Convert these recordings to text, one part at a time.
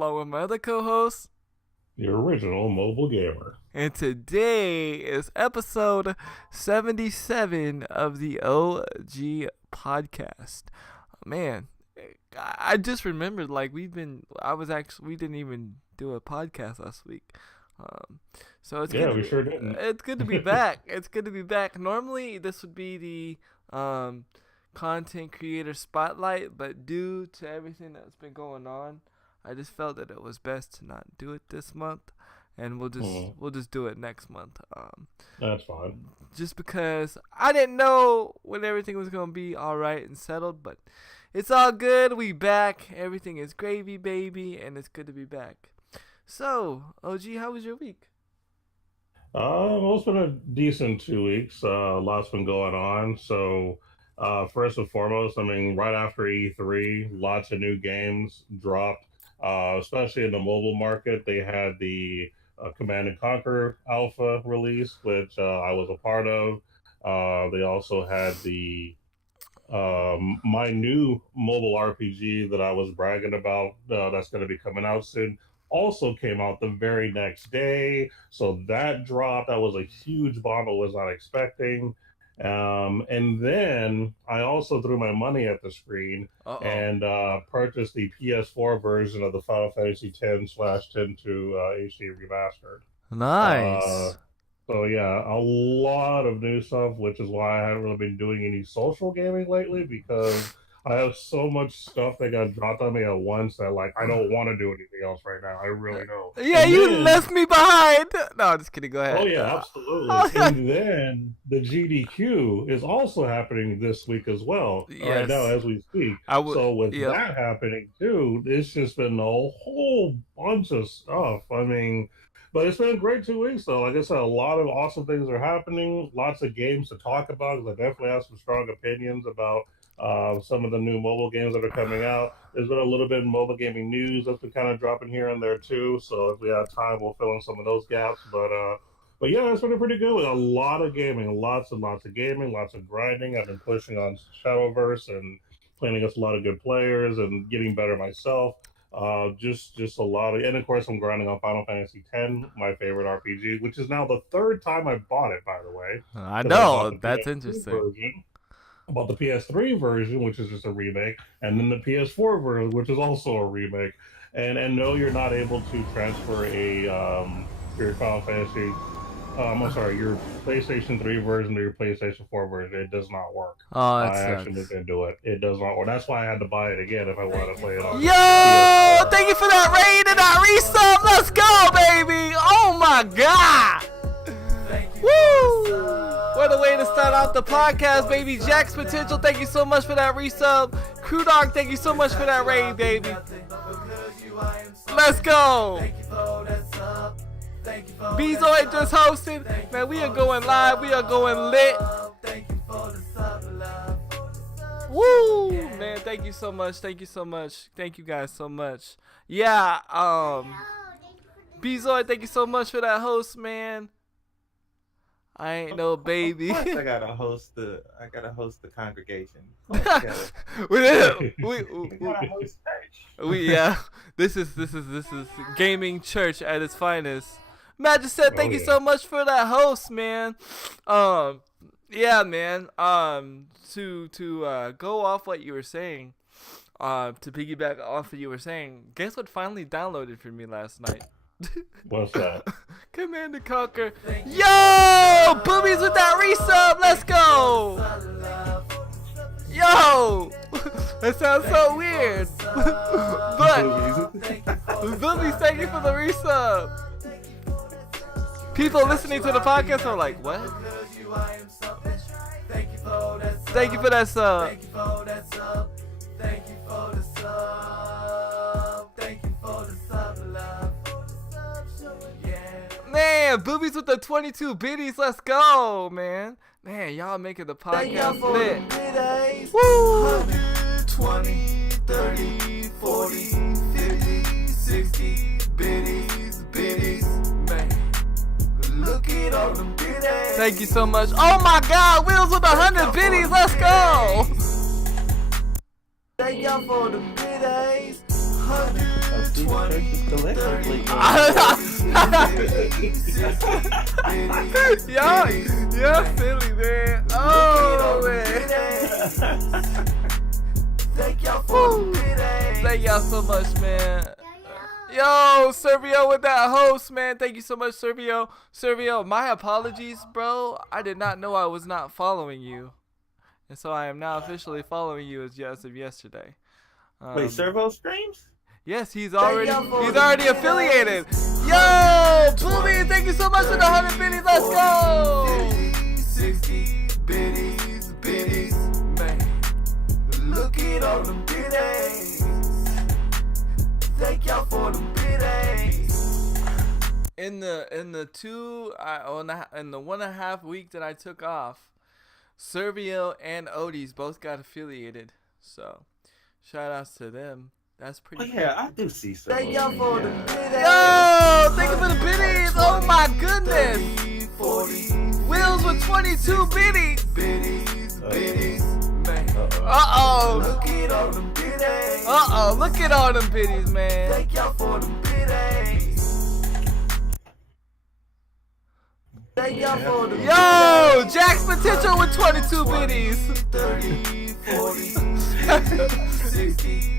along with my other co-host, the original mobile gamer. and today is episode 77 of the OG podcast. Man, I just remembered we didn't even do a podcast last week. So it's we sure didn't. It's good to be back. It's good to be back. Normally this would be the content creator spotlight, but due to everything that's been going on, I just felt that it was best to not do it this month, and we'll just do it next month. That's fine. Just because I didn't know when everything was gonna be all right and settled, but it's all good. We back. Everything is gravy, baby, and it's good to be back. So, OG, how was your week? Well, it's been a decent 2 weeks. Lots been going on. So, first and foremost, right after E3, lots of new games dropped. Especially in the mobile market, they had the Command and Conquer Alpha release, which I was a part of. They also had the my new mobile RPG that I was bragging about that's going to be coming out soon. Also came out the very next day, so that dropped. That was a huge bomb I was not expecting. And then I also threw my money at the screen and purchased the PS4 version of the Final Fantasy X/10-2 HD Remastered. Nice. So yeah, a lot of new stuff, which is why I haven't really been doing any social gaming lately, because I have so much stuff that got dropped on me at once that I don't want to do anything else right now. I really don't. Yeah, and you left me behind. No, just kidding. Go ahead. Oh yeah, absolutely. And then the GDQ is also happening this week as well. Yes. Right now as we speak. So with that happening too, it's just been a whole bunch of stuff. But it's been a great 2 weeks, though. Like I said, a lot of awesome things are happening. Lots of games to talk about, because I definitely have some strong opinions about some of the new mobile games that are coming out. There's been a little bit of mobile gaming news that's been kind of dropping here and there, too. So if we have time, we'll fill in some of those gaps. But yeah, it's been pretty good with a lot of gaming. Lots and lots of gaming, lots of grinding. I've been pushing on Shadowverse and playing against a lot of good players and getting better myself. Just a lot of, and of course I'm grinding on Final Fantasy X, my favorite RPG, which is now the third time I bought it, by the way. I know, that's interesting. I bought the PS3 version, which is just a remake, and then the PS4 version, which is also a remake. And no, you're not able to transfer your Final Fantasy, your PlayStation 3 version to your PlayStation 4 version. It does not work. Oh, that I actually looked into it. It does not work. That's why I had to buy it again if I wanted to play it on. Yo, PS4. Thank you for that raid and that resub. Let's go, baby. Oh my God. Woo! What a way to start off the podcast, baby. Jack's Potential, thank you so much for that resub. Crew Dog, thank you so much for that raid, baby. Let's go. Bittysode just hosted. Man, we are going live. We are going lit. Woo! Man, thank you so much. Thank you so much. Thank you guys so much. Yeah, Bittysode, thank you so much for that host, man. I ain't no baby. Of course I gotta host the congregation. This is gaming church at its finest. Matt just said thank you so much for that host, man. Yeah, man. To go off what you were saying, to piggyback off what you were saying, guess what finally downloaded for me last night? What's that? Command and Conquer. Yo! Boobies with that resub. Let's go! Yo! That sounds so weird. But Boobies, thank you for the resub. People listening to the podcast are like, what? Thank you for that sub. Man, Boobies with the 22 biddies. Let's go, man. Man, y'all making the podcast lit. Woo! 120, 30, 40, 50, 60 biddies, man. Look at all them biddies. Thank you so much. Oh my God, Wheels with 100 biddies. Let's go. Thank y'all for the biddies. these churches collectively. Y'all silly, man. Oh, man. Thank y'all so much, man. Yo, Servio with that host, man. Thank you so much, Servio. Servio, my apologies, bro. I did not know I was not following you. And so I am now officially following you as of yesterday. Wait, Servo streams? Yes, he's already affiliated. Yo, Boomy, thank you so much for the 100 biddies. Let's go. 60 biddies, man. Look at all them biddies. Thank y'all for the biddies. In the 1.5 week that I took off, Servio and Odie's both got affiliated. So, shout outs to them. That's pretty cool. Yeah, I do see Servo. Thank y'all for the biddies. Yo, thank you for the biddies. Oh my goodness. Wheels with 22 biddies. Uh-oh. Look at all them biddies, man. Thank y'all for the biddies. Yo, Jack's Potential with 22 biddies.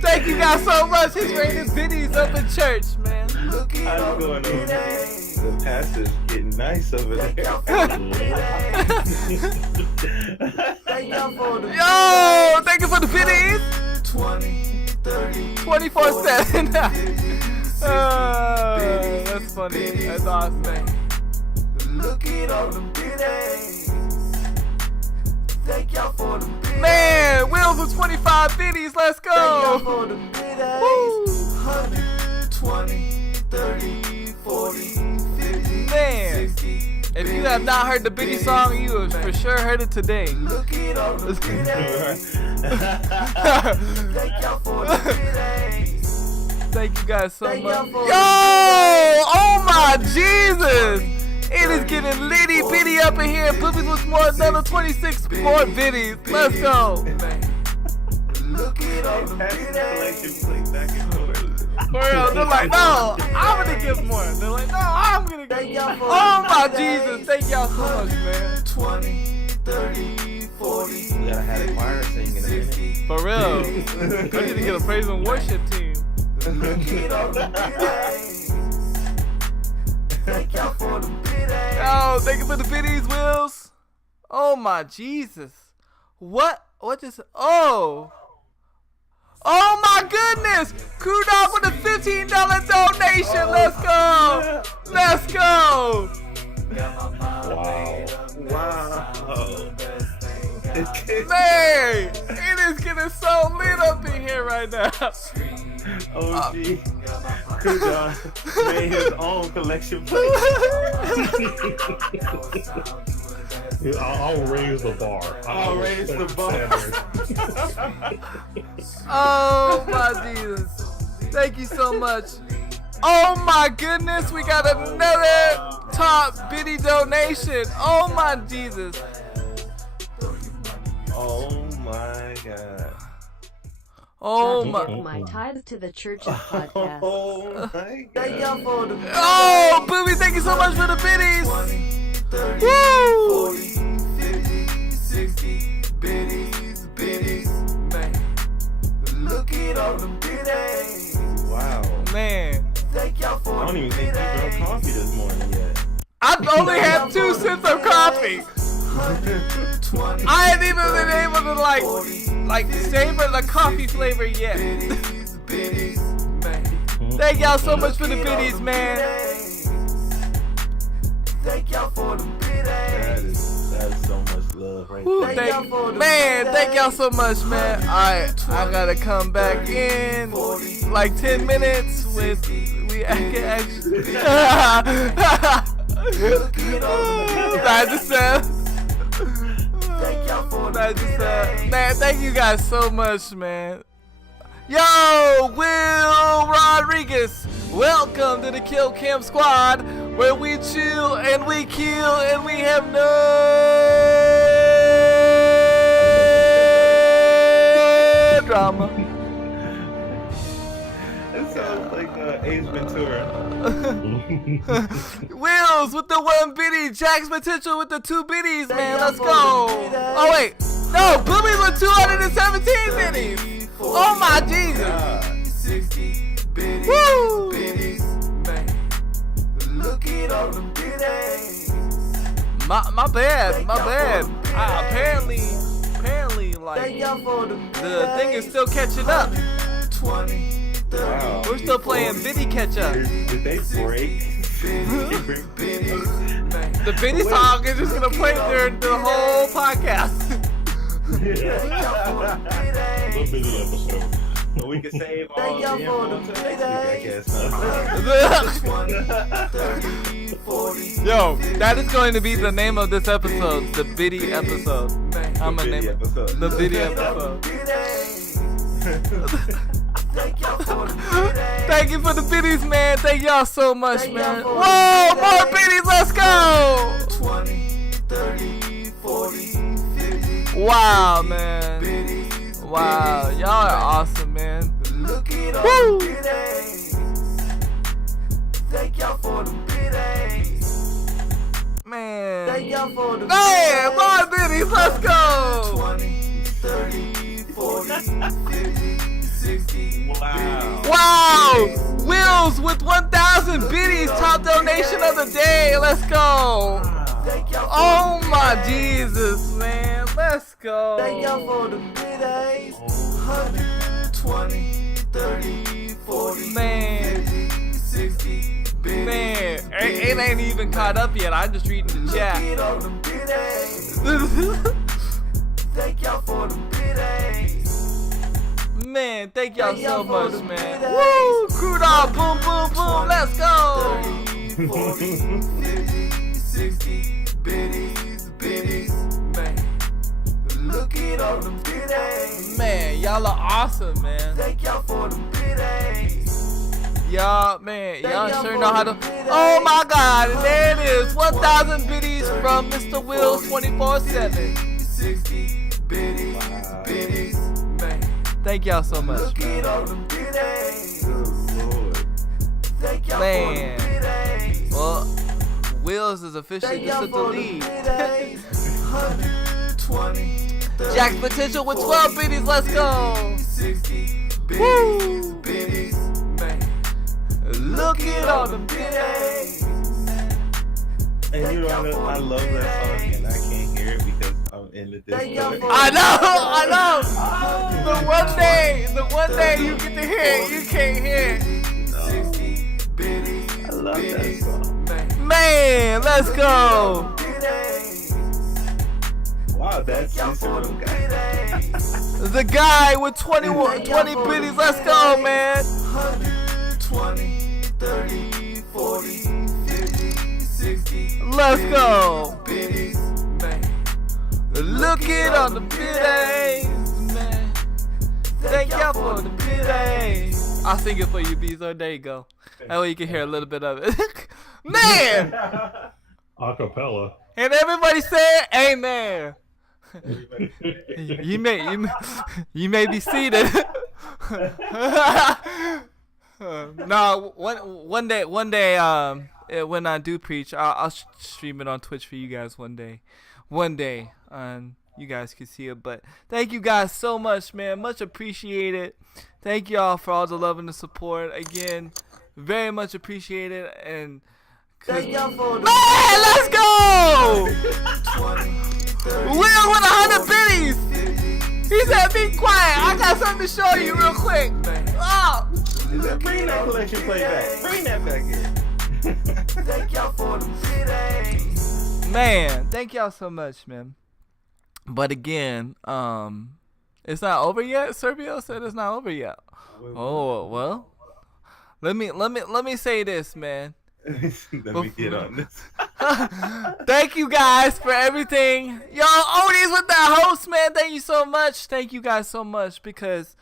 Thank you guys so much. He's rated biddies up in church, man. How's it going over there? The pastor's getting nice over there. Yo, thank you for the biddies. 24/7. That's funny. That's awesome, man. Look at all them biddies. Thank y'all for the biddies. Man, Wheels with 25 biddies. Let's go. Thank y'all for the biddies. 120, 30, 40, 50, man. 60. If you have not heard the biddy song, you have for sure heard it today. Look at all the biddies. Thank y'all for the biddies. Thank you guys so much. Yo! Oh my Jesus! It is getting litty bitty up in here. Boobies with more another 26 more biddies. Let's go. Look at all the biddies. For real, they're like, no, I'm gonna give more. They're like, no, I'm gonna give more. Oh my Jesus, thank y'all so much, man. 20, 30, 40. You gotta have a choir singing in a minute. For real. I need to get a praise and worship team. Look at all the biddies. Thank y'all for the biddies. Oh, thank you for the biddies, Wills. Oh my Jesus. What is, oh my goodness. Crew Dog with a $15 donation. Let's go. Let's go. Wow. Man, it is getting so lit up in here right now. OG. Kuda made his own collection plate. I'll raise the bar. I'll raise the bar. Oh my Jesus. Thank you so much. Oh my goodness, we got another top biddy donation. Oh my Jesus. Oh my God. Oh my. My tithes to the church of podcast. Oh my God. Oh, Booby, thank you so much for the biddies. 30, woo! 40, 50, 60 biddies, man. Look at all them biddies. Wow. Man. Thank y'all for I don't even think you drank coffee this morning yet. I've only had 2 sips of coffee. I haven't even been able to like savor the coffee flavor yet. Thank y'all so much for the biddies, man. Thank y'all for the biddies. That is so much love right there. Thank y'all so much, man. Alright, I gotta come back in like 10 minutes with we can actually. Man, thank you guys so much, man. Yo, Will Rodriguez, welcome to the Kill Cam Squad, where we chill and we kill and we have no drama. It sounds like Ace Ventura. Wheels with the 1 biddy. Jack's Potential with the 2 biddies, man. Let's go. Oh, wait. No, Boobies with 217 biddies. Oh, my Jesus. Woo. Look at all the biddies. My bad. Apparently, like, the thing is still catching up. Wow. We're still playing biddy catch up. Did they break? The biddy song is just gonna play during the whole podcast. The video episode. So we can save all the info until next week, I guess. Yo, that is going to be the name of this episode, the biddy episode. I'm gonna name it the biddy episode. Thank you for the biddies, man. Thank y'all so much, man. Whoa, more biddies, let's go. 20, 30, 40, 50. Wow, man. Wow, y'all are awesome, man. Look at all Woo. the biddies. Thank y'all for the biddies. Man. Thank y'all for the Man, more biddies, let's go. 20, 30, 40, 50, 60. Wow. Wow! Wheels with 1,000 biddies, top donation of the day. Let's go. Thank y'all for Oh the my biddies. Jesus, man. Let's go. Thank y'all for the biddies. 120, 30, 40, Man. 50, 60. Biddies. Man, it ain't even caught up yet. I'm just reading the Look chat. at all the biddies. Thank y'all for the biddies. Man, thank y'all Thank so y'all for much, the man. biddies. Woo! Crew dog, boom, boom, boom. Let's go. 30, 40, 50, 60. Biddies, biddies, man. Look at all the biddies. Man, y'all are awesome, man. Thank y'all for the biddies. Y'all, man, y'all y'all sure for know how to. the biddies. Oh my God, and there it is. 1,000 biddies from Mr. Wills 24/7. 60. Biddies, biddies, man. Thank y'all so much, Look man. at all the biddies. Good Lord. Thank y'all Man. for the biddies. Well, Wills is officially Thank just y'all at the for the lead. biddies. 120, 30, Jack's Potential with 12 biddies. Let's go. 60. Woo. Biddies, man. Look at all the biddies. And you know, I love that song, and I can't hear it because I'm in the Thank y'all Discord. for I know. The one day you get to hear it, you can't hear it. 60. Biddies, I love that song. Man, let's go. biddies. Wow, that's Y'all for Cicero the guy. biddies. The guy with 20 biddies. Let's go, man. 120, 30, 40, 50, 60. Let's go. Biddies, man. Look at all the biddies, man. Thank y'all for the biddies. I'll sing it for you, Bezo. There you go. That way you can hear a little bit of it. Man! Acapella. And everybody said, amen. You may be seated. No, one day, when I do preach, I'll stream it on Twitch for you guys one day. You guys can see it. But thank you guys so much, man. Much appreciated. Thank y'all for all the love and the support. Again, very much appreciated. And Thank y'all for the man, let's go! 20, 30, Will with 100 biddies. He said, "Be quiet. I got something to show you real quick." Oh. Bring that collection play back. Bring that back here. Thank y'all for the biddies. Man, thank y'all so much, man. But again, it's not over yet. Sergio said it's not over yet. Oh well. Let me say this, man. Let me get on this. Thank you guys for everything. Yo, Odie's with that host, man. Thank you so much. Thank you guys so much because,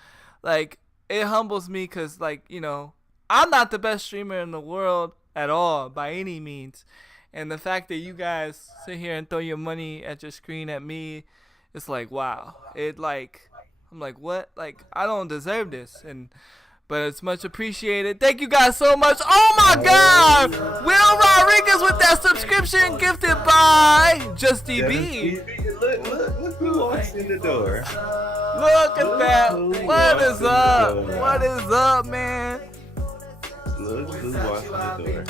like, it humbles me because, like, you know, I'm not the best streamer in the world at all by any means. And the fact that you guys sit here and throw your money at your screen at me, it's like, wow. I'm like, what? Like, I don't deserve this. but it's much appreciated. Thank you guys so much. Oh my God, Will Rodriguez with that subscription gifted by Just DB. Look who walks in the door. Look at that. Who What walks is in the up? door, man? What is up, man? Look who walks in the door.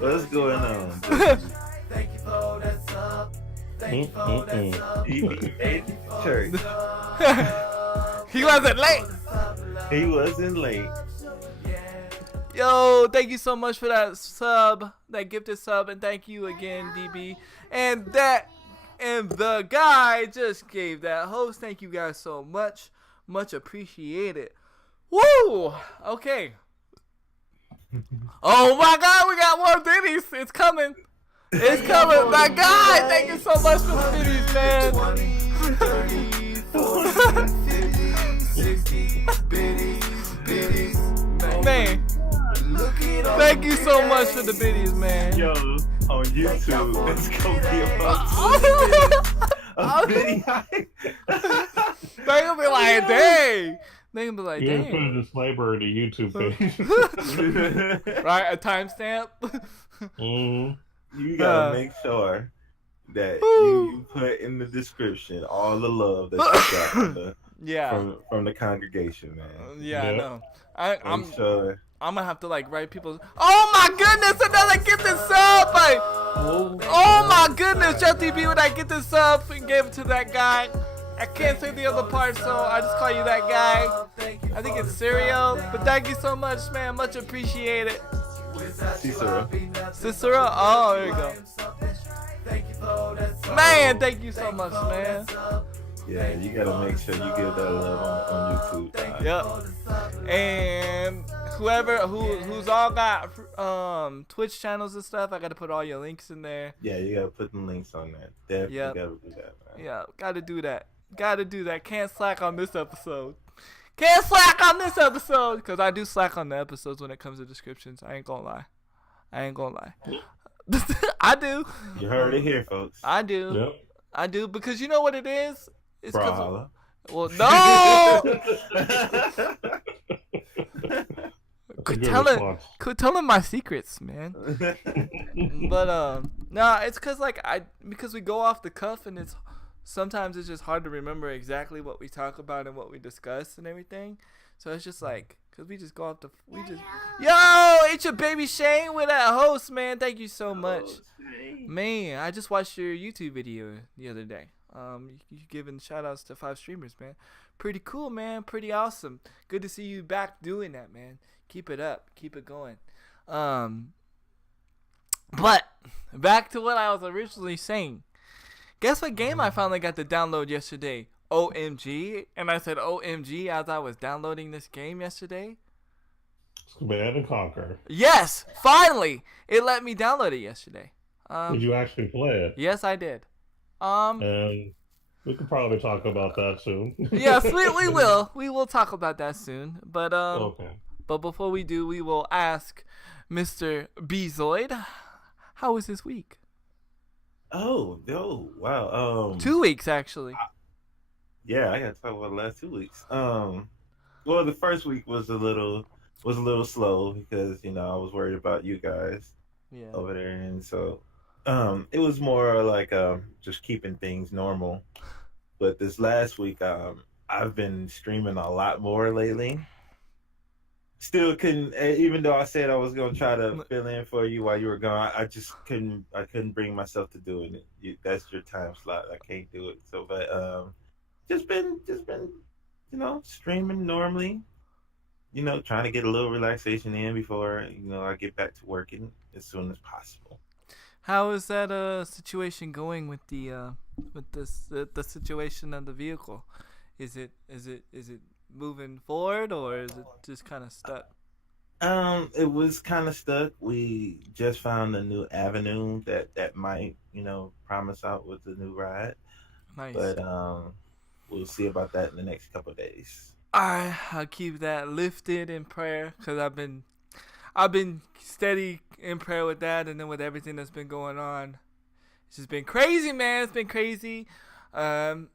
What's going on? Thank you for that sub. Thank you for that sub. He made it to church. He wasn't late. He wasn't late. Yo, thank you so much for that sub, that gifted sub, and thank you again, DB. And the guy just gave that host. Thank you guys so much. Much appreciated. Woo! Okay. Oh my God, we got more biddies. It's coming. It's coming. My God, thank you so much for the biddies, man. 20, 30, 40, 50, 60 biddies, man. Look at all Thank the you so much biddies. for the biddies, man. Yo, on YouTube, it's gonna be a video. They gonna be like, dang. They gonna be like, You didn't put dang. a disclaimer in the YouTube page. Right, a timestamp. You gotta make sure that Woo. you put in the description all the love that you got Yeah. from the congregation, man. Yeah, I Yeah. know. I'm Make sure. gonna have to like write people's. Oh my goodness, another gifted sub! Like, oh my goodness, Jeff DB, when I get this sub and gave it to that guy. I can't say the other part, so I just call you that guy. I think it's Cereal, but thank you so much, man. Much appreciated. Cicero. Cicero, oh, there you go. Man, thank you so much, man. Yeah, you gotta make sure you give that love on YouTube. Yep. And who's all got Twitch channels and stuff, I gotta put all your links in there. Yeah, you gotta put the links on there. Definitely Yep. gotta do that, man. Yeah, gotta do that. Gotta do that. Can't slack on this episode. Can't slack on this episode, because I do slack on the episodes when it comes to descriptions. I ain't gonna lie. I do. You heard it here, folks. I do. Yep. I do, because you know what it is? It's Brawler. well, no. That's a good response. Quit telling my secrets, man. But nah, it's because we go off the cuff, and sometimes it's just hard to remember exactly what we talk about and what we discuss and everything. So it's just like, cause we just go off yo, it's your baby Shane with that host, man. Thank you so much, man. I just watched your YouTube video the other day. You giving shout outs to 5 streamers, man. Pretty cool, man. Pretty awesome. Good to see you back doing that, man. Keep it up. Keep it going. But back to what I was originally saying. Guess what game I finally got to download yesterday? OMG. And I said OMG as I was downloading this game yesterday. Command and Conquer. Yes, finally. It let me download it yesterday. Did you actually play it? Yes, I did. And we could probably talk about that soon. Yes, we will. We will talk about that soon. But Okay. But before we do, we will ask Mr. Bittysode, how was this week? Oh, wow. 2 weeks, actually. Yeah, I gotta talk about the last 2 weeks. Well, the first week was a little slow because I was worried about you guys Yeah. over there, and so it was more like just keeping things normal. But this last week, I've been streaming a lot more lately. Still couldn't, even though I said I was gonna try to fill in for you while you were gone. I just couldn't. I couldn't bring myself to doing it. That's your time slot. I can't do it. So, but just been, streaming normally. Trying to get a little relaxation in before I get back to working as soon as possible. How is that situation going with the situation of the vehicle? Is it moving forward, or is it just kind of stuck? It was kind of stuck. We just found a new avenue that might promise out with the new ride. Nice. But we'll see about that in the next couple of days. I'll keep that lifted in prayer, because I've been steady in prayer with that, and then with everything that's been going on, it's just been crazy, man. It's been crazy. Well,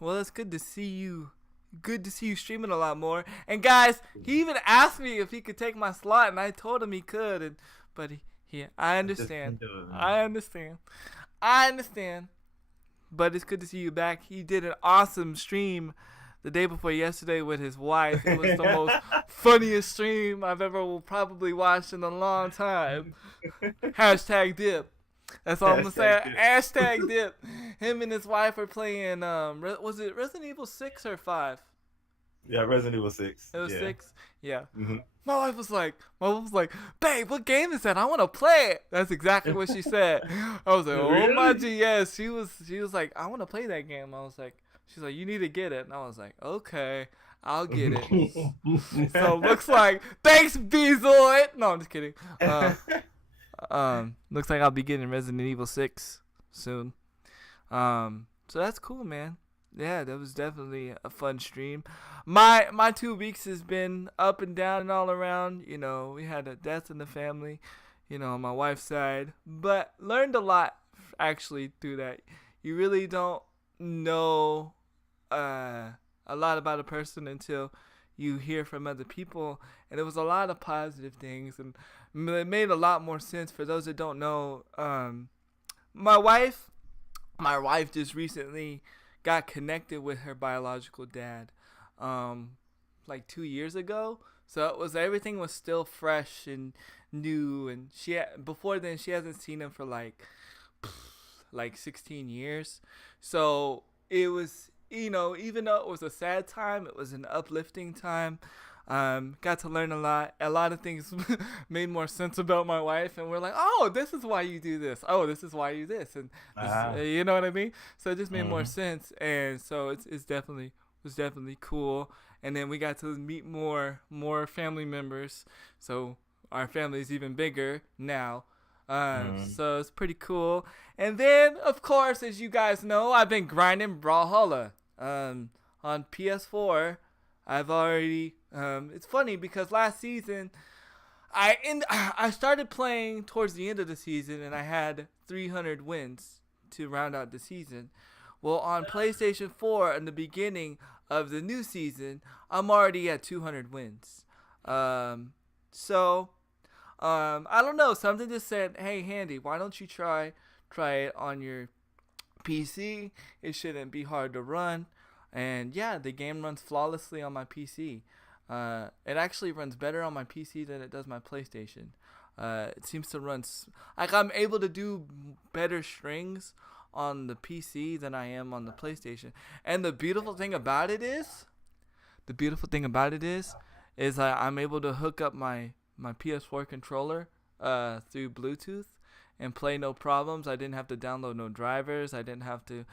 it's good to see you good to see you streaming a lot more. And guys, he even asked me if he could take my slot, and I told him he could. But I understand. I understand. But it's good to see you back. He did an awesome stream the day before yesterday with his wife. It was the most funniest stream I've ever probably watched in a long time. Hashtag dip. That's all I'm gonna say. Hashtag dip. Him and his wife are playing. Was it Resident Evil 6 or 5? Yeah, Resident Evil 6. It was 6. Yeah. Mm-hmm. My wife was like, babe, what game is that? I want to play it. That's exactly what she said. I was like, oh my G, yes. She was like, I want to play that game. I was like, she's like, you need to get it. And I was like, okay, I'll get it. So looks like, thanks, Bittysode. No, I'm just kidding. Looks like I'll be getting Resident Evil 6 soon. So that's cool, man. Yeah, that was definitely a fun stream. My 2 weeks has been up and down and all around. You know, we had a death in the family, you know, on my wife's side. But learned a lot, actually, through that. You really don't know a lot about a person until you hear from other people. And it was a lot of positive things. And it made a lot more sense for those that don't know. My wife just recently got connected with her biological dad like 2 years ago. So everything was still fresh and new, and before then she hasn't seen him for like 16 years. So it was, you know, even though it was a sad time, it was an uplifting time. Got to learn a lot. A lot of things made more sense about my wife, and we're like, oh, this is why you do this. Oh, this is why you do this, and this, you know what I mean. So it just made more sense, and so it was definitely cool. And then we got to meet more family members, so our family is even bigger now. So it's pretty cool. And then, of course, as you guys know, I've been grinding Brawlhalla on PS4. I've already. It's funny because last season, I started playing towards the end of the season, and I had 300 wins to round out the season. Well, on PlayStation 4, in the beginning of the new season, I'm already at 200 wins. So I don't know. Something just said, "Hey, Handy, why don't you try it on your PC? It shouldn't be hard to run." And yeah, the game runs flawlessly on my PC. It actually runs better on my PC than it does my PlayStation. It seems to run like I'm able to do better strings on the PC than I am on the PlayStation. And the beautiful thing about it is I'm able to hook up my PS4 controller through Bluetooth and play no problems. I didn't have to download no drivers. I didn't have to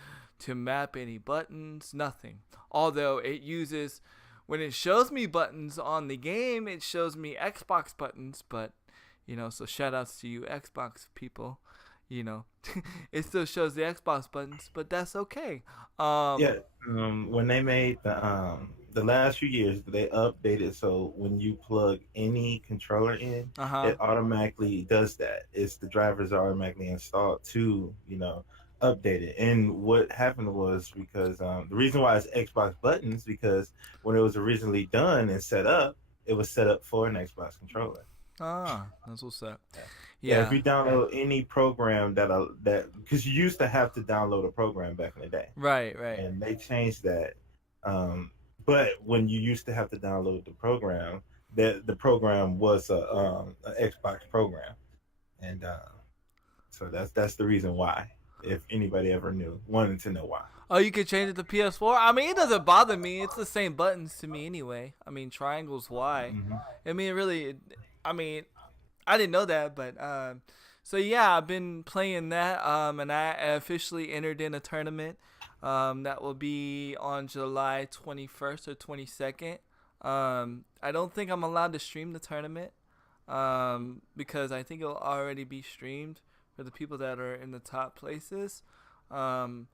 map any buttons, nothing. Although it uses, when it shows me buttons on the game, it shows me Xbox buttons, but, you know, so shout outs to you Xbox people, you know, it still shows the Xbox buttons, but that's okay. When they made the last few years, they updated so when you plug any controller in, it automatically does that. It's the drivers are automatically installed to, you know, updated. And what happened was because the reason why it's Xbox buttons, because when it was originally done and set up, it was set up for an Xbox controller. That's what's up. Yeah, if you download any program that because you used to have to download a program back in the day, right, and they changed that. But when you used to have to download the program, the program was a Xbox program, and so that's the reason why. If anybody ever wanted to know why. Oh, you could change it to PS4? I mean, it doesn't bother me. It's the same buttons to me anyway. I mean, triangle's Y. I mean, really, I didn't know that, but, so yeah, I've been playing that, and I officially entered in a tournament, that will be on July 21st or 22nd. I don't think I'm allowed to stream the tournament, because I think it'll already be streamed for the people that are in the top places. And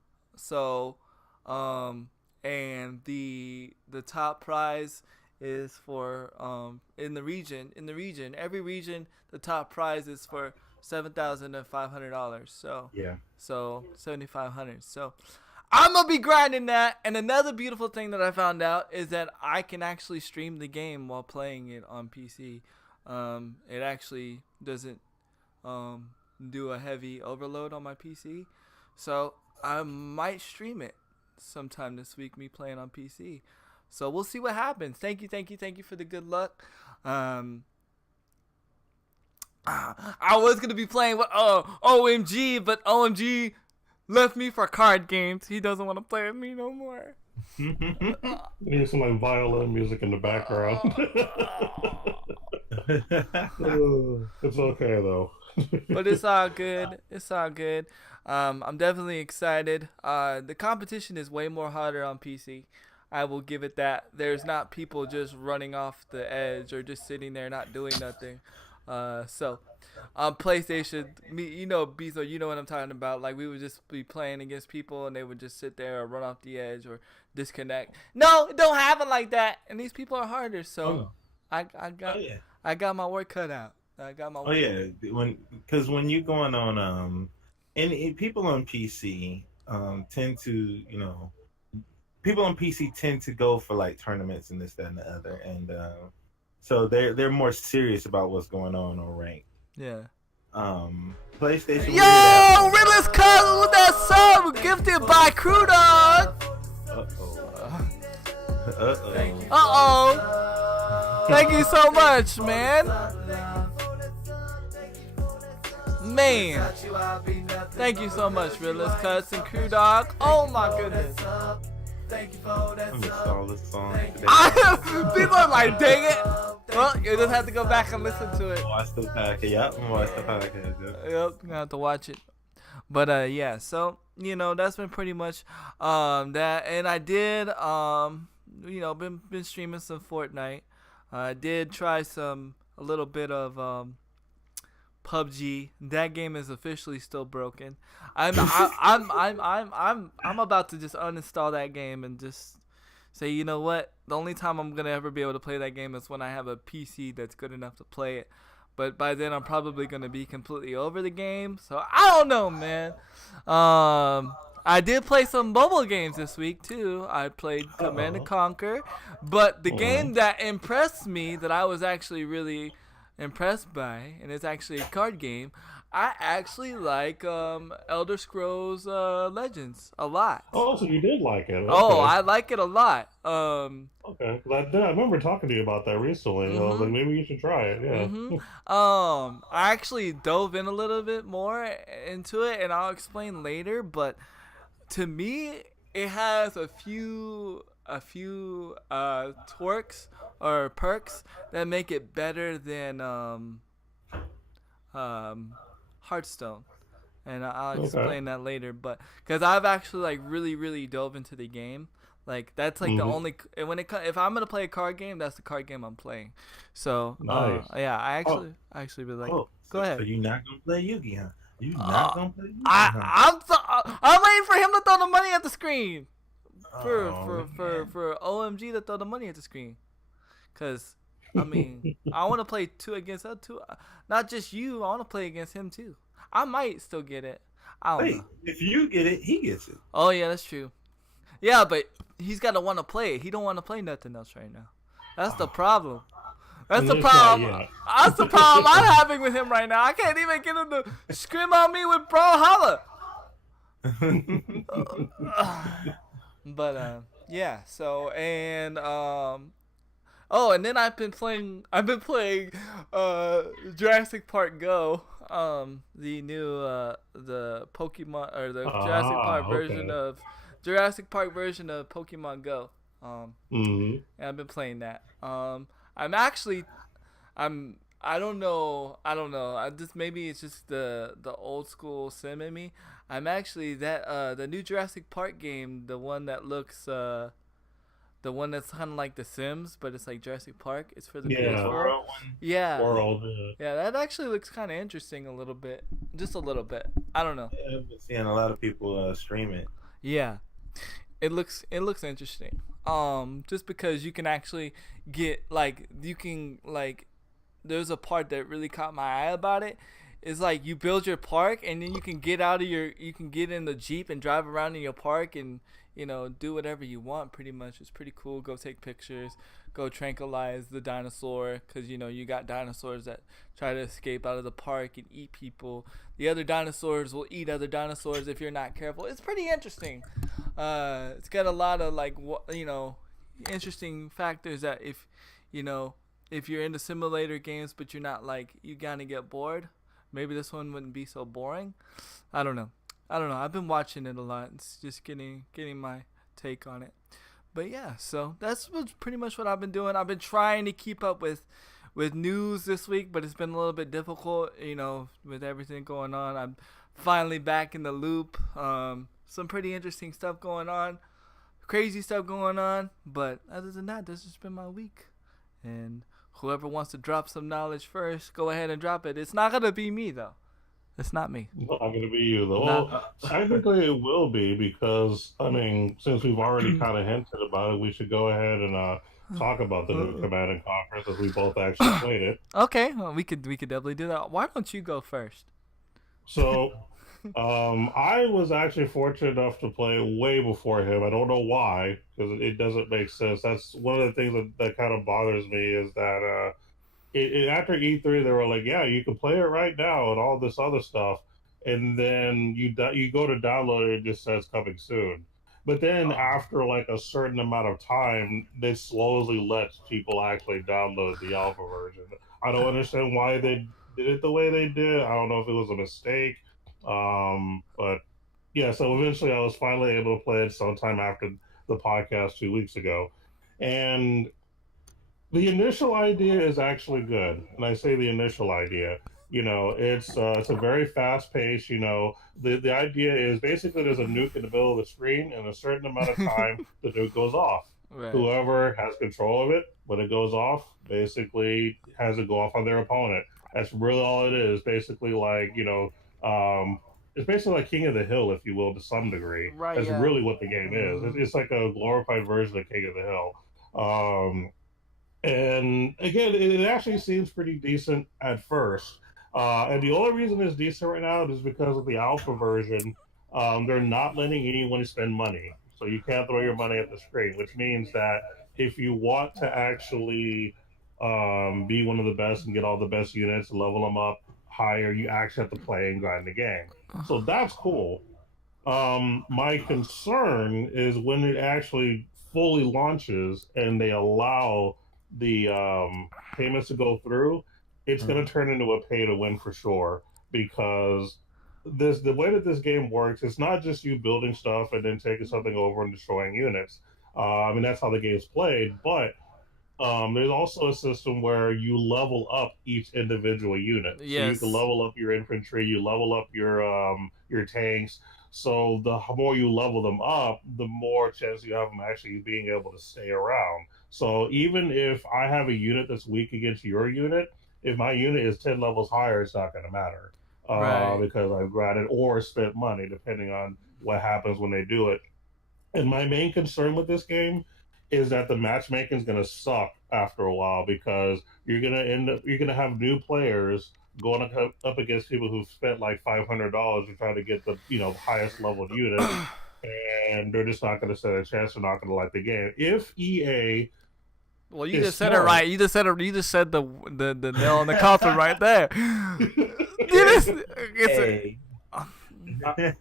the top prize is for in the region, every region, the top prize is for $7,500. So yeah, so $7,500. So I'm gonna be grinding that. And another beautiful thing that I found out is that I can actually stream the game while playing it on PC. It actually doesn't do a heavy overload on my PC, so I might stream it sometime this week. Me playing on PC, so we'll see what happens. Thank you for the good luck. I was gonna be playing with OMG, but OMG left me for card games. He doesn't want to play with me no more. Need some like violin music in the background. It's okay though. But it's all good. It's all good. I'm definitely excited. The competition is way more harder on PC. I will give it that. There's not people just running off the edge or just sitting there not doing nothing. So on PlayStation, Bezo, you know what I'm talking about. Like, we would just be playing against people and they would just sit there or run off the edge or disconnect. No, it don't happen like that. And these people are harder. So I got my work cut out. I got my work. Because when you're going on and people on PC tend to, people on PC tend to go for like tournaments and this, that, and the other, and so they're more serious about what's going on rank. Yeah. PlayStation. Yo, Riddler's cousin with that sub gifted by Crew Dog. Thank you so much, man. Man. Thank you so much, Riddler's cousin, Crew Dog. Oh my goodness. I missed all this song today. People are like, dang it. Well, you just have to go back and listen to it. Watch the packet. Yep, watch the packet. Yep, you're gonna have to watch it. But yeah, so that's been pretty much that. And I did been streaming some Fortnite. I did try a little bit of PUBG. That game is officially still broken. I'm about to just uninstall that game and just say, you know what? The only time I'm gonna ever be able to play that game is when I have a PC that's good enough to play it. But by then I'm probably gonna be completely over the game. So I don't know, man. I did play some mobile games this week too. I played Command & Conquer, but the game that impressed me, that I was actually really impressed by, and it's actually a card game, I actually like Elder Scrolls Legends a lot. Oh, so you did like it? Okay. Oh, I like it a lot. Okay, I remember talking to you about that recently. I was like, maybe you should try it. Yeah. I actually dove in a little bit more into it, and I'll explain later. But to me, it has a few twerks or perks that make it better than Hearthstone, and I'll explain that later. But because I've actually like really dove into the game, like that's like the only if I'm gonna play a card game, that's the card game I'm playing. So nice. Yeah, I actually really like. Go ahead. So you're not gonna play Yu-Gi, huh? You not gonna play Yu-Gi? I'm waiting for him to throw the money at the screen. For OMG to throw the money at the screen, cause I mean I want to play 2 against 2, not just you. I want to play against him too. I might still get it. I don't know. If you get it, he gets it. Oh yeah, that's true. Yeah, but he's gotta want to play it. He don't want to play nothing else right now. That's the problem. That's the problem. That's the problem I'm having with him right now. I can't even get him to scream on me with bro holla. But yeah, so and and then I've been playing Jurassic Park Go, the new the Pokemon, or the Jurassic Park version of Pokemon Go. And I've been playing that. I don't know. Maybe it's just the old school sim in me. I'm actually the new Jurassic Park game, the one that looks the one that's kind of like The Sims, but it's like Jurassic Park. It's for the PS4. Yeah. World. Yeah, that actually looks kind of interesting a little bit, just a little bit. I don't know. Yeah, I've been seeing a lot of people stream it. Yeah, it looks interesting. Just because you can actually get there's a part that really caught my eye about it. It's like you build your park, and then you can get in the Jeep and drive around in your park and, do whatever you want pretty much. It's pretty cool. Go take pictures. Go tranquilize the dinosaur because, you got dinosaurs that try to escape out of the park and eat people. The other dinosaurs will eat other dinosaurs if you're not careful. It's pretty interesting. It's got a lot of, interesting factors that if you're into simulator games but you're not you gonna get bored, maybe this one wouldn't be so boring. I don't know. I've been watching it a lot. It's just getting my take on it. But yeah, so that's pretty much what I've been doing. I've been trying to keep up with news this week, but it's been a little bit difficult, with everything going on. I'm finally back in the loop. Some pretty interesting stuff going on. Crazy stuff going on. But other than that, this has been my week. And whoever wants to drop some knowledge first, go ahead and drop it. It's not going to be me, though. It's not me. Not going to be you, though. Well, technically it will be because, since we've already kind of hinted about it, we should go ahead and talk about the new Command & Conquer as we both actually played it. Okay, well, we could definitely do that. Why don't you go first? So, I was actually fortunate enough to play way before him. I don't know why, because it doesn't make sense. That's one of the things that kind of bothers me is that after E3, they were like, yeah, you can play it right now and all this other stuff. And then you go to download it, it just says coming soon. But then after a certain amount of time, they slowly let people actually download the alpha version. I don't understand why they did it the way they did. I don't know if it was a mistake. But yeah, so eventually I was finally able to play it sometime after the podcast 2 weeks ago. And the initial idea is actually good. And I say the initial idea. It's a very fast pace. The idea is basically there's a nuke in the middle of the screen, and a certain amount of time the nuke goes off. Right. Whoever has control of it, when it goes off, basically has it go off on their opponent. That's really all it is. Basically, it's basically like King of the Hill, if you will, to some degree. Right. That's really what the game is. It's like a glorified version of King of the Hill. And again, it actually seems pretty decent at first. And the only reason it's decent right now is because of the alpha version. They're not letting anyone spend money. So you can't throw your money at the screen, which means that if you want to actually be one of the best and get all the best units and level them up higher, you actually have to play and grind the game. So that's cool. My concern is when it actually fully launches and they allow the payments to go through, it's going to turn into a pay to win for sure, because the way that this game works, it's not just you building stuff and then taking something over and destroying units. That's how the game's played, but there's also a system where you level up each individual unit. Yes. So you can level up your infantry, you level up your tanks. So the more you level them up, the more chance you have them actually being able to stay around. So even if I have a unit that's weak against your unit, if my unit is 10 levels higher, it's not going to matter. Right. Because I grinded or spent money, depending on what happens when they do it. And my main concern with this game is that the matchmaking is going to suck after a while, because you're going to have new players going up against people who've spent like $500 to try to get the highest leveled unit, and they're just not going to stand a chance. They're not going to like the game. If EA, well, you just said it right. You just said the nail on the coffin right there.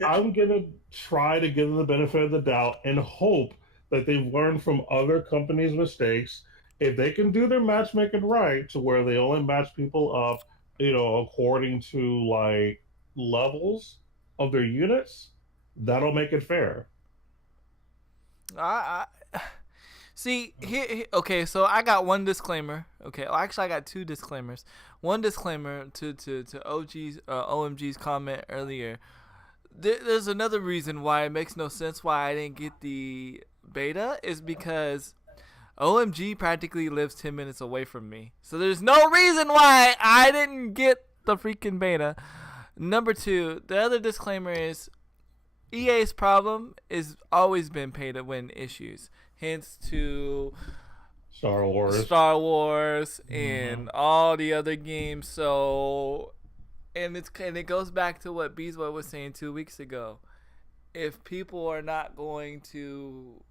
I'm gonna try to give them the benefit of the doubt and hope that they've learned from other companies' mistakes. If they can do their matchmaking right to where they only match people up, according to levels of their units, that'll make it fair. See, okay, so I got one disclaimer. Okay, well, actually, I got two disclaimers. One disclaimer to OMG's comment earlier. There's another reason why it makes no sense why I didn't get the beta is because OMG practically lives 10 minutes away from me. So there's no reason why I didn't get the freaking beta. Number two, the other disclaimer is EA's problem is always been pay to win issues. Hence to Star Wars and all the other games. So and it goes back to what Beesboy was saying 2 weeks ago. If people are not going to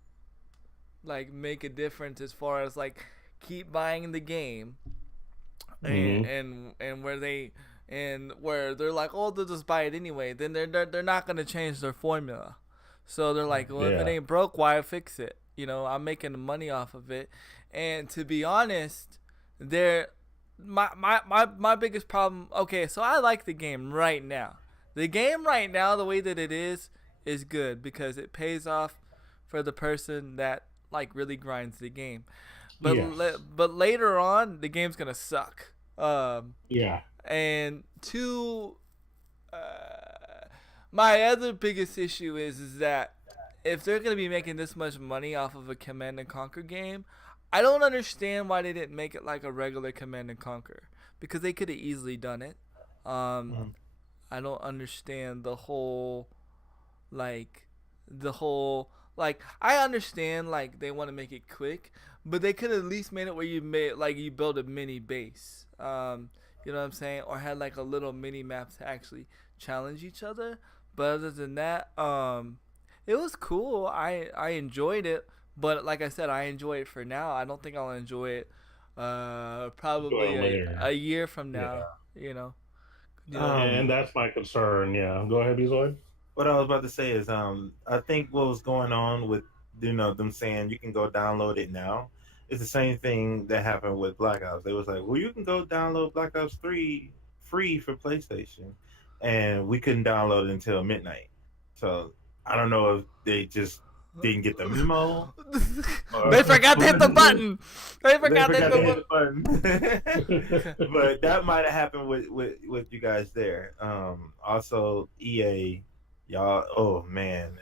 like make a difference as far as like keep buying the game, and where they're like, oh, they'll just buy it anyway, then they're not gonna change their formula. So they're like, well, if it ain't broke, why fix it? You know, I'm making money off of it. And to be honest, my biggest problem. Okay, so I like the game right now. The game right now, the way that it is good because it pays off for the person that like really grinds the game. But but later on, the game's gonna suck. And my other biggest issue is that if they're gonna be making this much money off of a Command and Conquer game, I don't understand why they didn't make it like a regular Command and Conquer, because they could have easily done it. I don't understand the whole I understand like they want to make it quick, but they could at least made it where you build a mini base. You know what I'm saying? Or had like a little mini map to actually challenge each other. But other than that, it was cool. I enjoyed it, but like I said, I enjoy it for now. I don't think I'll enjoy it probably a year from now. You know. And that's my concern. Yeah, go ahead, Bezoid. What I was about to say is, I think what was going on with them saying you can go download it now. It's the same thing that happened with Black Ops. They was like, well, you can go download Black Ops 3 free for PlayStation, and we couldn't download it until midnight. So I don't know if they just didn't get the memo. They forgot to hit the button. They forgot to hit the button. But that might have happened with you guys there. Also, EA, y'all. Oh man,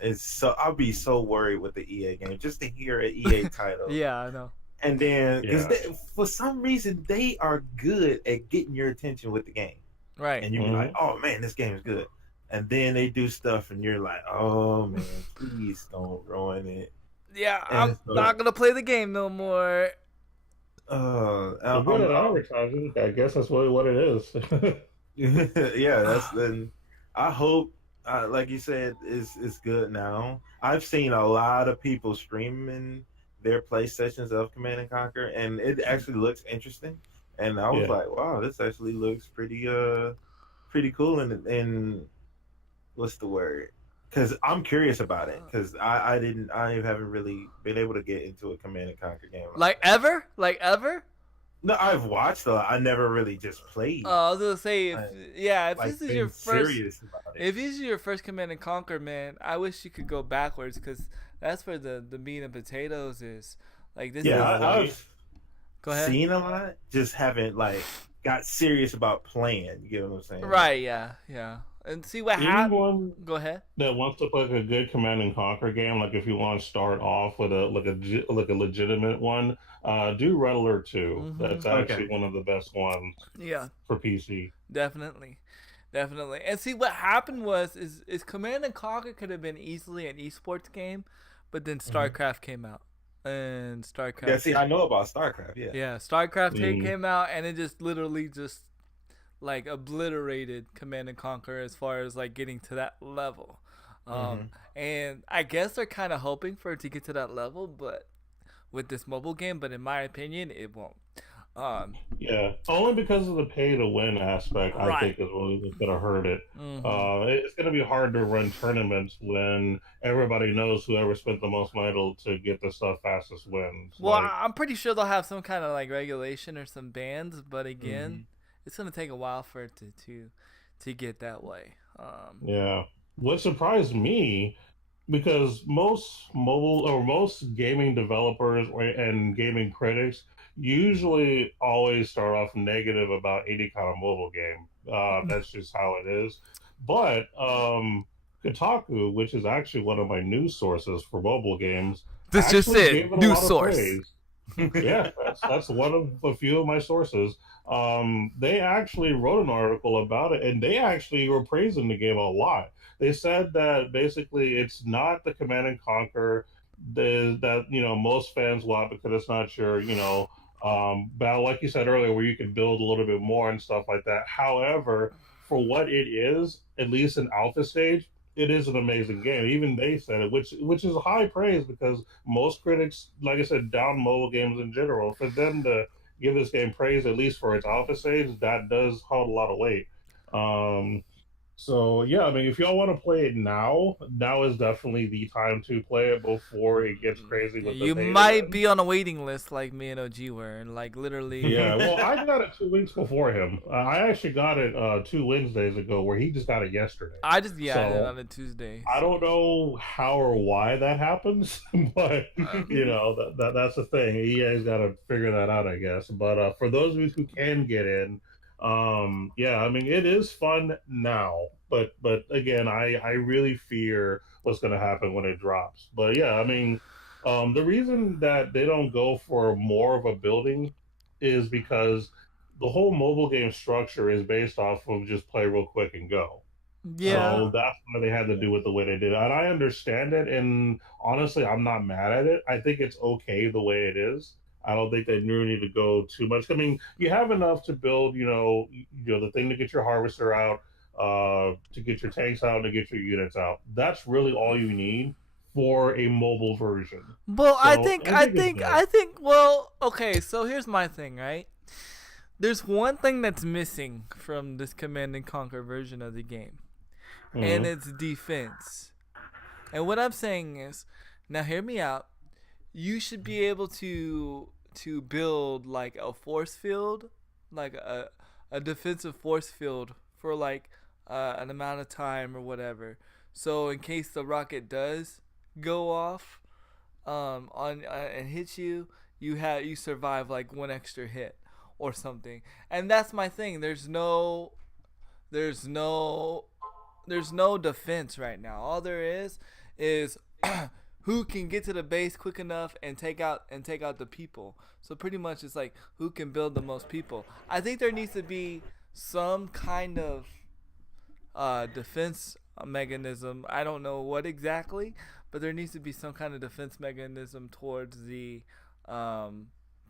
I'll be so worried with the EA game just to hear an EA title. Yeah, I know. And then, for some reason, they are good at getting your attention with the game. Right. And you're like, oh man, this game is good. And then they do stuff, and you're like, oh man, please don't ruin it. Yeah, I'm not gonna play the game no more. I'm good at advertising. I guess that's really what it is. Yeah, then I hope, like you said, it's good now. I've seen a lot of people streaming their play sessions of Command and Conquer, and it actually looks interesting. And I was like, wow, this actually looks pretty cool. And what's the word? Because I'm curious about it. Because I haven't really been able to get into a Command and Conquer game. Like ever? No, I've watched a lot. I never really just played. Oh, I was gonna say, if this is your first, about it. If this is your first Command and Conquer, man, I wish you could go backwards, because that's where the meat and potatoes is. Like this. Yeah, I've go ahead. Seen a lot, just haven't got serious about playing. You get what I'm saying? Right. Yeah. And see what happens. Go ahead. That wants to play a good Command and Conquer game, like if you want to start off with a legitimate one, do Red Alert 2. Mm-hmm. That's actually one of the best ones. Yeah. For PC. Definitely. And see what happened is Command and Conquer could have been easily an esports game, but then StarCraft came out. And StarCraft. Yeah, see, I know about StarCraft. Yeah, StarCraft came out, and it just literally like obliterated Command and Conquer as far as like getting to that level. And I guess they're kind of hoping for it to get to that level, but with this mobile game. But in my opinion, it won't. Only because of the pay to win aspect. I think is really going to hurt it. It's going to be hard to run tournaments when everybody knows whoever spent the most money to get the stuff fastest wins. Well, I'm pretty sure they'll have some kind of like regulation or some bans, but again, it's going to take a while for it to get that way. What surprised me, because most mobile or most gaming developers and gaming critics usually always start off negative about any kind of mobile game. That's just how it is. But Kotaku, which is actually one of my news sources for mobile games, this just it, news source. That's one of a few of my sources. They actually wrote an article about it, and they actually were praising the game a lot. They said that basically it's not the Command and Conquer that most fans want, because it's not your battle, like you said earlier, where you can build a little bit more and stuff like that. However, for what it is, at least in alpha stage, it is an amazing game. Even they said it, which is high praise because most critics, like I said, down mobile games in general. For them to give this game praise, at least for its alpha stage, that does hold a lot of weight. Um, so yeah, I mean, if y'all want to play it now is definitely the time to play it before it gets crazy with the You beta might then. be on a waiting list like me and OG were, and like literally. Yeah, well, I got it 2 weeks before him. I actually got it 2 Wednesdays ago, where he just got it yesterday. I did it So on a Tuesday. I don't know how or why that happens, but you know that's the thing. EA's got to figure that out, I guess. But for those of you who can get in, yeah, I mean it is fun now, but again, I really fear what's going to happen when it drops. But yeah, I mean, the reason that they don't go for more of a building is because the whole mobile game structure is based off of just play real quick and go. Yeah. So that's why they had to do it the way they did. And I understand it. And honestly, I'm not mad at it. I think it's okay the way it is. I don't think they really need to go too much. I mean, you have enough to build, the thing to get your harvester out, to get your tanks out, to get your units out. That's really all you need for a mobile version. Well, So, I think. Well, okay. So here's my thing, right? There's one thing that's missing from this Command and Conquer version of the game, and it's defense. And what I'm saying is, now hear me out. You should be able to build like a force field, like a defensive force field for like an amount of time or whatever. So in case the rocket does go off and hit you, you survive like one extra hit or something. And that's my thing. There's no defense right now. All there is who can get to the base quick enough and take out the people. So pretty much it's like who can build the most people. I think there needs to be some kind of defense mechanism. I don't know what exactly, but there needs to be some kind of defense mechanism towards the rocket.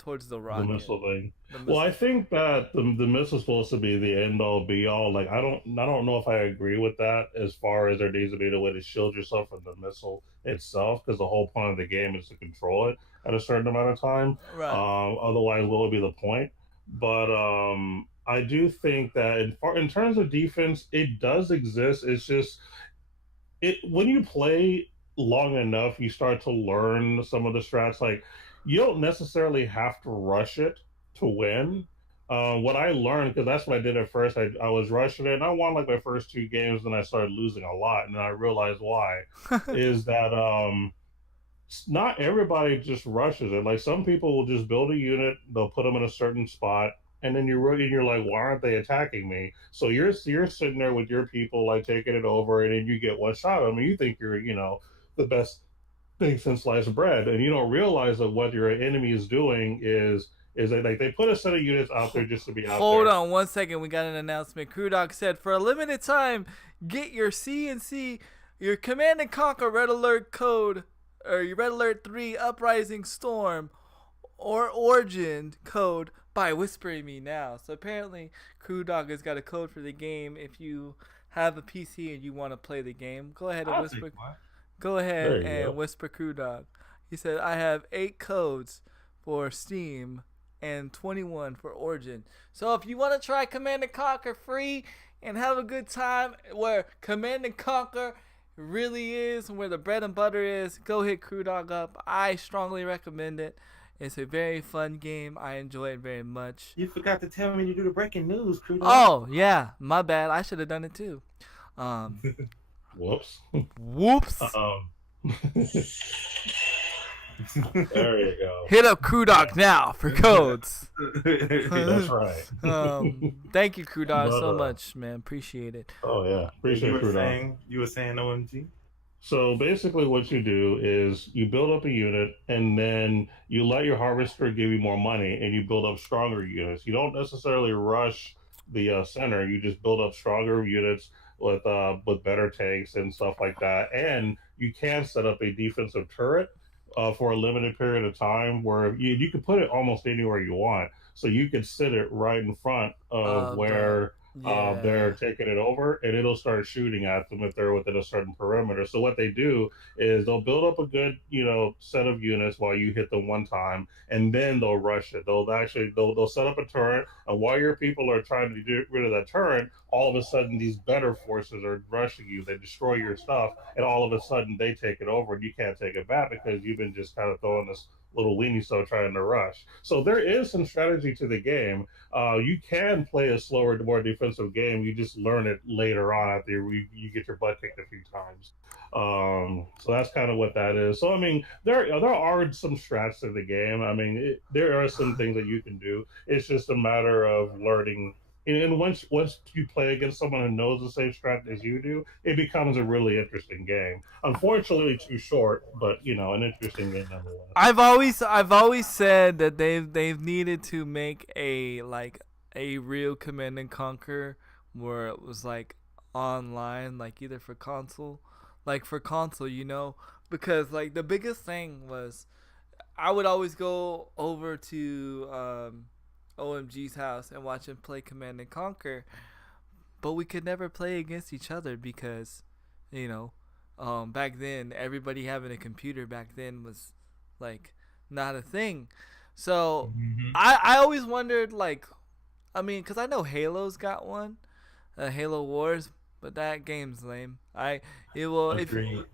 The missile thing. Well, I think that the missile's supposed to be the end all be all. Like I don't know if I agree with that as far as there needs to be a way to shield yourself from the missile itself, because the whole point of the game is to control it at a certain amount of time. Right. Otherwise, what would be the point? But I do think that in terms of defense, it does exist. It's just when you play long enough, you start to learn some of the strats. Like you don't necessarily have to rush it to win. What I learned, because that's what I did at first, I was rushing it, and I won like my first 2 games, and I started losing a lot, and I realized why. Is that not everybody just rushes it. Like some people will just build a unit, they'll put them in a certain spot, and then you're like, why aren't they attacking me? So you're sitting there with your people, like taking it over, and then you get one shot at them, and you think you're the best thing since sliced bread, and you don't realize that what your enemy is doing is they put a set of units out there just to be out there. Hold on 1 second, we got an announcement. Crewdog said, for a limited time, get your CNC, your Command and Conquer Red Alert code, or your Red Alert 3 Uprising Storm or Origin code by whispering me now. So apparently Crewdog has got a code for the game. If you have a PC and you want to play the game, go ahead and whisper. Go ahead and whisper Crewdog. He said, I have 8 codes for Steam and 21 for Origin. So if you want to try Command & Conquer free and have a good time where Command & Conquer really is and where the bread and butter is, go hit Crewdog up. I strongly recommend it. It's a very fun game. I enjoy it very much. You forgot to tell me to do the breaking news, Crewdog. Oh, yeah. My bad. I should have done it too. Whoops. Whoops. There you go. Hit up Crewdog now for codes. That's right. Thank you, Crewdog, so much, man. Appreciate it. Oh yeah, appreciate Crewdog. You were saying OMG. So basically, what you do is you build up a unit, and then you let your harvester give you more money, and you build up stronger units. You don't necessarily rush the center. You just build up stronger units with better tanks and stuff like that. And you can set up a defensive turret for a limited period of time, where you can put it almost anywhere you want. So you could sit it right in front of where Yeah. they're taking it over, and it'll start shooting at them if they're within a certain perimeter. So what they do is they'll build up a good, set of units while you hit them one time, and then they'll rush it. They'll set up a turret, and while your people are trying to get rid of that turret, all of a sudden these better forces are rushing you. They destroy your stuff, and all of a sudden they take it over, and you can't take it back because you've been just kind of throwing this little weenie so trying to rush. So there is some strategy to the game. You can play a slower, more defensive game. You just learn it later on after you get your butt kicked a few times. So that's kind of what that is. So I mean, there are some strats to the game. I mean, there are some things that you can do. It's just a matter of learning. And once you play against someone who knows the same strat as you do, it becomes a really interesting game. Unfortunately, too short, but an interesting game nonetheless. I've always said that they've needed to make a real Command and Conquer where it was like online, like either for console, because like the biggest thing was I would always go over to OMG's house and watch him play Command and Conquer, but we could never play against each other because, back then everybody having a computer back then was like not a thing. So I always wondered because I know Halo's got one, Halo Wars, but that game's lame. If you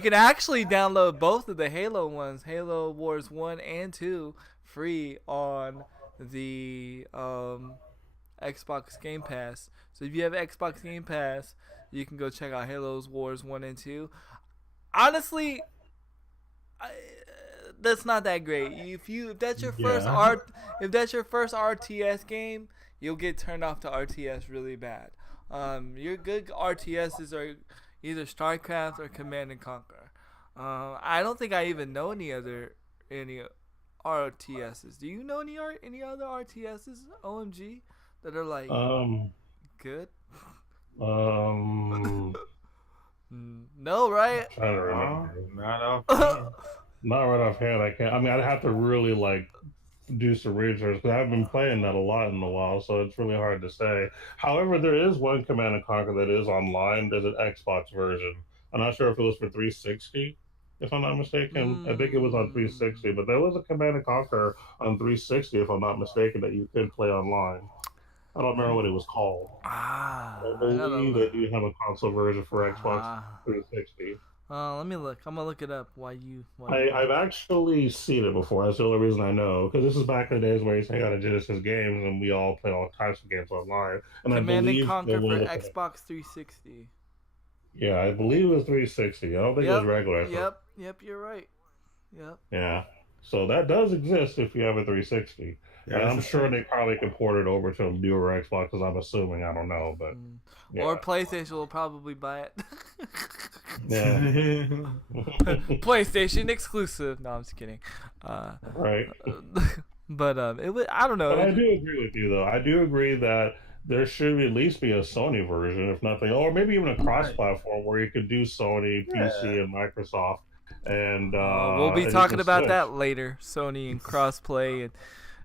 can actually download both of the Halo ones, Halo Wars 1 and 2, free on the Xbox Game Pass. So if you have Xbox Game Pass, you can go check out Halo Wars 1 and 2. Honestly, that's not that great. If that's your first RTS game, you'll get turned off to RTS really bad. Your good RTSs are either StarCraft or Command and Conquer. I don't think I even know any RTSs. Do you know any other RTSs, OMG, that are like good? No, right? I don't remember. Not off. Not right offhand. I can't. I mean, I'd have to really do some research because I've been playing that a lot in a while, so it's really hard to say. However, there is one Command and Conquer that is online. There's an Xbox version. I'm not sure if it was for 360, if I'm not mistaken. I think it was on 360, but there was a Command and Conquer on 360, if I'm not mistaken, that you could play online. I don't remember what it was called. I believe that you have a console version for Xbox 360. Let me look. I'm gonna look it up. I've actually seen it before. That's the only reason I know, because this is back in the days where you hang out at Genesis Games and we all play all types of games online. And Command and Conquer for Xbox 360. Yeah, I believe it was 360. I don't think it was regular. Yep, you're right. Yep. Yeah. So that does exist if you have a 360. Yeah, and I'm sure they probably can port it over to a newer Xbox, I'm assuming. I don't know, but yeah. Or PlayStation will probably buy it. Yeah. PlayStation exclusive. No, I'm just kidding. Right. But I don't know. But I do agree with you, though. I do agree that there should at least be a Sony version, if nothing, or maybe even a cross-platform where you could do Sony, PC, and Microsoft. And we'll be talking about that later. Sony and crossplay and.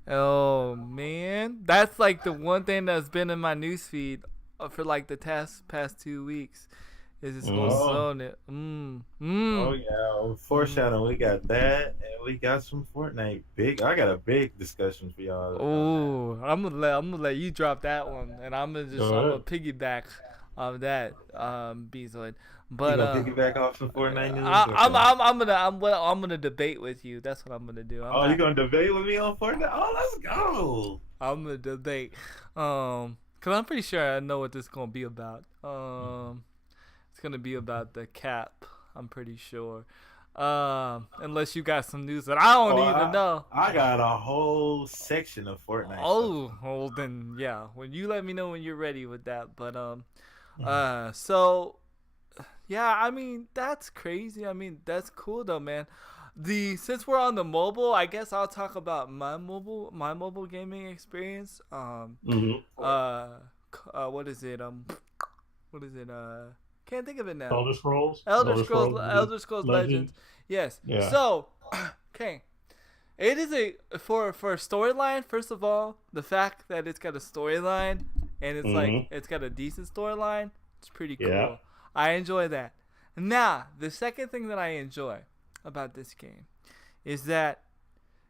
Oh man, that's like the one thing that's been in my newsfeed for like the past 2 weeks. Is this whole Sony? Oh yeah, foreshadowing. We got that, and we got some Fortnite. I got a big discussion for y'all. Oh, I'm gonna let you drop that one, and I'm gonna piggyback on that, Bittysode. But you gonna piggyback off some Fortnite news? I'm gonna debate with you. That's what I'm gonna do. You gonna debate with me on Fortnite? Oh, let's go. I'm gonna debate, cause I'm pretty sure I know what this is gonna be about. It's gonna be about the cap. I'm pretty sure. Unless you got some news that I don't even know. I got a whole section of Fortnite. Well then, yeah. When you let me know when you're ready with that, but so. Yeah, I mean that's crazy. I mean that's cool though, man. Since we're on the mobile, I guess I'll talk about my mobile gaming experience. What is it? Can't think of it now. Elder Scrolls Legends. Yes. Yeah. So, okay. It is for storyline. First of all, the fact that it's got a storyline and it's like Mhm. it's got a decent storyline. It's pretty cool. Yeah. I enjoy that. Now, the second thing that I enjoy about this game is that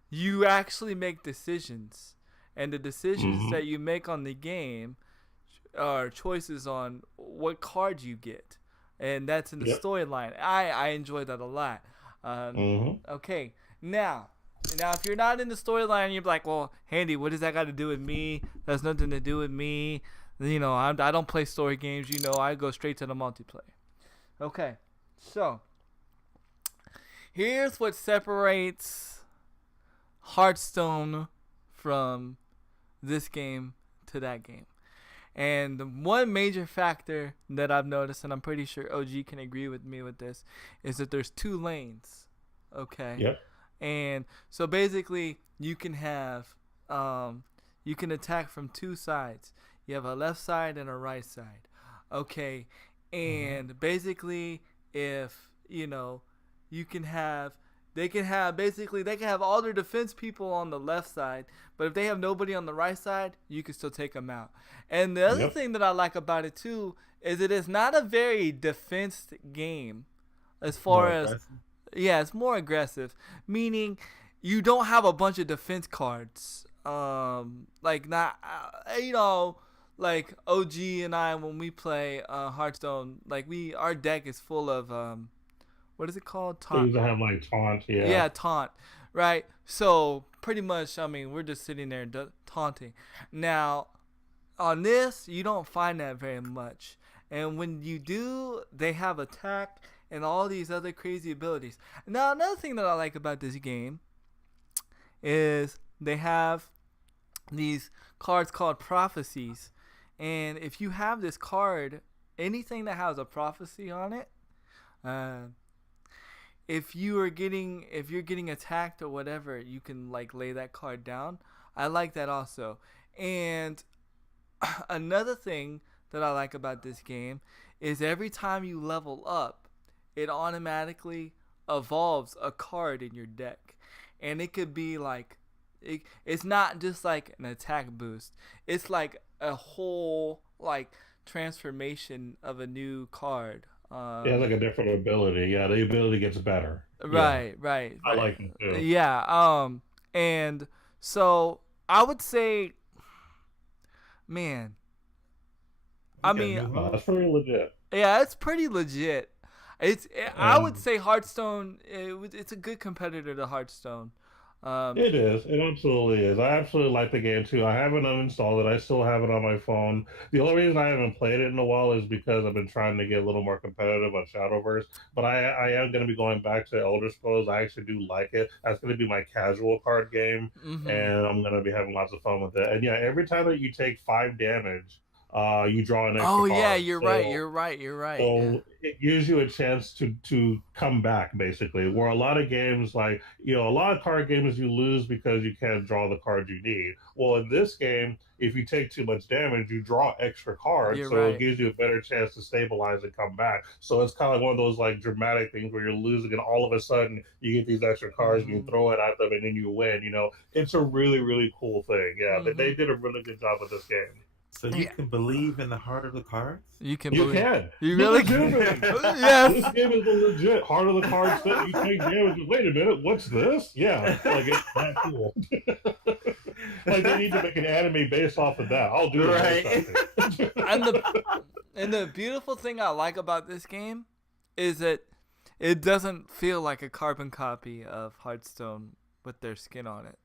you actually make decisions, and the decisions Mhm. that you make on the game are choices on what card you get, and that's in the Yep. storyline. I enjoy that a lot. Mhm. Okay, now if you're not in the storyline, you're like, well, Handy, what does that got to do with me? That's nothing to do with me. You know, I don't play story games. You know, I go straight to the multiplayer. Okay, so here's what separates Hearthstone from this game to that game. And the one major factor that I've noticed, and I'm pretty sure OG can agree with me with this, is that there's 2 lanes. Okay. Yep. And so basically, you can have, you can attack from 2 sides. You have a left side and a right side. Okay. And basically, if, you know, you can have, they can have all their defense people on the left side, but if they have nobody on the right side, you can still take them out. And the other Yep. thing that I like about it too is it is not a very defense game, as far More as aggressive. yeah, it's more aggressive, meaning you don't have a bunch of defense cards. Like not, you know, like OG and I when we play Hearthstone, like our deck is full of what is it called? Things that have like taunt. Yeah. Yeah, taunt, right? So pretty much, I mean, we're just sitting there taunting. Now, on this, you don't find that very much, and when you do, they have attack and all these other crazy abilities. Now, another thing that I like about this game is they have these cards called prophecies, and if you have this card, anything that has a prophecy on it, if you're getting attacked or whatever, you can like lay that card down. I like that also. And another thing that I like about this game is every time you level up, it automatically evolves a card in your deck. And it could be like it's not just like an attack boost. It's like a whole like transformation of a new card. It has like a different ability. Yeah, the ability gets better. Right, Yeah. right, I right. like it too. Yeah, and so I would say, man, I We got mean, new No, host. that's pretty legit. yeah, it's pretty legit. I would say Hearthstone. It's a good competitor to Hearthstone. It is. It absolutely is. I absolutely like the game too. I haven't uninstalled it. I still have it on my phone. The only reason I haven't played it in a while is because I've been trying to get a little more competitive on Shadowverse. But I am going to be going back to Elder Scrolls. I actually do like it. That's going to be my casual card game, Mm-hmm. and I'm going to be having lots of fun with it. And yeah, every time that you take 5 damage, you draw an extra Oh yeah, card. you're So- right. You're right. You're right. Yeah. So it gives you a chance to come back, basically. Where a lot of games, like, a lot of card games, you lose because you can't draw the cards you need. Well, in this game, if you take too much damage, you draw extra cards, You're so right. it gives you a better chance to stabilize and come back. So it's kind of like one of those like dramatic things where you're losing, and all of a sudden you get these extra cards, and you Mhm. throw it at them, and then you win. It's a really, really cool thing. Yeah, they did a really good job with this game. So you Yeah. can believe in the heart of the cards? You can. You believe. can. You really can. Legitimately. Yes. This game is a legit heart of the cards thing. You take damage. Wait a minute, what's this? Yeah, like it's that cool. Like they need to make an anime based off of that. I'll do it. Right. And the beautiful thing I like about this game is that it doesn't feel like a carbon copy of Hearthstone with their skin on it.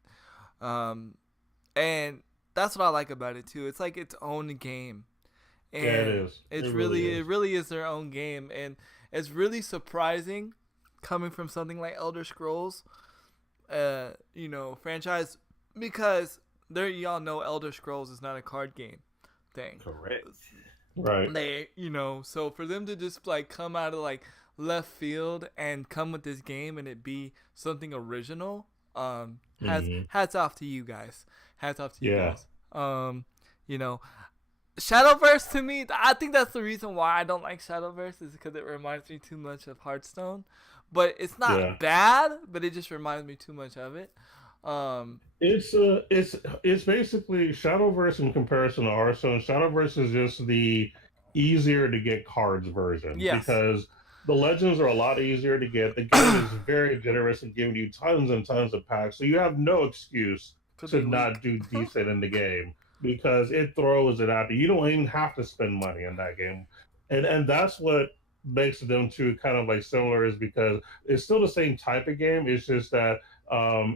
And that's what I like about it too. It's like its own game. And Yeah, it is. It's It really, really is. it really is their own game, and it's really surprising coming from something like Elder Scrolls, franchise, because y'all know Elder Scrolls is not a card game thing. Correct. Right. So for them to just like come out of like left field and come with this game and it be something original, hats off to you guys. Hats off to you Yeah. guys. Shadowverse, to me, I think that's the reason why I don't like Shadowverse, is because it reminds me too much of Hearthstone. But it's not Yeah. bad, but it just reminds me too much of it. It's basically Shadowverse in comparison to Hearthstone. Shadowverse is just the easier to get cards version Yes. because the legends are a lot easier to get. The game is very generous in giving you tons and tons of packs, so you have no excuse To to be weak. not do decent in the game because it throws it out. You don't even have to spend money in that game, and that's what makes them two kind of like similar is because it's still the same type of game. It's just that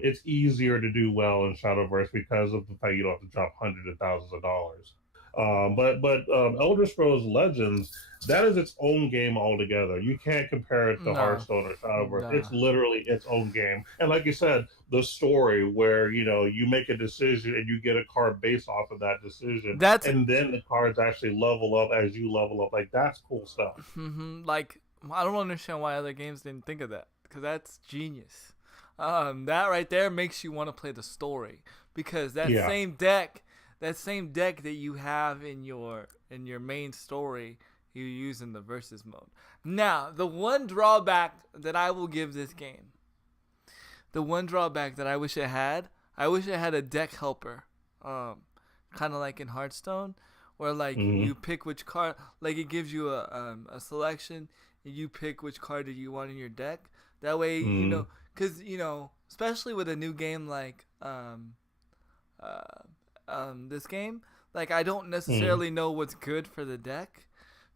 it's easier to do well in Shadowverse because of the fact you don't have to drop hundreds of thousands of dollars. But Elder Scrolls Legends, that is its own game altogether. You can't compare it to No. Hearthstone or Shadowverse. Nah. It's literally its own game. And like you said, the story where you make a decision and you get a card based off of that decision, That's and then the cards actually level up as you level up. Like that's cool stuff. like I don't understand why other games didn't think of that because that's genius. That right there makes you want to play the story because Yeah. that same deck that you have in your main story, you use in the versus mode. Now, the one drawback that I will give this game, the one drawback that I wish it had a deck helper, kind of like in Hearthstone, where like Mhm. you pick which card, like it gives you a selection, and you pick which card that you want in your deck. That way, Mhm. because especially with a new game like this game, like I don't Mhm. necessarily know what's good for the deck.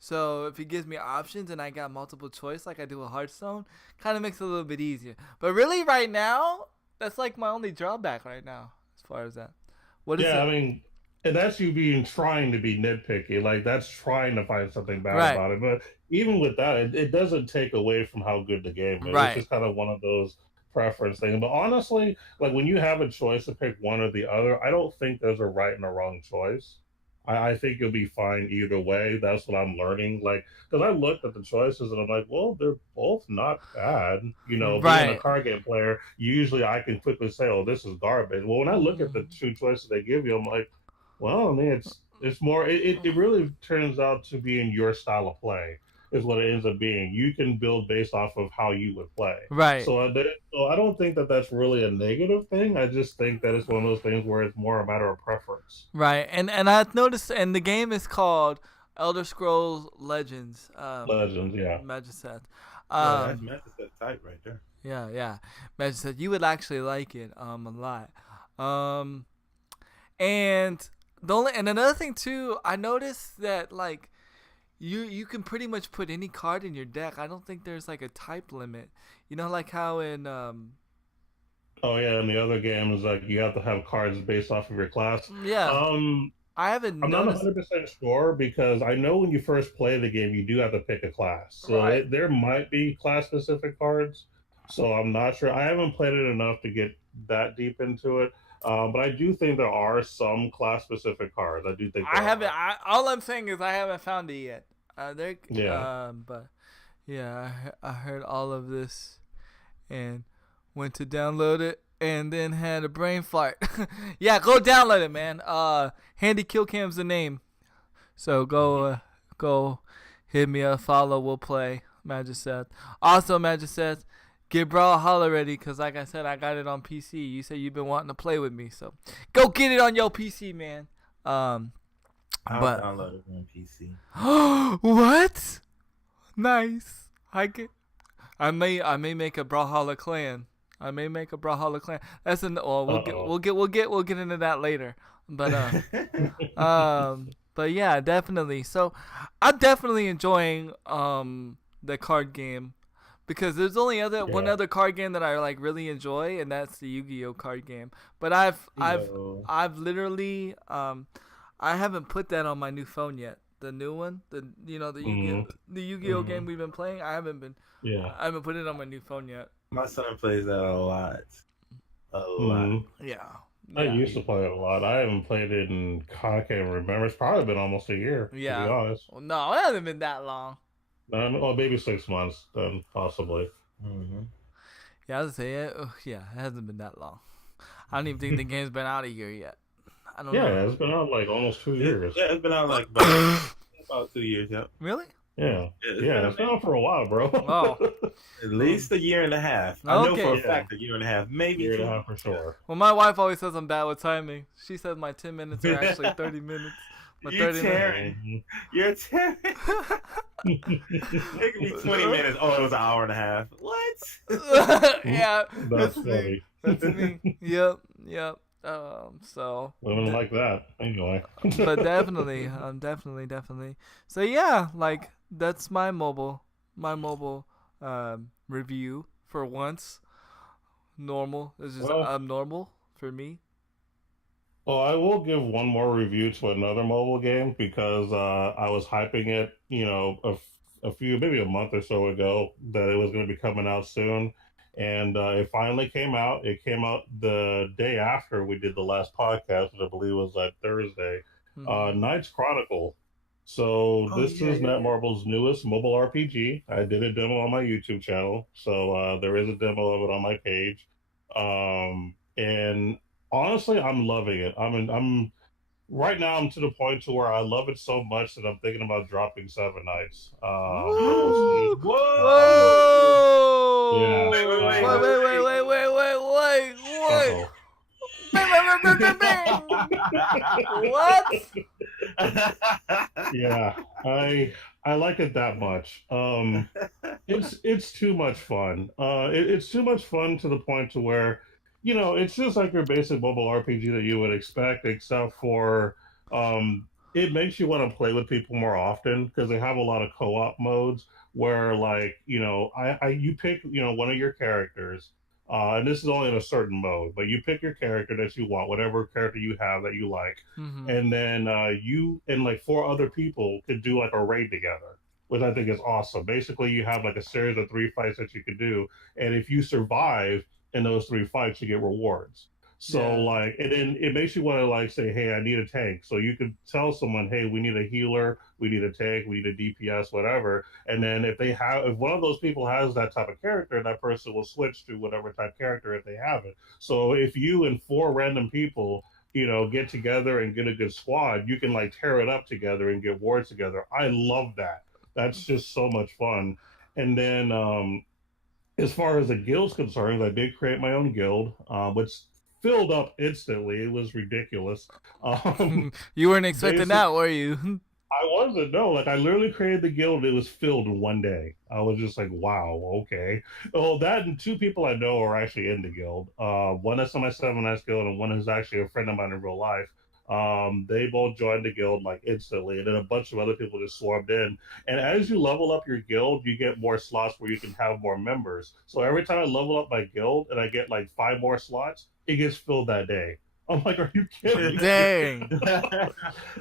So if it gives me options and I got multiple choice like I do with Hearthstone, kind of makes it a little bit easier. But really, right now, that's like my only drawback right now as far as that. What is Yeah, it? I mean, and that's you being trying to be nitpicky. Like that's trying to find something bad Right, about it. But even with that, it doesn't take away from how good the game is. It's right, just kind of one of those preference things. But honestly, like when you have a choice to pick one or the other, I don't think there's a right and a wrong choice. I think you'll be fine either way. That's what I'm learning. Like, because I looked at the choices and I'm like, well, they're both not bad. Being a right. card game player, usually I can quickly say, oh, this is garbage. Well, when I look at the Mhm. two choices they give you, I'm like, well, I mean, it's more. It really turns out to be in your style of play is what it ends up being. You can build based off of how you would play. Right, So I don't think that that's really a negative thing. I just think that it's one of those things where it's more a matter of preference. right. And I've noticed, and the game is called Elder Scrolls Legends. Legends, yeah. Magic Seth. Yeah, that's Um, Manchester type right there. yeah. Magic Seth. You would actually like it a lot. Um, and and another thing too, I noticed that like you can pretty much put any card in your deck. I don't think there's like a type limit. Like how in Oh yeah, and the other game is like you have to have cards based off of your class. yeah, Um, I haven't I'm not noticed. 100% sure because I know when you first play the game, you do have to pick a class. So Right. there might be class specific cards. So I'm not sure. I haven't played it enough to get that deep into it. But I do think there are some class specific cards. I do think I there haven't. are. All I'm saying is I haven't found it yet. There. Yeah. But yeah, I heard all of this and went to download it and then had a brain fart. Yeah, go download it, man. Handy Kill Cam's the name. So go hit me up, follow, we'll play Magic Seth. Also, Magic Seth, get Brawlhalla ready, because like I said, I got it on PC. You said you've been wanting to play with me, so go get it on your PC, man. I'll But download it on PC. what? Nice. I may make a Brawlhalla clan. I may make a Brawlhalla clan. That's an oh Uh-oh. we'll get into that later. But but yeah, definitely. So I'm definitely enjoying the card game because there's only one Yeah. other card game that I like really enjoy, and that's the Yu-Gi-Oh card game. But Yo. I've literally I haven't put that on my new phone yet. The new one, Mhm. The Yu-Gi-Oh Mhm. game we've been playing. Yeah. I haven't put it on my new phone yet. My son plays that a lot. A lot. Mhm. Yeah. I Yeah. used to play it a lot. I haven't played it in, I can't remember. It's probably been almost a year, to be Yeah. honest. Well, no, it hasn't been that long. Well, maybe 6 months, then possibly. Mm-hmm. Yeah, I was say it. Yeah, it hasn't been that long. I don't even think the game's been out a year yet. I don't Yeah, know. it's been out like almost 2 years. Yeah, it's been out like about 2 years. Yep. Really? Yeah. It's Yeah, been a it's been minute. on for a while, bro. Oh. At least a year and a half. I know for a Okay. fact a year and a half, maybe Year and a 2. half for sure. Well, my wife always says I'm bad with timing. She says my 10 minutes are actually 30 minutes. My You're 30 minutes. tearing. You're tearing. It could be 20 minutes. Oh, it was an hour and a half. What? Yeah, That's me. funny. That's me. Yep. So. Women like that. Anyway. But definitely, definitely. So yeah, like that's my mobile review for once. Normal. This is Well, abnormal for me. well, I will give one more review to another mobile game because I was hyping it, a few, maybe a month or so ago that it was going to be coming out soon. And it finally came out. It came out the day after we did the last podcast, which I believe was that Thursday. Mhm. Knights Chronicle. So Oh, this yeah, is yeah, yeah. Netmarble's newest mobile RPG. I did a demo on my YouTube channel, so there is a demo of it on my page. And honestly, I'm loving it. I'm right now. I'm to the point to where I love it so much that I'm thinking about dropping Seven Nights. We'll see. Woo! Whoa! Yeah. Wait, wait, wait, Wait, wait, wait, wait, wait. wait, wait, wait, wait. Uh-oh. Bang, bang, bang, bang, bang, bang. What? Yeah, I like it that much. It's too much fun. It's too much fun to the point to where, it's just like your basic mobile RPG that you would expect, except for it makes you want to play with people more often because they have a lot of co-op modes where, like, you pick, one of your characters. And this is only in a certain mode, but you pick your character that you want, whatever character you have that you like, Mhm. and then you and like 4 other people could do like a raid together, which I think is awesome. Basically, you have like a series of 3 fights that you could do, and if you survive in those 3 fights, you get rewards. So Yeah. like, and then it makes you want to like say, hey, I need a tank. So you could tell someone, hey, we need a healer, we need a tank, we need a DPS, whatever. And then if one of those people has that type of character, that person will switch to whatever type character if they have it. So if you and 4 random people get together and get a good squad, you can like tear it up together and get wars together. I love that. That's just so much fun. And then as far as the guild's concerned, I did create my own guild, which filled up instantly. It was ridiculous. You weren't expecting Basic, that, were you? I wasn't. No, like I literally created the guild. It was filled in one day. I was just like, wow, okay. Well, that and 2 people I know are actually in the guild. One is on my 7S guild, and one is actually a friend of mine in real life. They both joined the guild like instantly, and then a bunch of other people just swarmed in. And as you level up your guild, you get more slots where you can have more members. So every time I level up my guild and I get like 5 more slots, it gets filled that day. I'm like, are you kidding me? Dang.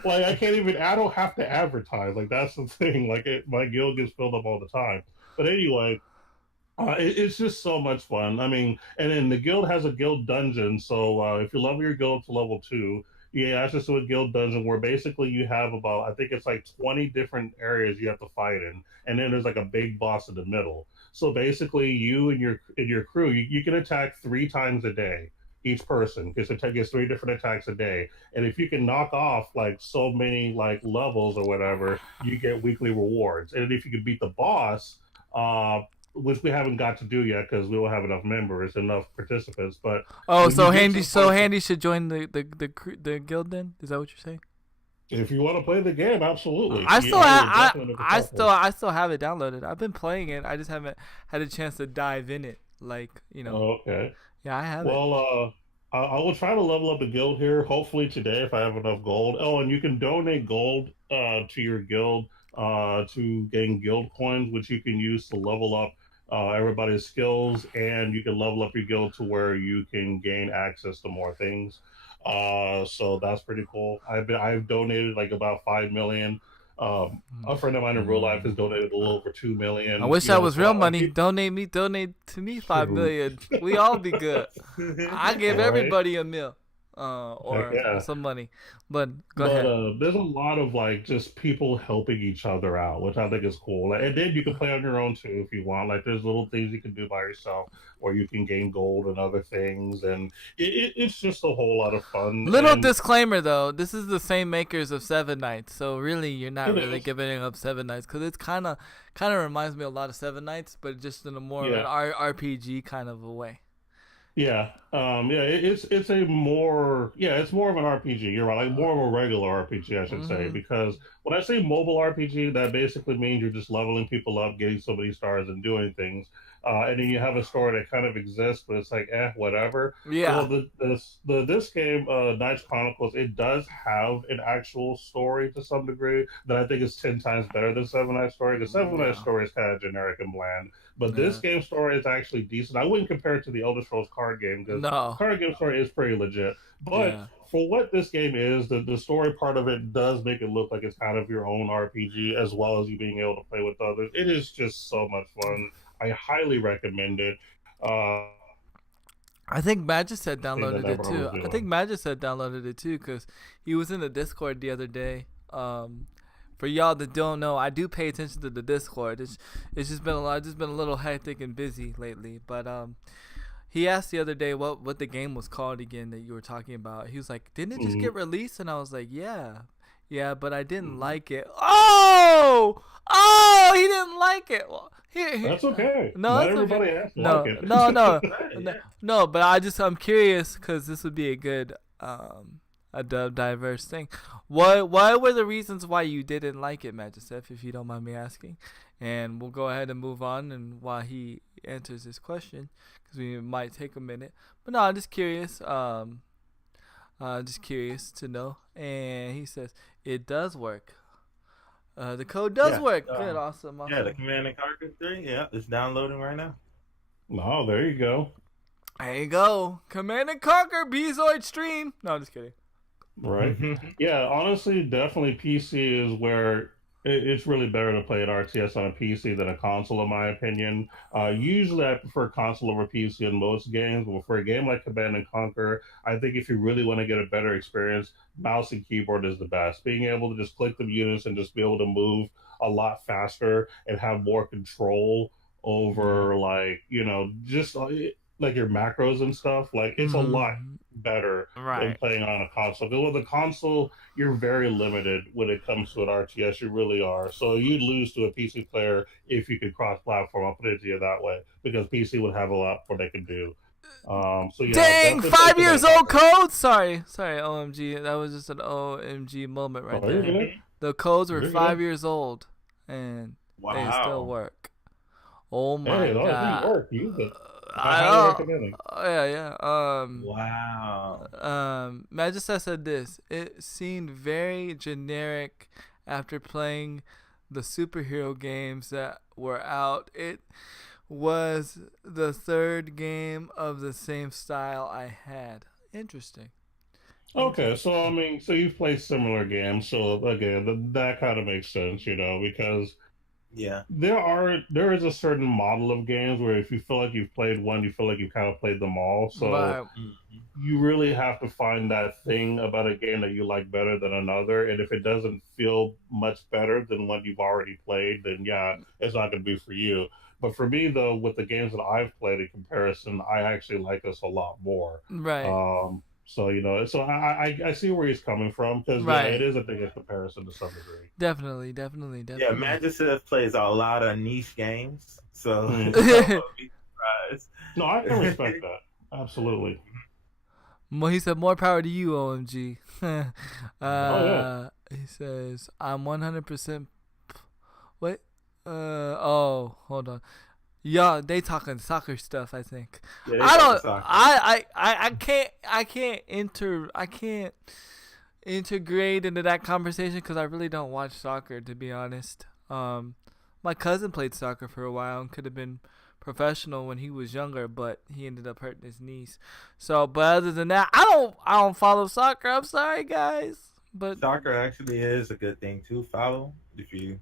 Like I can't even. I don't have to advertise. Like that's the thing. Like my guild gets filled up all the time. But anyway, it's just so much fun. I mean, and then the guild has a guild dungeon. So if you level your guild to level 2, you get access to a guild dungeon where basically you have about, I think it's like 20 different areas you have to fight in, and then there's like a big boss in the middle. So basically, you and your crew, you can attack 3 times a day. Each person gets 3 different attacks a day, and if you can knock off like so many like levels or whatever, you get weekly rewards. And if you can beat the boss, which we haven't got to do yet because we don't have enough members, enough participants. But Oh, when so you get Handy, to so point- Handy should join the guild then? Is that what you're saying? if you want to play the game, absolutely. I You- still would have definitely make a I couple. still have it downloaded. I've been playing it. I just haven't had a chance to dive in it. Like, Oh, okay. yeah, I have it. Well, I will try to level up the guild here. Hopefully today, if I have enough gold. Oh, and you can donate gold to your guild to gain guild coins, which you can use to level up everybody's skills, and you can level up your guild to where you can gain access to more things. So that's pretty cool. I've donated like about 5 million. A friend of mine in real life has donated a little over 2 million. I wish you that know, was so real I'll money. keep- Donate to me 5 Shoot. million. We all be good. I give Right? everybody a meal. or yeah. some money. But go But ahead. there's a lot of like just people helping each other out, which I think is cool. Like, and then you can play on your own too if you want. Like there's little things you can do by yourself, or you can gain gold and other things, and it's just a whole lot of fun. Little And disclaimer though, this is the same makers of Seven Nights, so really you're not it really is, giving up Seven Nights because it's kind of reminds me a lot of Seven Nights, but just in a more of an yeah. RPG kind of a way. Yeah, yeah, it's a more yeah, it's more of an RPG. You're right, like more of a regular RPG, I should say, Hmm. because when I say mobile RPG, that basically means you're just leveling people up, getting so many stars, and doing things. And then you have a story that kind of exists, but it's like whatever. Well, Yeah. this game, Knights Chronicles, it does have an actual story to some degree that I think is 10 times better than Seven Nights Story. The Seven Nights Yeah. Story is kind of generic and bland. But this Yeah. game story is actually decent. I wouldn't compare it to the Elder Scrolls card game because No. card game story is pretty legit. But Yeah. for what this game is, the story part of it does make it look like it's kind of your own RPG as well as you being able to play with others. It is just so much fun. I highly recommend it. I think Magic had Thing that downloaded it everyone too. was I think doing. Magic had downloaded it too because he was in the Discord the other day. For y'all that don't know, I do pay attention to the Discord. It's just been a lot. Just been a little hectic and busy lately. But he asked the other day what the game was called again that you were talking about. He was like, "Didn't it just Mhm. get released?" And I was like, "Yeah, but I didn't Mhm. like it." Oh, he didn't like it. Well, That's okay. no, Not that's okay. everybody has to like No, it. no, no, Right, no, yeah. no. But I'm curious because this would be a good diverse thing. What were the reasons why you didn't like it, Magistef, if you don't mind me asking? And we'll go ahead and move on and while he answers this question because we might take a minute. But no, I'm just curious. Just curious to know. And he says it does work. The code does Yeah. work. Good, awesome. Yeah, the Command and Conquer 3, yeah, it's downloading right now. Oh, there you go. There you go. Command and Conquer Bezoid stream. No, I'm just kidding. Right. Yeah, honestly, definitely PC is where it's really better to play an RTS on a PC than a console, in my opinion. Usually, I prefer console over PC in most games, but for a game like Command and Conquer, I think if you really want to get a better experience, mouse and keyboard is the best. Being able to just click the units and just be able to move a lot faster and have more control over, like, just like your macros and stuff, like it's a lot better than Right. playing on a console. Because with a console, you're very limited when it comes to an RTS. You really are. So you'd lose to a PC player if you could cross-platform. I'll put it to you that way, because PC would have a lot more they could do. So yeah, Dang, definitely 5 years Command old Conquer. code. Sorry, OMG. That was just an OMG moment right Oh, you're there. good. The codes were You're 5 years old, and they still Wow. work. Oh my Hey, those things god. work. Use it. I I highly know. recommend it. Yeah. Wow. Magista said this. It seemed very generic after playing the superhero games that were out. It was the third game of the same style I had. Interesting. Okay, so I mean, so you've played similar games, so again, that kind of makes sense, because Yeah. there is a certain model of games where if you feel like you've played one, you feel like you've kind of played them all. So Right. you really have to find that thing about a game that you like better than another. And if it doesn't feel much better than what you've already played, then yeah, it's not going to be for you. But for me, though, with the games that I've played in comparison, I actually like this a lot more. Right. So so I see where he's coming from, because yeah, Right. it is a big comparison to some degree. Definitely. Yeah, Magicef plays a lot of niche games, so Mm. don't be surprised. No, I can respect that. Absolutely. Well, he said, more power to you, OMG. yeah. He says, I'm 100%. What? Hold on. Yeah, they talking soccer stuff, I think. Yeah, they I talking don't. soccer. I can't integrate into that conversation because I really don't watch soccer, to be honest. My cousin played soccer for a while and could have been professional when he was younger, but he ended up hurting his knees. So, but other than that, I don't follow soccer. I'm sorry, guys, but Soccer actually is a good thing to follow if you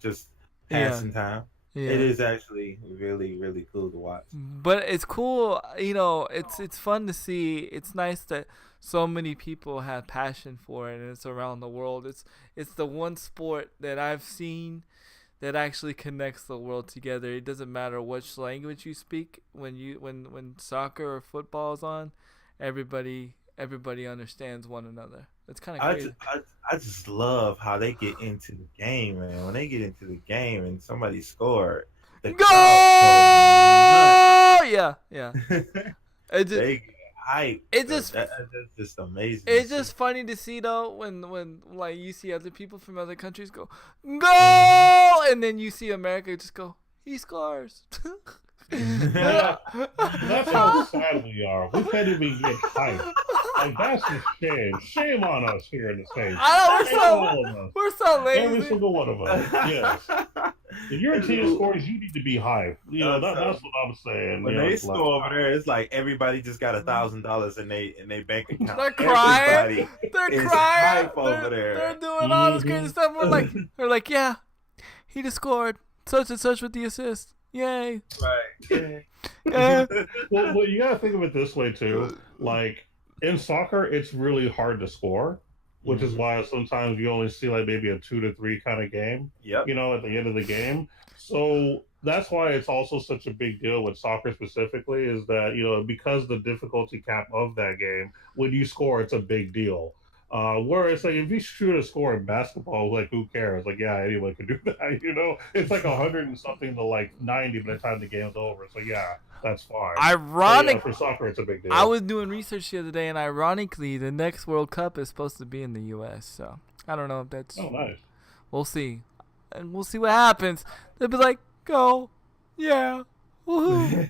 just Yeah. passing time. Yeah. It is actually really, really cool to watch. But it's cool, it's fun to see. It's nice that so many people have passion for it, and it's around the world. It's the one sport that I've seen that actually connects the world together. It doesn't matter which language you speak. When soccer or football is on, everybody understands one another. It's kind of crazy. I just love how they get into the game, man. When they get into the game and somebody scored, the Go! crowd Yeah. goes nuts. It just, They get hype. it just That's just amazing. It's to see. just funny to see though when like you see other people from other countries go go, and then you see America just go, he scores. Yeah, that's how sad we are. We can't even get hype. Like that's a shame. Shame on us here in the States. We're so lazy. Every single one of us. Yes. If your team scores, you need to be hyped. That's what I'm saying. When they score over there, it's like everybody just got $1,000 in their bank account. They're crying. Everybody They're is crying. hype over there. They're doing all this crazy stuff. We're like, yeah, he just scored such and such with the assist. Yay. Right. Yeah. Well, you gotta think of it this way too. Like in soccer, it's really hard to score, which is why sometimes you only see like maybe a 2-3 kind of game. Yep. At the end of the game. So that's why it's also such a big deal with soccer specifically, is that because the difficulty cap of that game, when you score, it's a big deal. Whereas like if you shoot a score in basketball, like who cares? Like yeah, anyone can do that. It's like 100 and something to like 90 by the time the game's over. So yeah, that's fine. Ironic. For soccer, it's a big deal. I was doing research the other day, and ironically, the next World Cup is supposed to be in the U.S. So I don't know if that's. Oh, nice. We'll see, and we'll see what happens. They'll be like, "Go, yeah, woohoo!"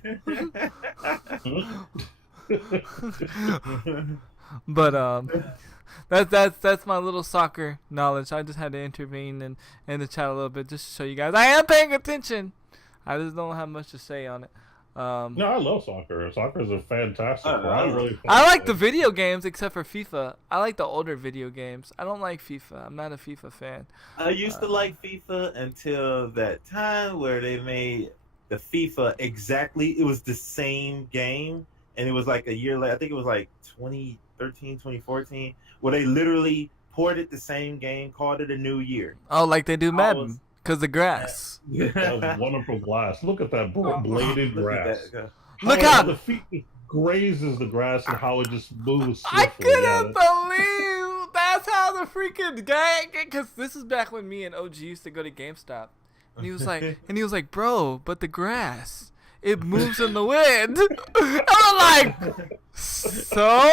But that's my little soccer knowledge. I just had to intervene and to chat a little bit just to show you guys I am paying attention. I just don't have much to say on it. No, I love soccer. Soccer is a fantastic sport. I like the video games except for FIFA. I like the older video games. I don't like FIFA. I'm not a FIFA fan. I used to like FIFA until that time where they made the FIFA exactly. It was the same game, and it was like a year later. I think it was like 2013, 2014, where they literally ported the same game, called it a new year. Oh, like they do Madden. Because the grass. That was wonderful glass. Look at that bladed grass. Look how the feet grazes the grass and how it just moves I swiftly. couldn't believe that's how the freaking guy. Because this is back when me and OG used to go to GameStop, and he was like, bro, but the grass, it moves in the wind. And I'm like, so.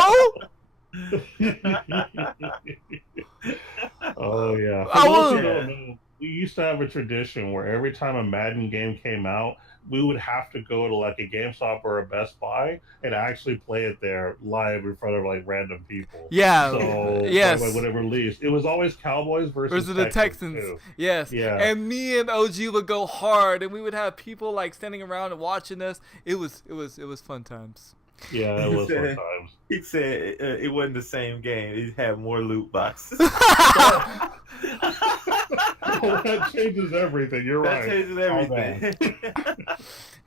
Oh yeah. I For those will- who don't know, we used to have a tradition where every time a Madden game came out, we would have to go to like a GameStop or a Best Buy and actually play it there live in front of like random people. Yeah. So Yes. like, when it released, it was always Cowboys versus the Texans. too. Yes. Yeah. And me and OG would go hard, and we would have people like standing around and watching us. It was fun times. Yeah, it was fun times. He said it wasn't the same game. It had more loot boxes. That changes everything. You're That right. changes everything.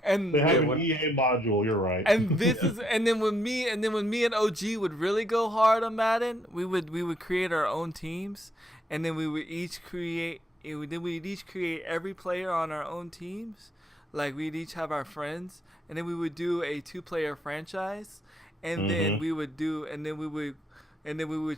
And They have an EA module. You're right. and then when me and OG would really go hard on Madden, we would create our own teams, and then we'd each create every player on our own teams. Like we'd each have our friends, and then we would do a 2-player franchise, and then we would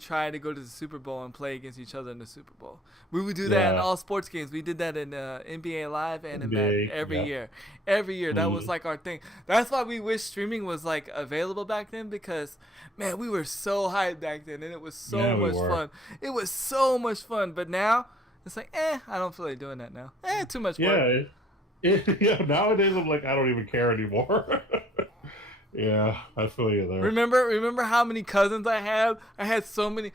try to go to the Super Bowl and play against each other in the Super Bowl. We would do that in all sports games. We did that in NBA Live and in Madden every year. Every year, that was like our thing. That's why we wish streaming was like available back then, because man, we were so hyped back then, and it was so much fun. It was so much fun. But now it's like, I don't feel like doing that now. Too much work. Yeah, nowadays I'm like, I don't even care anymore. Yeah, I feel you there. Remember how many cousins I had? I had so many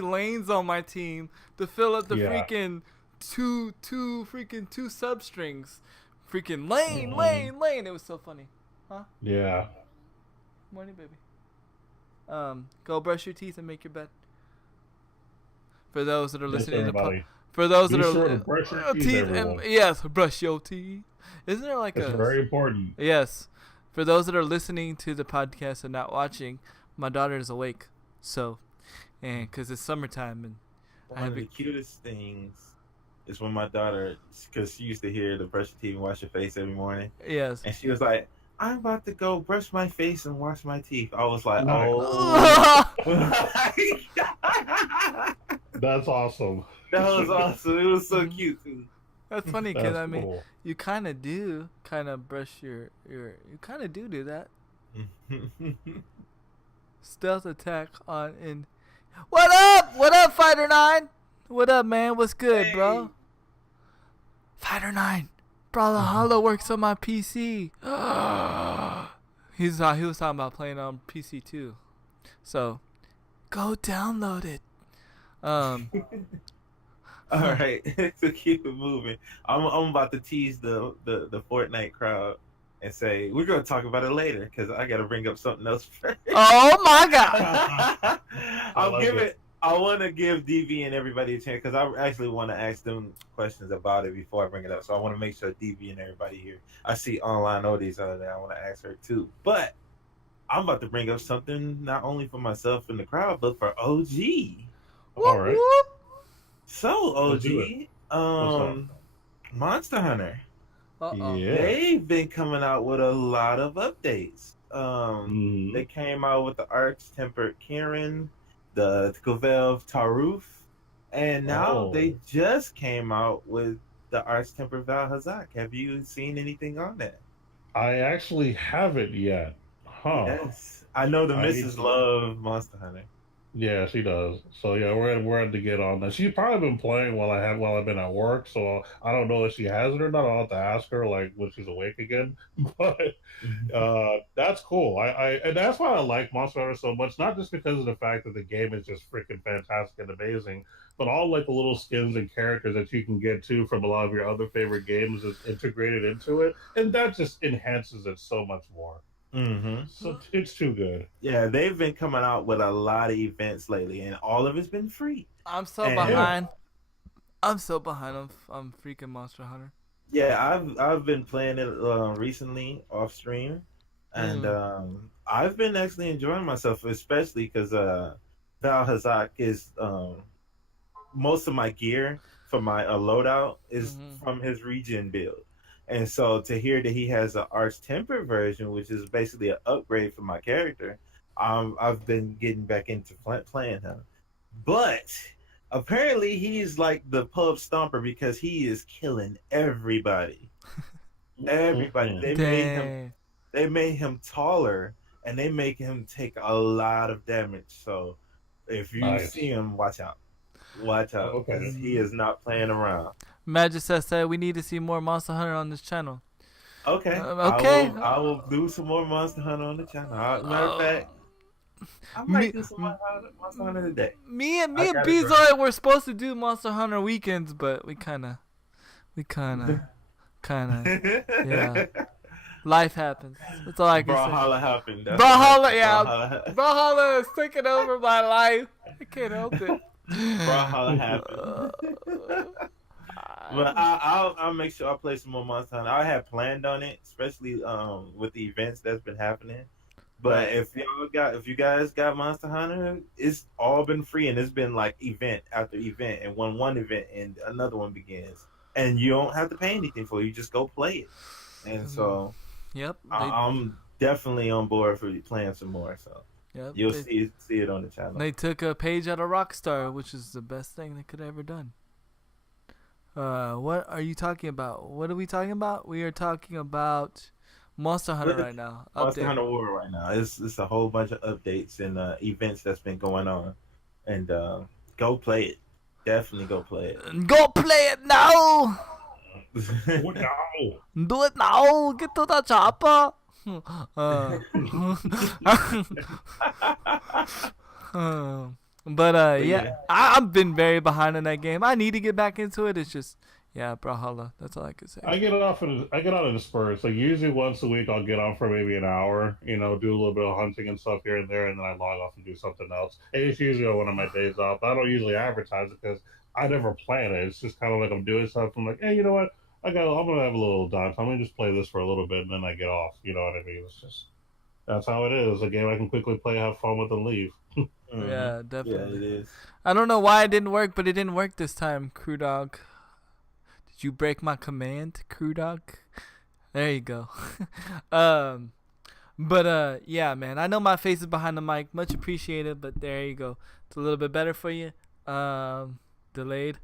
lanes on my team to fill up the freaking two substrings. Freaking lane. It was so funny. Huh? Yeah. Morning, baby. Go brush your teeth and make your bed. For those that are listening to For those Be that sure are to brush your teeth, everyone. yes, brush your teeth. Isn't there like It's a very important. yes? For those that are listening to the podcast and not watching, my daughter is awake, so and because it's summertime and One of the cutest things is when my daughter, because she used to hear the brush your teeth and wash your face every morning, yes. and she was like, "I'm about to go brush my face and wash my teeth." I was like, Nice. "Oh." That's awesome. That was awesome. It was so cute too. That's funny because That's I mean, cool. you kind of do brush your you kind of do that. Stealth attack on in. What up? What up, Fighter 9? What up, man? What's good, bro? Fighter 9. Bro, the Hollow works on my PC. He was talking about playing on PC too. So, go download it. All right, to keep it moving, I'm about to tease the Fortnite crowd and say we're gonna talk about it later because I got to bring up something else first. Oh my god! I want to give DV and everybody a chance because I actually want to ask them questions about it before I bring it up. So I want to make sure DV and everybody here. I see online Odie's other day. I want to ask her too. But I'm about to bring up something not only for myself and the crowd, but for OG. All right. So Let's do OG, Monster Hunter. Uh-oh. Yeah. They've been coming out with a lot of updates. Mhm. They came out with the Arch-Tempered Kieran, the Gavel Taruf, and now they just came out with the Arch-Tempered Val-Hazak. Have you seen anything on that? I actually haven't yet. Huh. Yes. I know the I- missus love Monster Hunter. Yeah, she does. So yeah, we're to get on that. She's probably been playing while I've been at work, so I don't know if she has it or not. I'll have to ask her like when she's awake again. But that's cool. And that's why I like Monster Hunter so much. Not just because of the fact that the game is just freaking fantastic and amazing, but all like the little skins and characters that you can get too from a lot of your other favorite games is integrated into it, and that just enhances it so much more. Mm-hmm. So it's too good. Yeah, they've been coming out with a lot of events lately, and all of it's been free. I'm so And- behind. I'm so behind on freaking Monster Hunter. Yeah, I've been playing it recently off stream, and I've been actually enjoying myself, especially because Val Hazak is most of my gear for my loadout is from his regen build. And so to hear that he has an Arch Tempered version, which is basically an upgrade for my character, I've been getting back into playing him. But apparently he's like the pub stomper because he is killing everybody. Everybody. They made him taller and they make him take a lot of damage. So if you see him, watch out. Watch out. Because he is not playing around. Magiseth said we need to see more Monster Hunter on this channel. Okay. Okay. I will do some more Monster Hunter on the channel. Matter of fact, I might do some Monster Hunter today. Me and Bezoy were supposed to do Monster Hunter weekends, but we kind of, yeah. Life happens. That's all I can say. Brawlhalla happened. Brawlhalla, yeah. Brawlhalla is taking over my life. I can't help it. Brawlhalla happened. But I'll make sure I play some more Monster Hunter. I had planned on it, especially with the events that's been happening. But if you guys got Monster Hunter, it's all been free, and it's been like event after event, and when one event and another one begins, and you don't have to pay anything for it. You just go play it. And so, yep, I'm definitely on board for playing some more. So you'll see it on the channel. They took a page out of Rockstar, which is the best thing they could have ever done. What are you talking about? What are we talking about? We are talking about Monster Hunter right now. Monster Hunter World right now. It's a whole bunch of updates and events that's been going on. And go play it. Definitely go play it. Go play it now! Wow. Do it now! Get to the chopper! But yeah, I've been very behind in that game. I need to get back into it. It's just, yeah, Brawlhalla. That's all I can say. I get out of the spurts. Like usually once a week, I'll get on for maybe an hour. You know, do a little bit of hunting and stuff here and there, and then I log off and do something else. And it's usually one of my days off. I don't usually advertise it because I never plan it. It's just kind of like I'm doing stuff. I'm like, hey, you know what? I'm gonna have a little downtime. I'm gonna just play this for a little bit, and then I get off. You know what I mean? It's just that's how it is. A game I can quickly play, have fun with, and leave. Mhm. Yeah, Yeah, definitely. it is. I don't know why it didn't work, but it didn't work this time, Crew Dog. Did you break my command, Crew Dog? There you go. But yeah, man. I know my face is behind the mic. Much appreciated, but there you go. It's a little bit better for you. Delayed.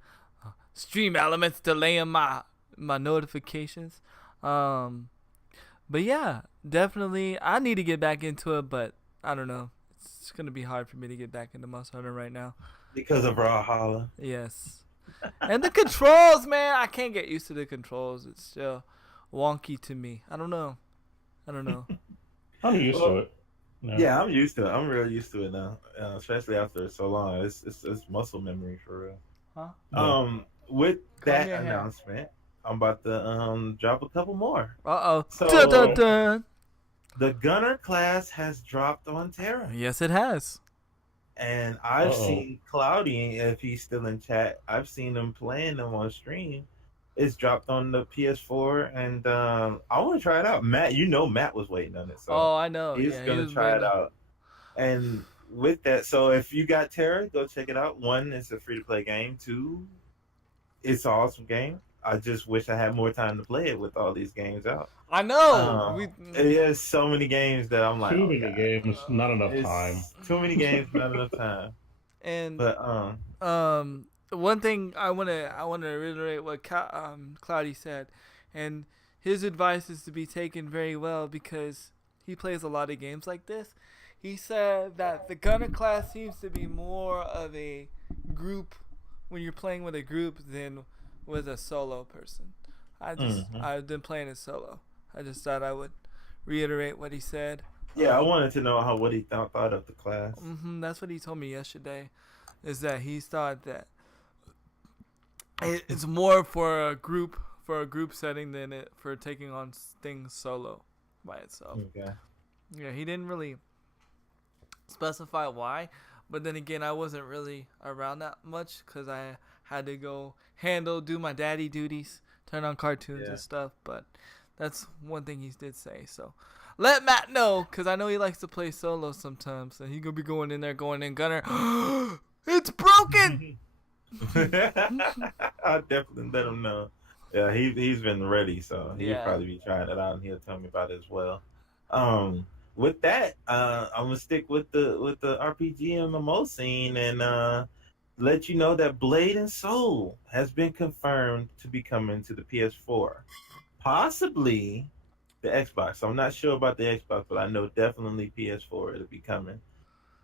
Stream elements delaying my notifications. But yeah, definitely. I need to get back into it, but I don't know. It's gonna be hard for me to get back into Monster Hunter right now. Because of Brawlhalla. Yes. And the controls, man. I can't get used to the controls. It's still wonky to me. I don't know. I'm used to it. Yeah, I'm used to it. I'm real used to it now, especially after so long. It's muscle memory for real. Huh? Yeah. With Comb that your hair. announcement, I'm about to drop a couple more. Uh-oh. So- Dun, dun, dun. The Gunner class has dropped on Terra, Yes, it has. and I've Uh-oh. seen Cloudy, if he's still in chat, I've seen him playing them on stream. It's dropped on the PS4, and I want to try it out. Matt, Matt was waiting on it, so Oh, I know. he's Yeah, he gonna was try it waiting. out. And with that, so if you got Terra, go check it out. One, it's a free to play game. Two, it's an awesome game. I just wish I had more time to play it with all these games out. I know. There's so many games that I'm like, Too oh, many God. games, not enough It's time. too many games, not enough time. And But one thing I wanna reiterate what Cloudy said, and his advice is to be taken very well because he plays a lot of games like this. He said that the Gunner class seems to be more of a group when you're playing with a group than with a solo person. I've been playing it solo. I just thought I would reiterate what he said. yeah, I wanted to know what he thought of the class. That's what he told me yesterday, is that he thought that it's more for a group setting than it for taking on things solo by itself. Okay. Yeah, he didn't really specify why, but then again, I wasn't really around that much because I had to go do my daddy duties, turn on cartoons Yeah. and stuff. But that's one thing he did say. So let Matt know, because I know he likes to play solo sometimes, and he gonna be going in Gunner. It's broken. I'll definitely let him know. Yeah, he's been ready, so he'll Yeah. probably be trying it out, and he'll tell me about it as well. With that, I'm gonna stick with the RPG MMO scene and let you know that Blade and Soul has been confirmed to be coming to the PS4, possibly the Xbox. I'm not sure about the Xbox, but I know definitely PS4 it'll be coming.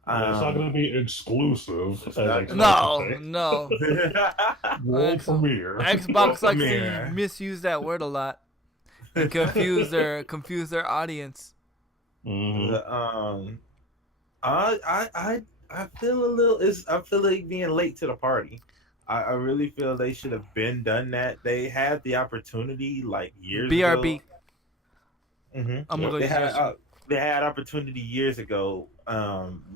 It's not going to be exclusive. As not- Xbox No, would say. no. World Xbox- premiere. Xbox likes to Premiere. misuse that word a lot and confuse their audience. Mhm. I feel a little. I feel like being late to the party. I really feel they should have been done that. They had the opportunity like years BRB. ago. Mm-hmm. I'm gonna go They use had yours. they had opportunity years ago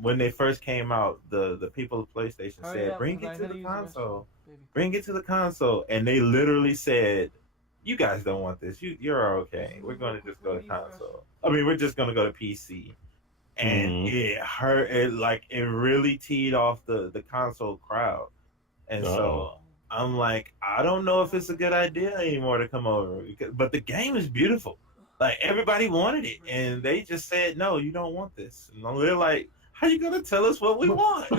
when they first came out. The people of PlayStation Oh, said, yeah, "Bring because it I to gotta the use the restroom, console. baby. Bring it to the console." And they literally said, "You guys don't want this. You're okay. We're going to just go to console. We're just going to go to PC." And it hurt. It really teed off the console crowd. And so I'm like, I don't know if it's a good idea anymore to come over. But the game is beautiful. Like, everybody wanted it. And they just said, no, you don't want this. And they're like, how you going to tell us what we want?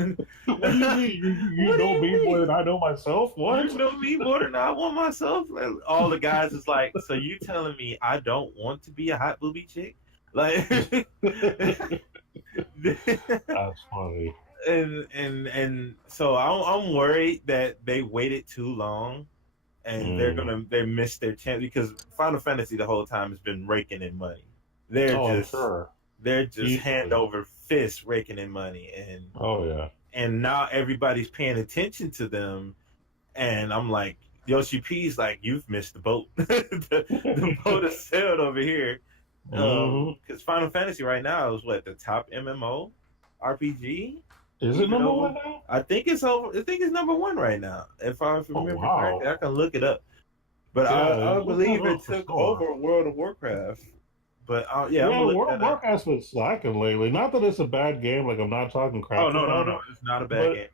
What do you mean? You What do know you me mean? more than I know myself? What? You know me more than I want myself? Like, all the guys is like, so you telling me I don't want to be a hot booby chick? Like... That's funny. and so I'm worried that they waited too long, and they missed their chance because Final Fantasy the whole time has been raking in money. They're just Easily. hand over fist raking in money, and now everybody's paying attention to them, and I'm like, Yoshi P's like, you've missed the boat. the boat has sailed over here. Because Final Fantasy right now is what, the top MMO RPG? Is it number one now? I think it's over. I think it's number one right now. If I remember correctly, I can look it up. But Yeah, I believe it for took sure. over World of Warcraft. But I'm Yeah, gonna look that up. Warcraft's been slacking lately. Not that it's a bad game. Like I'm not talking crap. Oh no, about no, it, it's not a bad but game.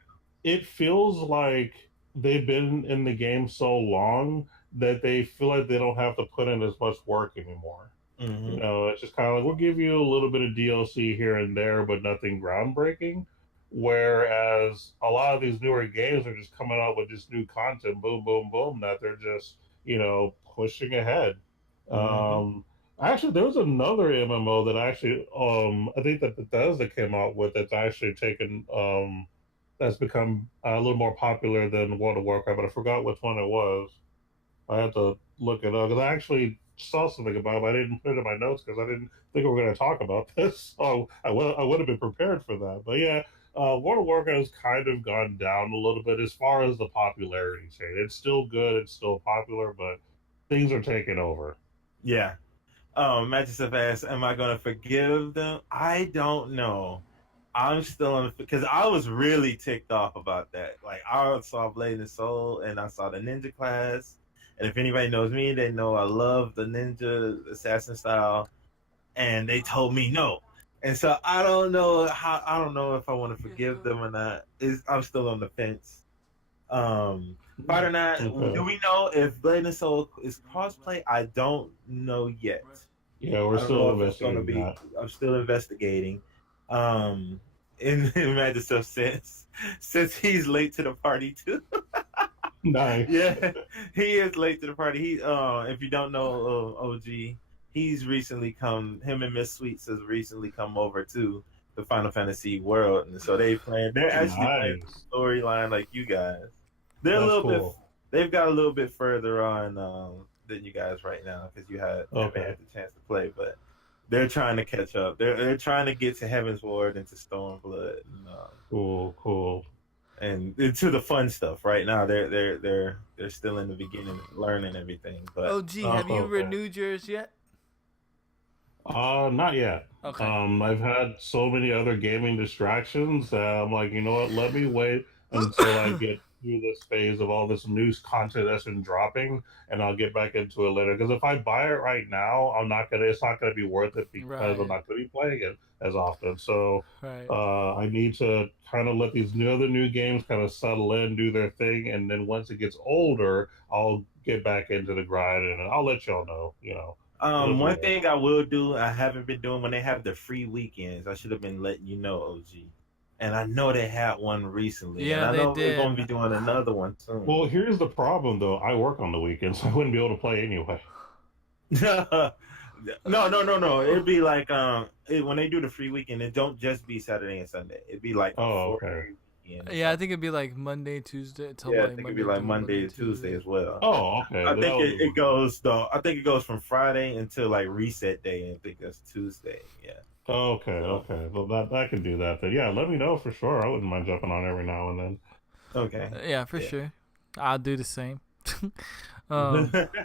it feels like they've been in the game so long that they feel like they don't have to put in as much work anymore. Mm-hmm. You know, it's just kind of like we'll give you a little bit of DLC here and there, but nothing groundbreaking. Whereas a lot of these newer games are just coming out with just new content, boom, boom, boom, that they're just, pushing ahead. Mm-hmm. Actually, there was another MMO that I think that Bethesda came out with that's actually that's become a little more popular than World of Warcraft, but I forgot which one it was. I had to look it up because I actually saw something about it, but I didn't put it in my notes because I didn't think we were going to talk about this. So I would have been prepared for that. But yeah, World of Warcraft has kind of gone down a little bit as far as the popularity chain. It's still good, it's still popular, but things are taking over. Yeah. Magic asked, "Am I going to forgive them?" I don't know. I'm still on because I was really ticked off about that. Like I saw Blade and Soul, and I saw the ninja class. And if anybody knows me, they know I love the ninja assassin style. And they told me no. And so I don't know if I want to forgive them or not. I'm still on the fence. Fight or not, do we know if Blade and Soul is crossplay? I don't know yet. Yeah, we're still investigating that. I'm still investigating. Imagine stuff since he's late to the party too. Nice. Yeah, he is late to the party. If you don't know OG, he's recently come. Him and Miss Sweets has recently come over to the Final Fantasy world, and so they're actually playing the storyline like you guys. They're a little bit. They've got a little bit further on than you guys right now because you haven't had the chance to play, but they're trying to catch up. They're trying to get to Heaven's Ward and to Stormblood. And, cool. And to the fun stuff. Right now, they're still in the beginning, learning everything. But OG, have you renewed yours yet? Not yet. Okay. I've had so many other gaming distractions that I'm like, you know what? Let me wait until I get through this phase of all this new content that's been dropping, and I'll get back into it later. Because if I buy it right now, it's not gonna be worth it because I'm not gonna be playing it as often. So I need to kind of let these other new games kind of settle in, do their thing, and then once it gets older, I'll get back into the grind, and I'll let y'all know. One thing I will do, I haven't been doing when they have the free weekends. I should have been letting you know, OG. And I know they had one recently. Yeah, and I know they did. We're going to be doing another one soon. Well, here's the problem, though. I work on the weekends, so I wouldn't be able to play anyway. No. It'd be like when they do the free weekend, it don't just be Saturday and Sunday. It'd be like yeah, I think it'd be like Monday, Tuesday. Yeah, I think it'd be like Monday to Tuesday as well. Oh, okay. I think it goes though. I think it goes from Friday until like reset day, and I think that's Tuesday. Yeah. Okay. Well, that can do that. Then yeah, let me know for sure. I wouldn't mind jumping on every now and then. Okay. Yeah, for sure. I'll do the same. But the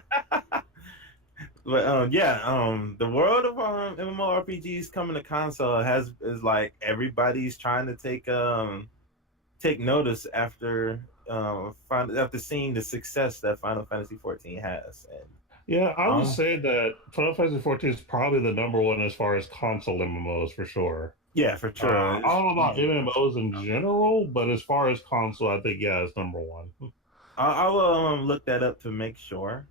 world of MMORPGs coming to console is like everybody's trying to take notice after seeing the success that Final Fantasy 14 has. And yeah, I would say that Final Fantasy 14 is probably the number one as far as console MMOs for sure. Yeah, for sure. I don't know about MMOs in general, but as far as console, I think it's number one. I will look that up to make sure.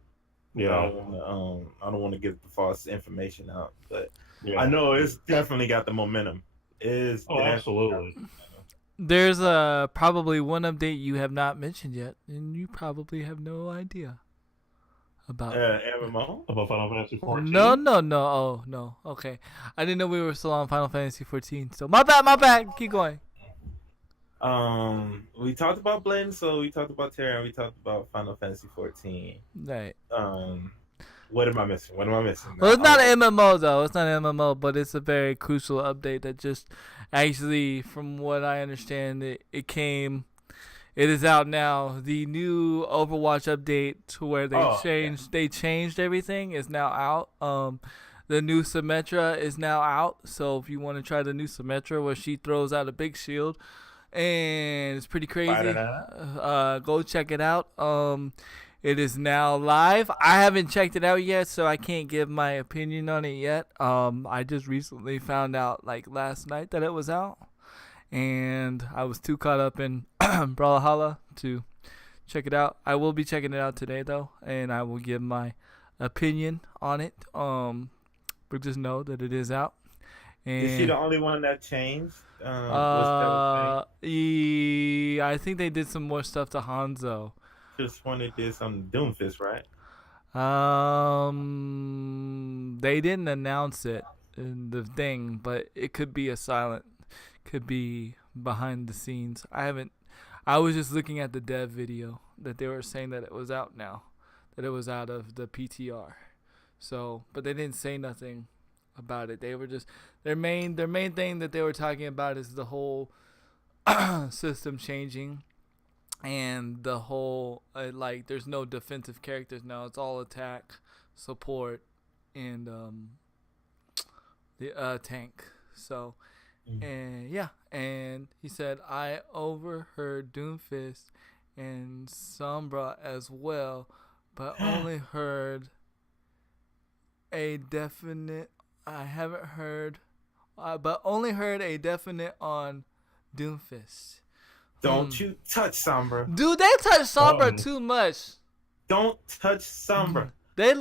Yeah, I don't want to give the false information out, but I know it's definitely got the momentum. Absolutely. There's probably one update you have not mentioned yet, and you probably have no idea about MMO? About Final Fantasy 14? No. Oh, no. Okay. I didn't know we were still on Final Fantasy 14. So my bad. Keep going. We talked about Blade, so we talked about Terra, and we talked about Final Fantasy 14. Right. What am I missing? Well, it's not an MMO though. It's not an MMO, but it's a very crucial update that just actually, from what I understand, it is out now. The new Overwatch update to where they changed everything is now out. The new Symmetra is now out. So if you want to try the new Symmetra where she throws out a big shield, and it's pretty crazy. Fired it up. Go check it out. It is now live. I haven't checked it out yet, so I can't give my opinion on it yet. I just recently found out, like last night, that it was out, and I was too caught up in Brawlhalla to check it out. I will be checking it out today, though, and I will give my opinion on it. But just know that it is out. And Is she the only one that changed? I think they did some more stuff to Hanzo. Just when they did some Doomfist, right? They didn't announce it in the thing, but it could be could be behind the scenes. I was just looking at the dev video that they were saying that it was out now, that it was out of the PTR. So, but they didn't say nothing about it. They were just their main thing that they were talking about is the whole system changing. And the whole, like, there's no defensive characters now. It's all attack, support, and the tank. So, and yeah. And he said, I overheard Doomfist and Sombra as well, but only heard a definite, I haven't heard, but only heard a definite on Doomfist. Don't you touch Sombra. Dude, they touch Sombra too much. Don't touch Sombra.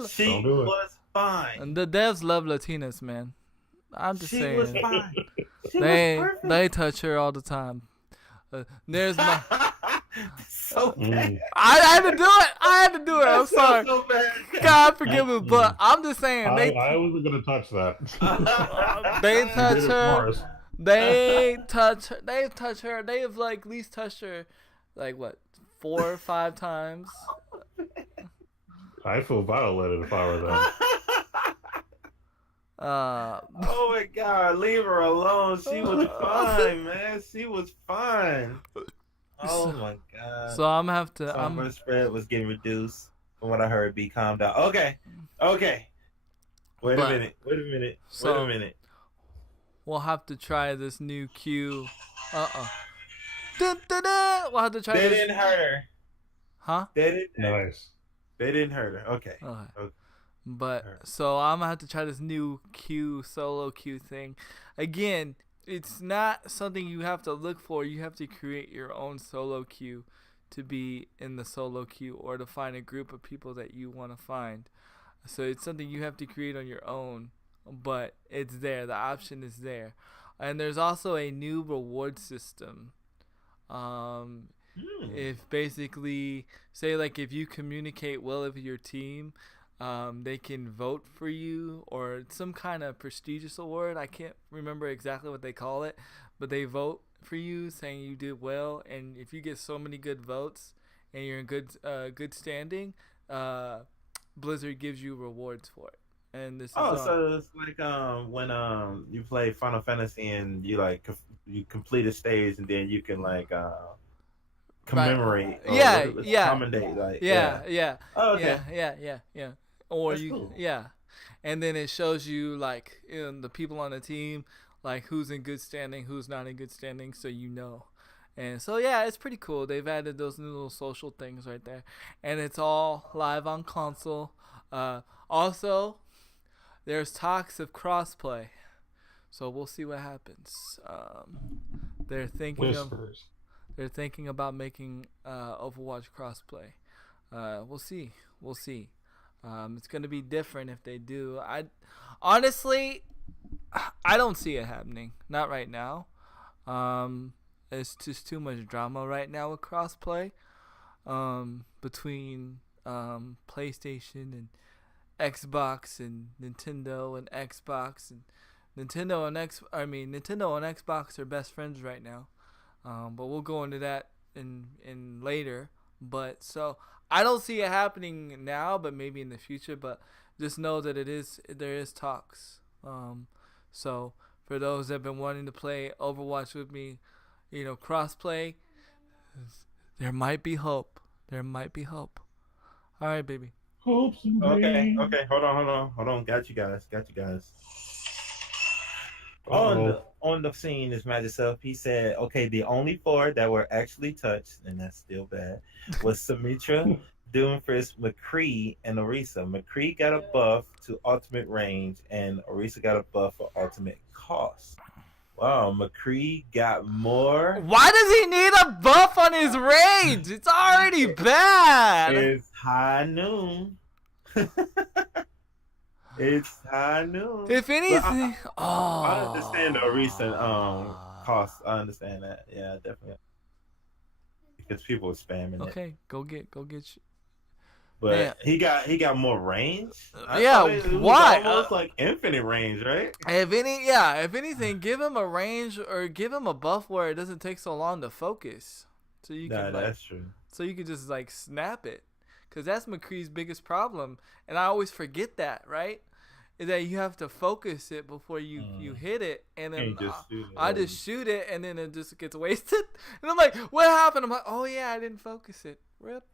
She Don't do it. was fine. And the devs love Latinas, man. I'm just saying. She was fine. She They was perfect. they touch her all the time. There's my. So bad. I had to do it. I'm That sorry. sounds so bad. God forgive me, but I'm just saying I wasn't gonna touch that. they You touch did it her. for us. They touch her. They've touched her. They have like at least touched her, like what, 4 or 5 times. I feel violated if I were them. Oh my God, leave her alone. She was fine, man. She was fine. Oh my God. So I'm gonna have to. Sombra's spread was getting reduced. From what I heard, be calmed down. Okay. Wait a minute. We'll have to try this new Q. We'll have to try They this. didn't hurt her. Huh? They Nice. didn't hurt her. Okay. Okay. But so I'm gonna have to try this new Q solo Q thing. Again, it's not something you have to look for. You have to create your own solo queue to be in the solo queue or to find a group of people that you want to find. So it's something you have to create on your own, but it's there. The option is there. And there's also a new reward system. If basically, say like if you communicate well with your team, they can vote for you or some kind of prestigious award. I can't remember exactly what they call it, but they vote for you saying you did well. And if you get so many good votes and you're in good standing, Blizzard gives you rewards for it. And this is so it's like when you play Final Fantasy and you like you complete a stage and then you can like commemorate. Commendate. Like yeah. Oh, okay. Yeah. Or That's cool. and then it shows you like the people on the team, like who's in good standing, who's not in good standing, so you know. And so yeah, it's pretty cool. They've added those new little social things right there, and it's all live on console. Also, there's talks of crossplay, so we'll see what happens. They're thinking about making Overwatch crossplay. We'll see. It's gonna be different if they do. I don't see it happening. Not right now. It's just too much drama right now with crossplay between PlayStation and Xbox and Nintendo and Xbox and Nintendo and Xbox are best friends right now. But we'll go into that in later. But so I don't see it happening now, but maybe in the future. But just know that there is talks. So for those that have been wanting to play Overwatch with me, crossplay, there might be hope. All right, baby. Hopes and dreams. Okay. Hold on. Got you guys. On the scene is Magic Self. He said, okay, the only 4 that were actually touched, and that's still bad, was Symmetra, Doomfist, McCree, and Orisa. McCree got a buff to ultimate range, and Orisa got a buff for ultimate cost. Wow, McCree got more. Why does he need a buff on his range? It's already bad. It's high noon. It's high noon. If anything, I understand the recent cost. I understand that. Yeah, definitely. Because people are spamming it. Okay, go get you. But he got more range. Yeah, it was why? almost like infinite range, right? If anything, give him a range or give him a buff where it doesn't take so long to focus, so you can that's true. So you can just like snap it, because that's McCree's biggest problem, and I always forget that, right? Is that you have to focus it before you hit it, and then I just shoot it, and then it just gets wasted. And I'm like, what happened? I'm like, oh yeah, I didn't focus it. Rip.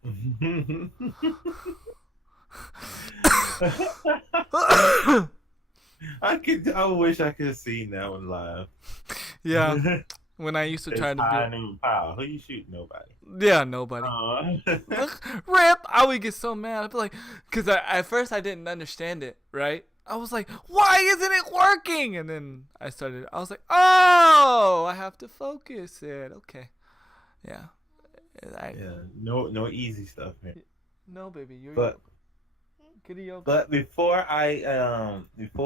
I wish I could have seen that one live. Yeah. When I used to try to do pow. Who you shoot? Nobody. Yeah, nobody. Rip. I would get so mad. I'd be like, because at first I didn't understand it, right? I was like, why isn't it working? And then I was like, oh, I have to focus it. Okay. Yeah. No easy stuff, man. No, baby, but But before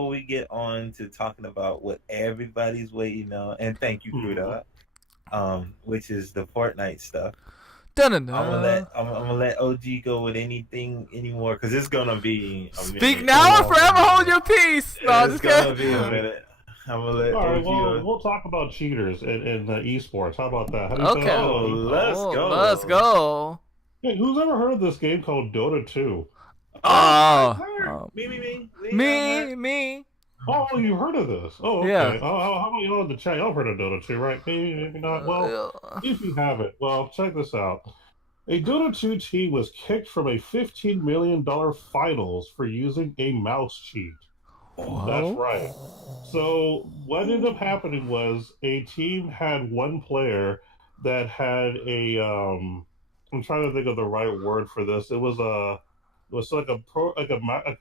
we get on to talking about what everybody's waiting on, and thank you, Fruta, which is the Fortnite stuff. I'm gonna let OG go with anything anymore because it's gonna be. Speak now or forever hold your peace. No, it's gonna be a minute. I'm gonna let. All right, we'll talk about cheaters in esports. How about that? How do you Let's go. Hey, who's ever heard of this game called Dota 2? Me. Oh, you heard of this? Oh, okay. Yeah. How about you all in the chat? Y'all heard of Dota 2, right? Maybe not. Well, if you haven't, well, check this out. A Dota 2 team was kicked from a $15 million finals for using a mouse cheat. That's right. So what ended up happening was a team had one player that had a I'm trying to think of the right word for this. It was like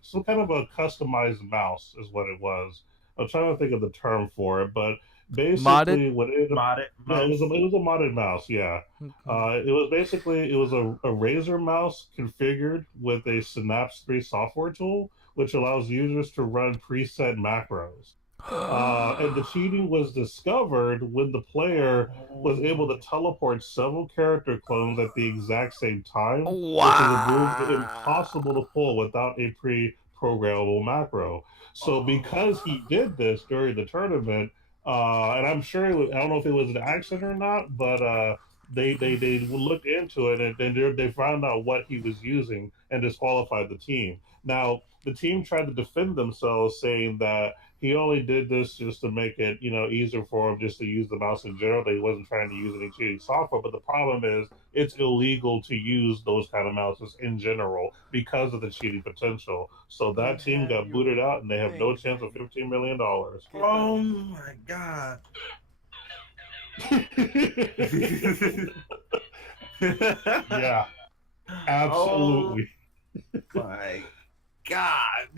some kind of a customized mouse is what it was. I'm trying to think of the term for it, but basically it was a modded mouse. Yeah, it was a Razer mouse configured with a Synapse 3 software tool, which allows users to run preset macros. And the cheating was discovered when the player was able to teleport several character clones at the exact same time, which is impossible to pull without a pre-programmable macro. So because he did this during the tournament, and I'm sure I don't know if it was an accident or not, but they looked into it and they found out what he was using and disqualified the team. Now the team tried to defend themselves, saying that he only did this just to make it, easier for him just to use the mouse in general. That he wasn't trying to use any cheating software. But the problem is it's illegal to use those kind of mouses in general because of the cheating potential. So that team got booted out and they have no chance of $15 million. Oh my God. Yeah, absolutely. Oh my God.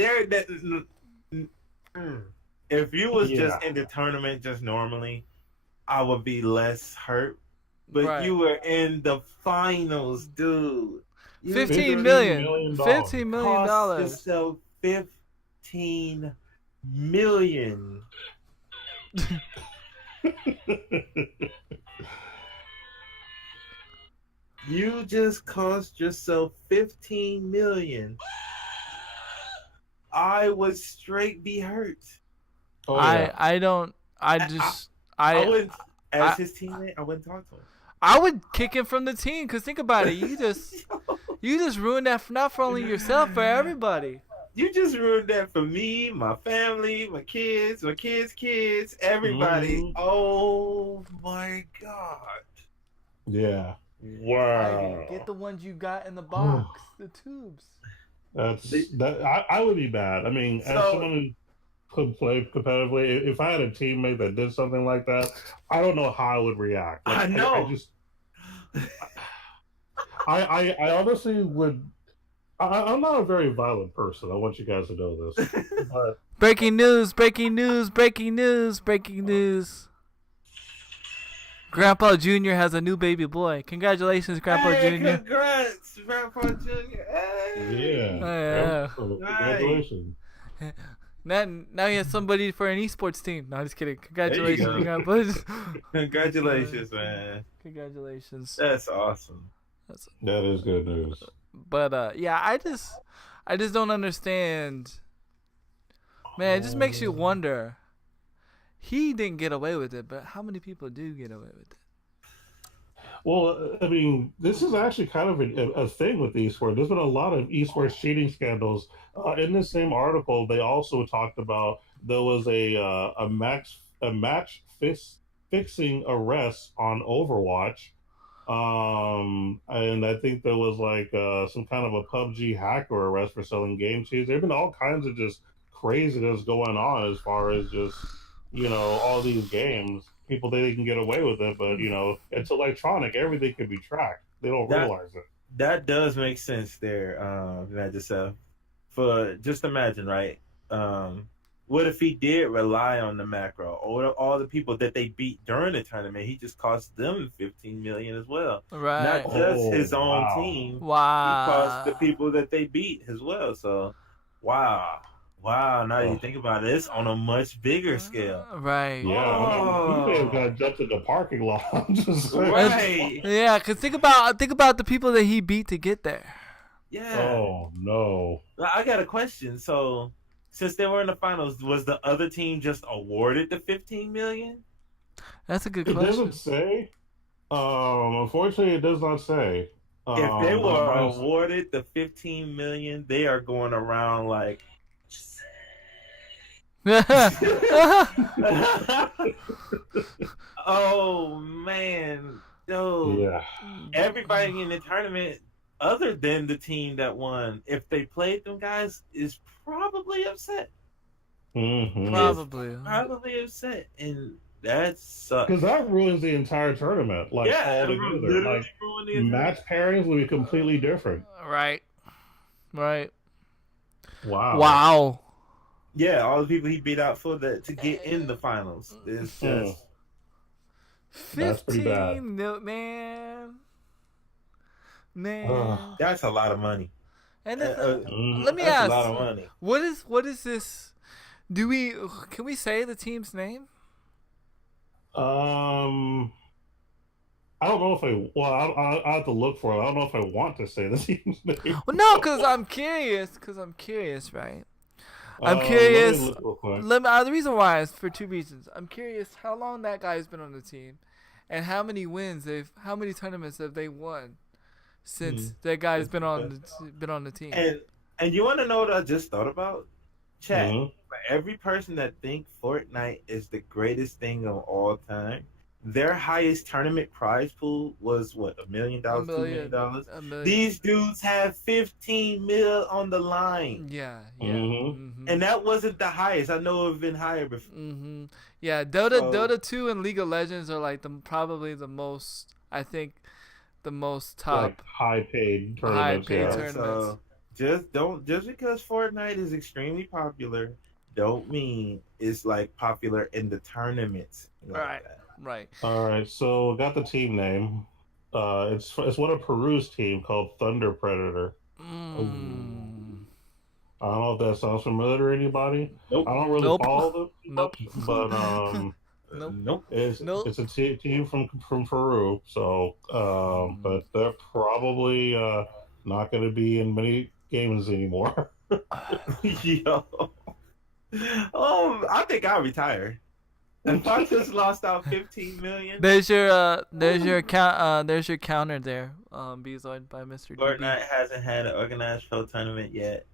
If you was just in the tournament just normally, I would be less hurt. But you were in the finals, dude. $15 million. $15 million. Cost yourself $15 million. You just cost yourself $15 million. I would straight be hurt. Oh, yeah. I wouldn't, as his teammate, I wouldn't talk to him. I would kick him from the team because think about it. You just ruined that not for only yourself, for everybody. You just ruined that for me, my family, my kids' kids, everybody. Mm-hmm. Oh my God. Yeah. Wow. Get the ones you got in the box, the tubes. I would be bad. I mean, as someone could play competitively. If I had a teammate that did something like that, I don't know how I would react. Like, I know. I just, I honestly would. I'm not a very violent person. I want you guys to know this. But Breaking news! Breaking news! Breaking news! Breaking news! Grandpa Junior has a new baby boy. Congratulations, Grandpa Hey, Junior. congrats, Grandpa Junior. Hey. Yeah. Congratulations. Now he has somebody for an esports team. No, I'm just kidding. Congratulations, go. Grandpa. Congratulations, man. Congratulations. That's awesome. That is good news. But yeah, I just don't understand. Man, it just makes you wonder. He didn't get away with it, but how many people do get away with it? Well, I mean, this is actually kind of a thing with esports. There's been a lot of esports cheating scandals. In the same article, they also talked about there was a match fixing arrest on Overwatch, and I think there was like some kind of a PUBG hacker arrest for selling game cheats. There've been all kinds of just craziness going on as far as just all these games. People think they can get away with it, but it's electronic. Everything can be tracked. They don't realize it. That does make sense there, Magicel. For just imagine, right? What if he did rely on the macro or all the people that they beat during the tournament? He just cost them 15 million as well, Right. not just his own team. Wow. He cost the people that they beat as well. So, wow. Now you think about it, it's on a much bigger scale. Right. Yeah, he may have got jumped in the parking lot. I'm just saying. Right. Yeah, cause think about the people that he beat to get there. Yeah. Oh no. I got a question. So, since they were in the finals, was the other team just awarded the 15 million? That's a good It question. doesn't say. Unfortunately, it does not say. If they were awarded the 15 million, they are going around like. Oh man, no. Yeah. Everybody in the tournament, other than the team that won, if they played them guys, is probably upset. Mm-hmm. Probably upset, and that sucks. Because that ruins the entire tournament, like Yeah, it altogether. literally Like ruined the entire- match pairings will be completely different. Right. Wow. Yeah, all the people he beat out to get in the finals. It's just That's pretty bad. 15 man. that's a lot of money. And Let me That's ask, a lot of money. what is this? Can we say the team's name? I don't know if I have to look for it. I don't know if I want to say the team's name. Well, no, because I'm curious, right? I'm curious. Let me look real quick. The reason why is for two reasons. I'm curious how long that guy's been on the team, and how many tournaments have they won since that guy's been on the team. And you want to know what I just thought about? Chat. Mhm. For every person that think Fortnite is the greatest thing of all time, their highest tournament prize pool was what, $1 million, $2 million? $1 million. These dudes have 15 mil on the line. Yeah. Mhm. And that wasn't the highest. I know it's been higher before. Yeah, Dota 2 and League of Legends are like probably the most, I think, the most top Like high paid tournaments. tournaments. So just because Fortnite is extremely popular, don't mean it's like popular in the tournaments. Right. Right. All right, so got the team name. It's one of Peru's team called Thunder Predator. I don't know if that sounds familiar to anybody. Nope. I don't really follow them, Nope. but Nope. it's a team from Peru. So, but they're probably not going to be in many games anymore. Yo. I think I'll retire. If I just lost out 15 million. There's your counter there, Bittysode by Mr. Fortnite hasn't had an organized pro tournament yet.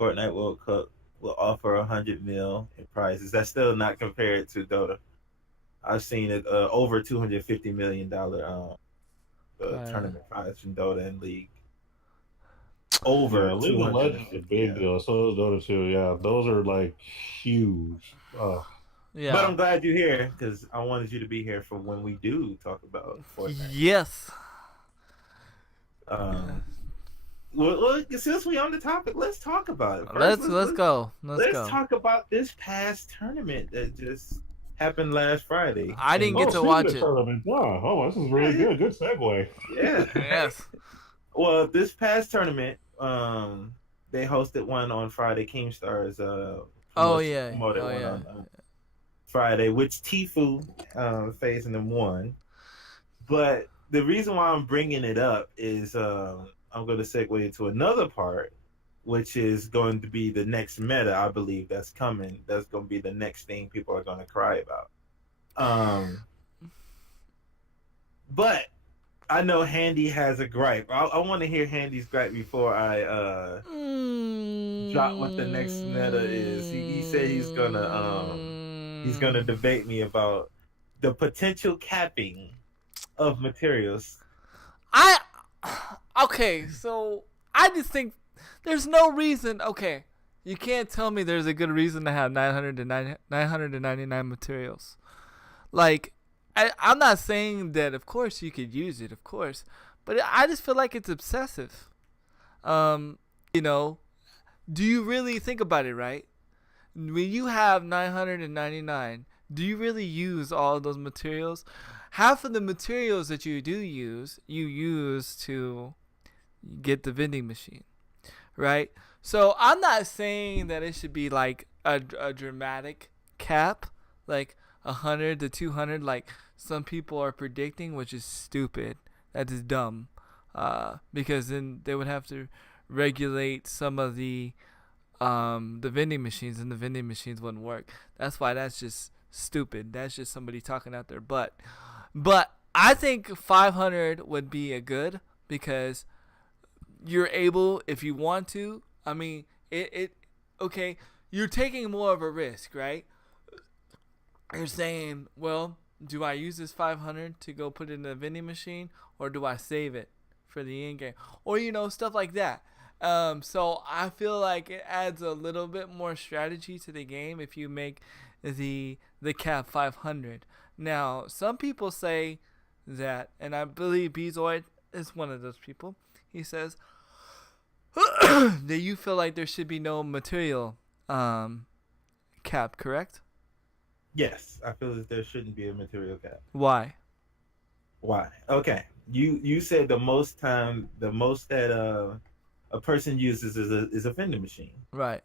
Fortnite World Cup will offer 100 mil in prizes. That's still not compared to Dota. I've seen it over $250 million tournament prize from Dota and League. over Yeah, League of 200. Legends is a big deal. So is Dota 2. Yeah, those are like huge. Yeah. But I'm glad you're here because I wanted you to be here for when we do talk about Fortnite. Yes. Well, since we on the topic, let's talk about it. Let's go. Let's talk about this past tournament that just happened last Friday. I didn't get to speaking watch of it. tournaments, this is really good. Good segue. Yeah. Yes. Well, this past tournament, they hosted one on Friday. Keemstar's promoted one on Friday, which Tfue facing them won. But the reason why I'm bringing it up is I'm going to segue into another part, which is going to be the next meta, I believe, that's coming. That's going to be the next thing people are going to cry about. But I know Handy has a gripe. I want to hear Handy's gripe before I drop what the next meta is. He said he's gonna debate me about the potential capping of materials. Okay, so I just think there's no reason. Okay, you can't tell me there's a good reason to have 999 materials. Like, I'm not saying that, of course, you could use it, of course, but I just feel like it's obsessive. Do you really think about it, right? When you have 999, do you really use all of those materials? Half of the materials that you do use, you use to get the vending machine, right? So I'm not saying that it should be like a dramatic cap, like 100 to 200, like some people are predicting, which is stupid. That is dumb, because then they would have to regulate some of the vending machines, and the vending machines wouldn't work. That's why that's just stupid. That's just somebody talking out their butt. But I think 500 would be a good, because you're able, if you want to. I mean, okay, you're taking more of a risk, right? You're saying, well, do I use this 500 to go put it in the vending machine, or do I save it for the end game, or stuff like that. So I feel like it adds a little bit more strategy to the game if you make the cap 500. Now, some people say that, and I believe Bezoid is one of those people. He says that you feel like there should be no material cap, correct? Yes, I feel that there shouldn't be a material cap. Why? Okay, you said the most that a person uses is a vending machine. Right.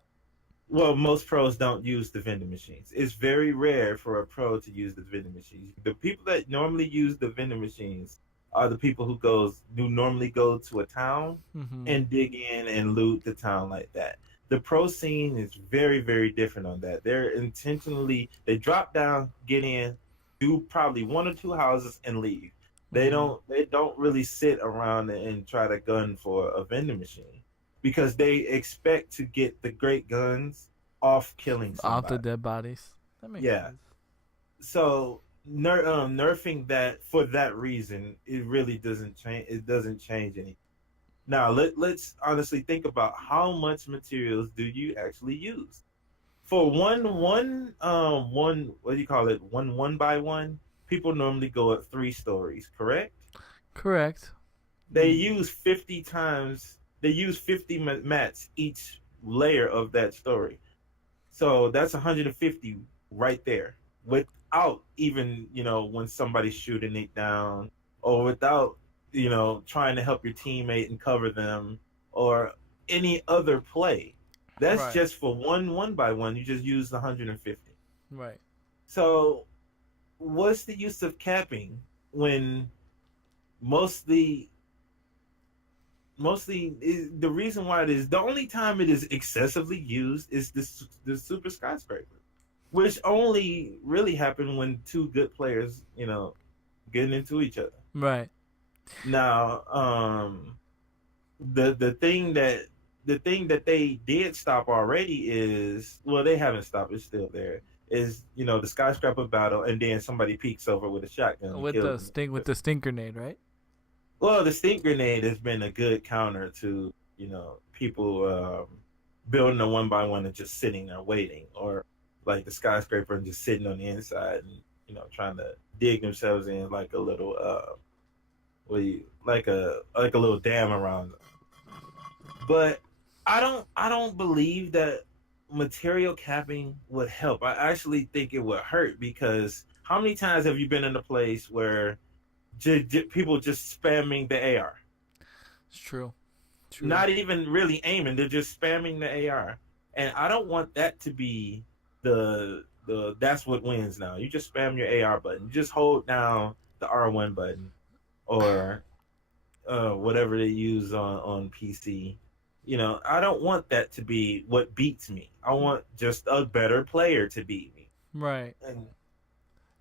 Well, most pros don't use the vending machines. It's very rare for a pro to use the vending machines. The people that normally use the vending machines are the people who normally go to a town and dig in and loot the town like that. The pro scene is very, very different on that. They drop down, get in, do probably one or two houses and leave. They don't really sit around and try to gun for a vending machine, because they expect to get the great guns off killing somebody. Off the dead bodies. That makes sense. So nerfing that for that reason, it really doesn't change. It doesn't change anything. Now let's honestly think about how much materials do you actually use for one what do you call it, one by one. People normally go at 3 stories, correct? Correct. They use 50 times. They use 50 mats each layer of that story. So that's 150 right there, without even, when somebody's shooting it down, or without, trying to help your teammate and cover them, or any other play. That's right. Just for one by one. You just use 150. Right. So what's the use of capping when mostly the reason why it is, the only time it is excessively used is the super skyscraper, which only really happen when 2 good players, getting into each other. Right. Now, the thing that they did stop already is, well, they haven't stopped, it's still there, is the skyscraper battle, and then somebody peeks over with a shotgun with the stink grenade, right? Well, the stink grenade has been a good counter to people building a 1x1 and just sitting there waiting, or like the skyscraper and just sitting on the inside and trying to dig themselves in like a little like a little dam around them. But I don't believe that material capping would help. I actually think it would hurt, because how many times have you been in a place where people just spamming the AR? It's true. Not even really aiming, they're just spamming the AR. And I don't want that to be the that's what wins now. You just spam your AR button. You just hold down the R1 button, or whatever they use on PC. I don't want that to be what beats me. I want just a better player to beat me. Right. And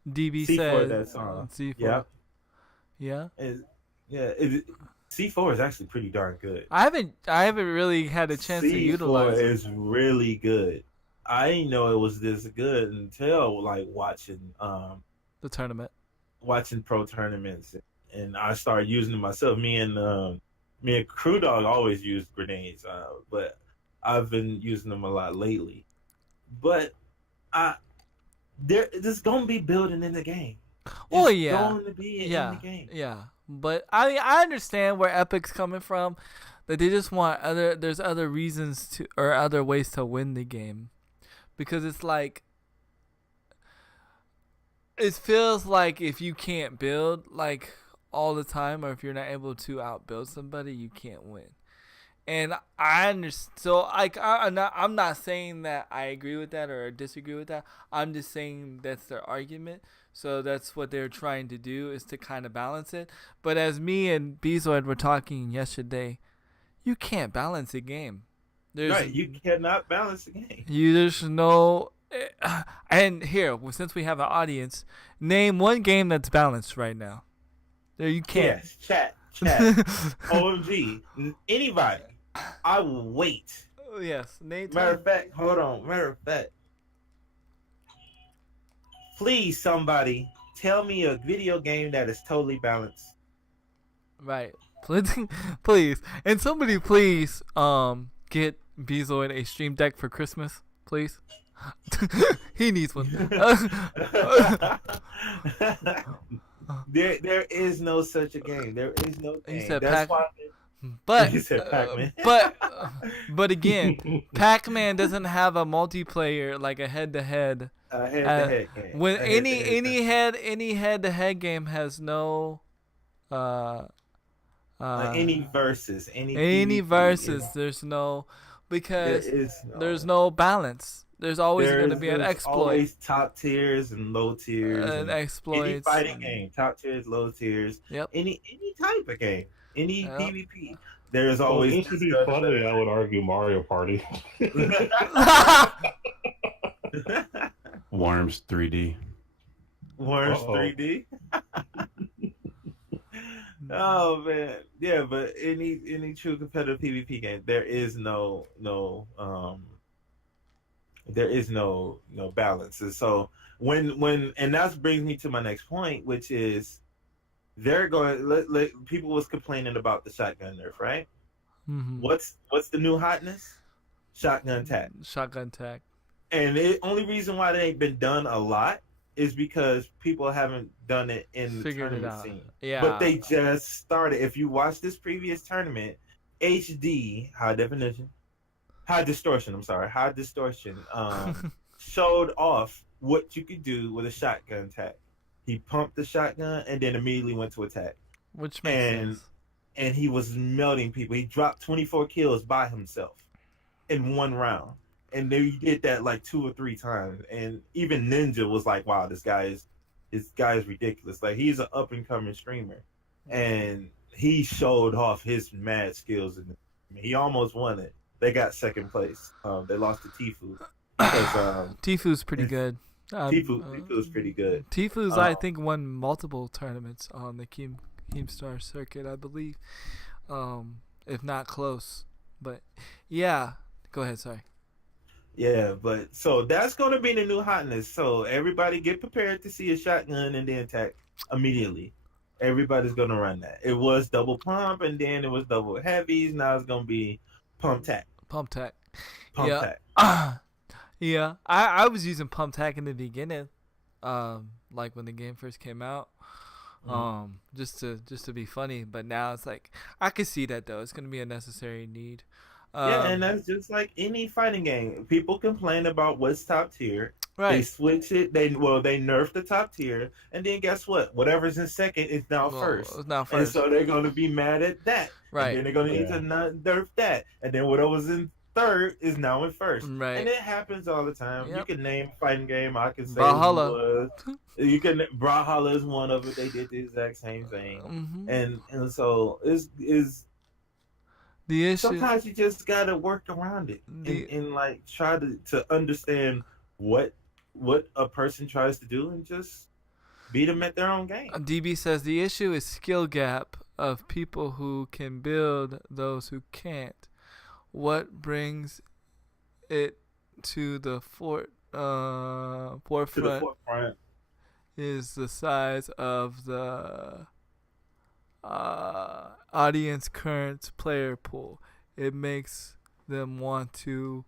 DB C4, said that song. C4. Yeah. Yeah. C4 is actually pretty darn good. I haven't really had a chance to utilize C4 it. is really good. I didn't know it was this good until like watching The tournament. watching pro tournaments, and I started using them myself. Me and Crew Dog always used grenades, but I've been using them a lot lately. But there's gonna be building in the game. Oh It's yeah. going to be in the game. Yeah. But I understand where Epic's coming from, that they just want there's other reasons to, or other ways to win the game. Because it's like, it feels like if you can't build like all the time, or if you're not able to outbuild somebody, you can't win. And I understand. So I'm not saying that I agree with that or disagree with that. I'm just saying that's their argument. So that's what they're trying to do, is to kind of balance it. But as me and bittysode were talking yesterday, you can't balance a game. Right, you cannot balance the game. There's no. And here, since we have an audience, name one game that's balanced right now. There, you can't. Yes, chat. OMG, anybody. I will wait. Yes, Nate. Matter of fact, hold on. Matter of fact, please, somebody, tell me a video game that is totally balanced. Right. Please. And somebody please get bittysode a stream deck for Christmas, please. He needs one. There is no such a game. There is no game. He said That's why. But You said Pac-Man. but again, Pac-Man doesn't have a multiplayer, like a head-to-head. Head-to-head game. When any head-to-head game has no any versus any versus, there's no, because there's no balance. There's always going to be an exploit. Always top tiers and low tiers. And exploits. Any fighting game, top tiers, low tiers. Yep. Any type of game, any Yep. PvP. There's always. Well, just to be funny, I would argue Mario Party. Worms 3D. Worms Uh-oh. 3D. Oh man, yeah, but any true competitive PvP game, there is no balance. And so when and that brings me to my next point, which is they're going. People was complaining about the shotgun nerf, right? Mm-hmm. What's the new hotness? Shotgun tack. Shotgun tack. And the only reason why they ain't been done a lot is because people haven't done it in the Figured it tournament out. scene. Yeah. But they just started. If you watch this previous tournament, HD, high distortion, showed off what you could do with a shotgun attack. He pumped the shotgun and then immediately went to attack. Which makes sense. And he was melting people. He dropped 24 kills by himself in one round. And then he did that like 2 or 3 times. And even Ninja was like, wow, this guy is ridiculous. Like, he's an up and coming streamer. And he showed off his mad skills. He almost won it. They got second place. They lost to Tfue. Because Tfue's pretty good. Tfue's pretty good. Tfue's, I think, won multiple tournaments on the Keemstar circuit, I believe. If not close. But, yeah. Go ahead, sorry. Yeah, but so that's going to be the new hotness. So everybody get prepared to see a shotgun and then attack immediately. Everybody's going to run that. It was double pump and then it was double heavies. Now it's going to be Pump tack. Pump tech. Pump Yeah. tack. Yeah. I was using pump tech in the beginning, like when the game first came out, just to be funny. But now it's like I could see that though. It's gonna be a necessary need. Yeah, and Um, that's just like any fighting game. People complain about what's top tier. They right. switch it. They nerf the top tier, and then guess what? Whatever's in second is now Well, first, it's now and first. so they're going to be mad at that, and Right. then they're going to need Yeah. to not nerf that, and then whatever's in third is now in first, Right. and it happens all the time. You Yep. can name a fighting game. I can say Brawlhalla. was. You can Brawlhalla is one of it. They did the exact same thing, Mm-hmm. and so is The issue. sometimes you just gotta work around it and like try to understand what a person tries to do and just beat them at their own game. DB says the issue is skill gap of people who can build those who can't. What brings it to the To the forefront forefront. is the size of the audience current player pool. It makes them want to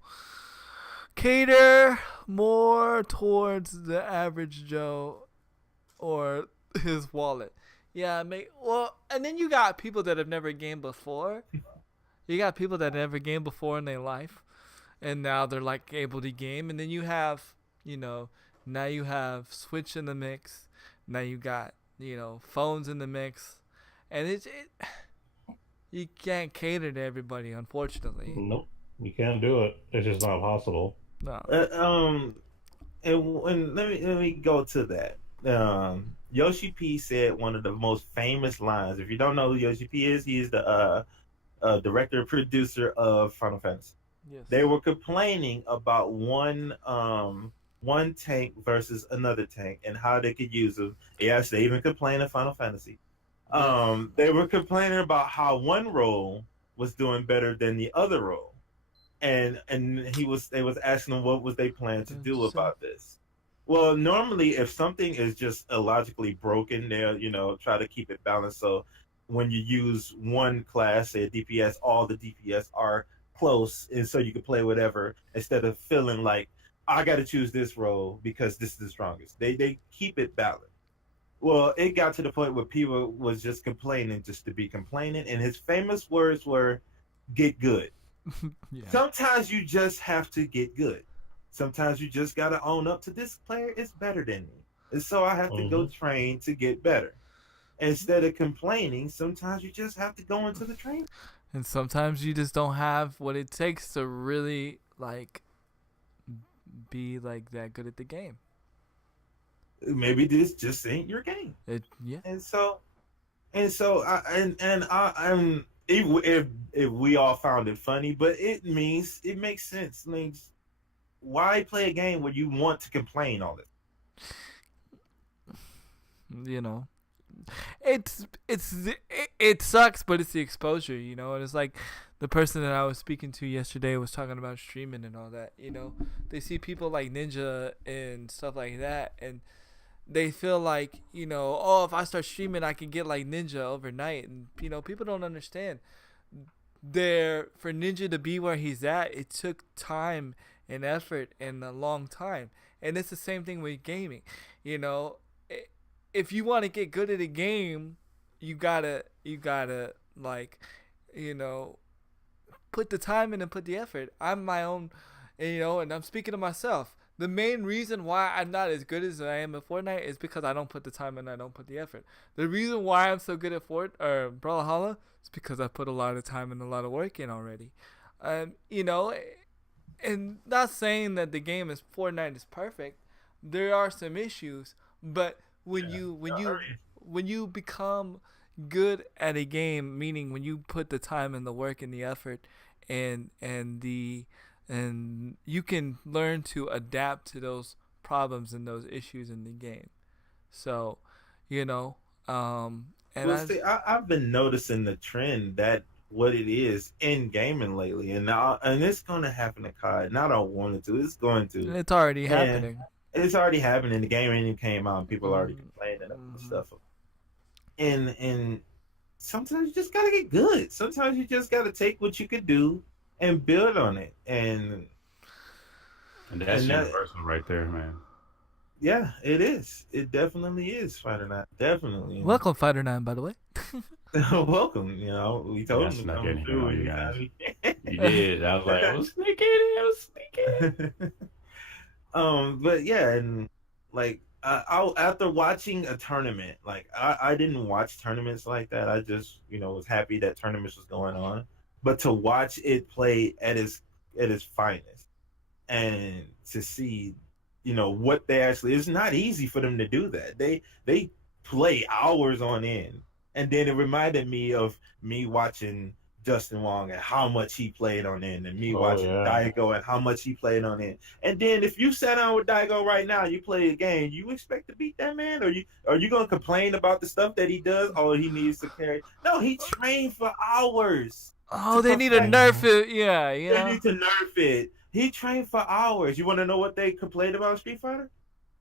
cater more towards the average Joe or his wallet. Yeah, and then you got people that have never gamed before. You got people that never gamed before in their life, and now they're like able to game. And then you have, now you have Switch in the mix. Now you got, phones in the mix, and you can't cater to everybody, unfortunately. Nope, you can't do it. It's just not possible. No. And let me go to that. Yoshi P said one of the most famous lines. If you don't know who Yoshi P is, he is the director and producer of Final Fantasy. Yes. They were complaining about one tank versus another tank and how they could use them. Yes, they even complained in Final Fantasy. They were complaining about how one role was doing better than the other role, and they was asking them what was they plan to do about this. Well, normally if something is just illogically broken, they'll try to keep it balanced. So when you use one class, say a DPS, all the DPS are close, and so you can play whatever instead of feeling like I got to choose this role because this is the strongest. They keep it balanced. Well, it got to the point where people was just complaining just to be complaining, and his famous words were, "Get good." Yeah. Sometimes you just have to get good. Sometimes you just got to own up to this player is better than me, and so I have to go train to get better. Instead of complaining, sometimes you just have to go into the training. And sometimes you just don't have what it takes to really be that good at the game. Maybe this just ain't your game. Yeah. And so I'm if we all found it funny, but it makes sense. Like, why play a game where you want to complain all this? It sucks, but it's the exposure, and it's like the person that I was speaking to yesterday was talking about streaming and all that. They see people like Ninja and stuff like that, and they feel like, oh, if I start streaming, I can get like Ninja overnight. And people don't understand. For Ninja to be where he's at, it took time and effort and a long time. And it's the same thing with gaming. If you want to get good at a game, you gotta put the time in and put the effort. I'm my own, and I'm speaking to myself. The main reason why I'm not as good as I am at Fortnite is because I don't put the time in and I don't put the effort. The reason why I'm so good at Brawlhalla is because I put a lot of time and a lot of work in already. And not saying that the game is Fortnite is perfect. There are some issues, but when you become good at a game, meaning when you put the time and the work and the effort and you can learn to adapt to those problems and those issues in the game. So, I've been noticing the trend that what it is in gaming lately, and it's going to happen to COD. And I don't want it to. It's going to. It's already happening. It's already happening. The game ain't even came out, and people are already complaining about stuff. And sometimes you just gotta get good. Sometimes you just gotta take what you could do and build on it. And that's that, universal right there, man. yeah, it is. It definitely is Fighter Night. Definitely. Welcome, Fighter 9, by the way. Welcome. You know, we told Yeah, I him to snuck come in here through on you anytime guys. he You did. I was like, I was sneaking. But yeah, and like I after watching a tournament, like I didn't watch tournaments like that. I just was happy that tournaments was going on, but to watch it play at its finest and to see what they actually, it's not easy for them to do that. They play hours on end, and then it reminded me of me watching Justin Wong and how much he played on end, and me Oh, watching yeah. Daigo and how much he played on end. And then if you sat down with Daigo right now, you play a game, you expect to beat that man? Or you gonna complain about the stuff that he does? Oh, he needs to carry. No, he trained for hours. Oh, they need to nerf it. Yeah, They need to nerf it. He trained for hours. You want to know what they complained about Street Fighter?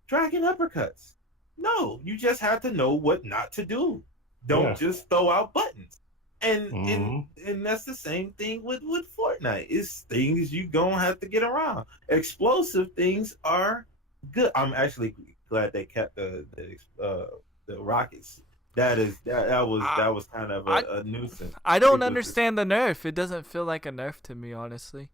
Dragon uppercuts. No, you just have to know what not to do. Don't just throw out buttons. And that's the same thing with Fortnite. It's things you gonna have to get around. Explosive things are good. I'm actually glad they kept the rockets. That was kind of a nuisance. I don't understand the nerf. It doesn't feel like a nerf to me, honestly.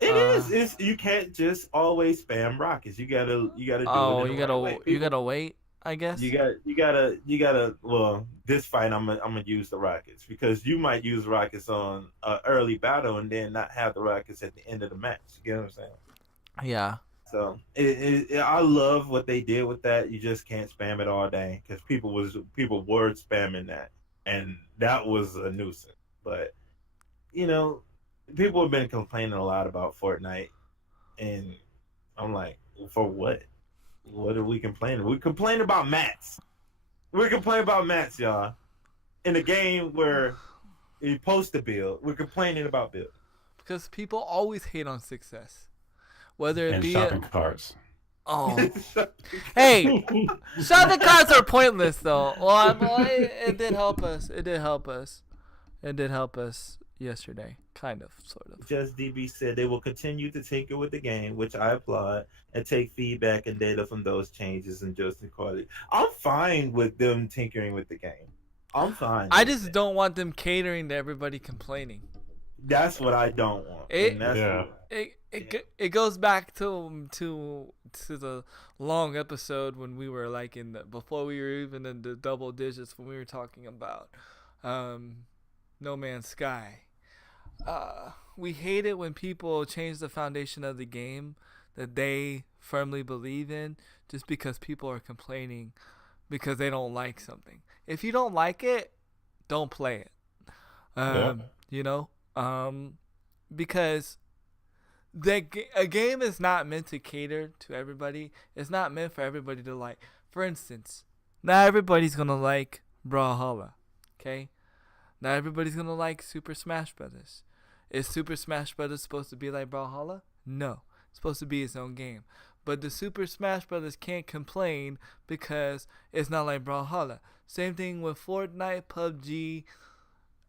It is. It's, you can't just always spam rockets. You gotta do it. Oh, in you the gotta right way. you gotta wait, I guess. You gotta. Well, this fight I'm gonna use the rockets because you might use rockets on early battle and then not have the rockets at the end of the match. You get what I'm saying? Yeah. So I love what they did with that. You just can't spam it all day because people were spamming that, and that was a nuisance. But people have been complaining a lot about Fortnite, and I'm like, for what? What are we complaining? We complain about mats. We're complaining about mats, y'all. In a game where you post a build, we're complaining about build. Because people always hate on success. Whether it And be shopping carts. Oh. Hey, shopping carts are pointless though. Well, it did help us. It did help us. It did help us yesterday, kind of, sort of. Just DB said they will continue to tinker with the game, which I applaud, and take feedback and data from those changes and just quality. I'm fine with them tinkering with the game. I'm fine. I just don't want them catering to everybody complaining. That's what I don't want. It goes back to the long episode when we were like before we were even in the double digits when we were talking about No Man's Sky. We hate it when people change the foundation of the game that they firmly believe in just because people are complaining because they don't like something. If you don't like it, don't play it. Because a game is not meant to cater to everybody. It's not meant for everybody to like. For instance, not everybody's gonna like Brawlhalla, okay? Not everybody's gonna like Super Smash Brothers. Is Super Smash Brothers supposed to be like Brawlhalla? No, it's supposed to be its own game. But the Super Smash Brothers can't complain because it's not like Brawlhalla. Same thing with Fortnite, PUBG,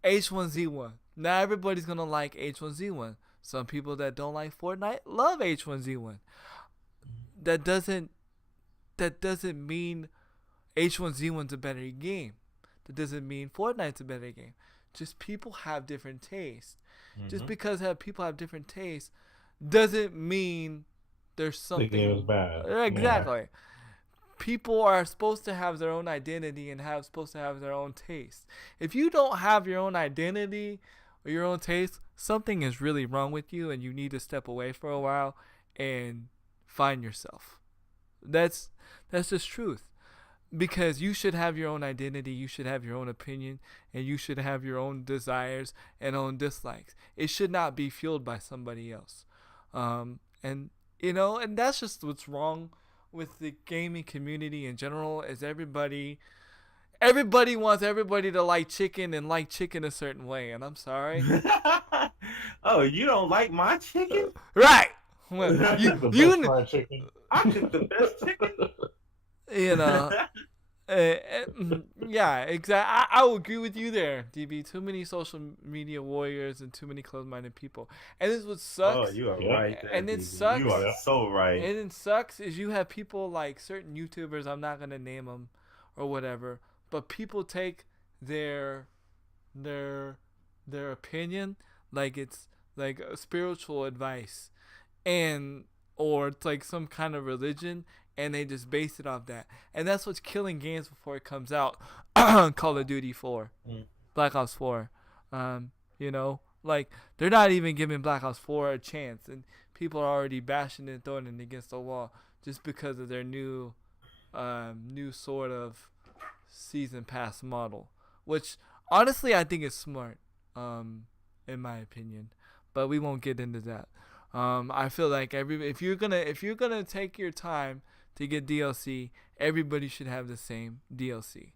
H1Z1. Not everybody's gonna like H1Z1. Some people that don't like Fortnite love H1Z1. That doesn't mean H1Z1's a better game. That doesn't mean Fortnite's a better game. Just people have different tastes. Mm-hmm. Just because people have different tastes doesn't mean there's something. The game is bad. Exactly. Yeah. People are supposed to have their own identity and supposed to have their own taste. If you don't have your own identity or your own taste, something is really wrong with you and you need to step away for a while and find yourself. That's just truth. Because you should have your own identity, you should have your own opinion, and you should have your own desires and own dislikes. It should not be fueled by somebody else. And that's just what's wrong with the gaming community in general is everybody wants everybody to like chicken and like chicken a certain way, and I'm sorry. Oh, you don't like my chicken? Right. Well, you fried chicken. I cook the best chicken. Yeah, exactly. I will agree with you there, DB. Too many social media warriors and too many closed-minded people. And this is what Oh, sucks. you are Yeah. right there, And it DB. sucks. You are Yeah. so right. And it sucks is you have people like certain YouTubers. I'm not gonna name them or whatever, but people take their their their opinion like it's like a spiritual advice, and or it's like some kind of religion, and they just base it off that, and that's what's killing games before it comes out. Call of Duty 4, Black Ops 4. You know, like they're not even giving Black Ops 4 a chance, and people are already bashing it, throwing it against the wall just because of their new sort of season pass model, which honestly I think is smart, in my opinion, but we won't get into that. I feel like if you're gonna take your time to get DLC, everybody should have the same DLC.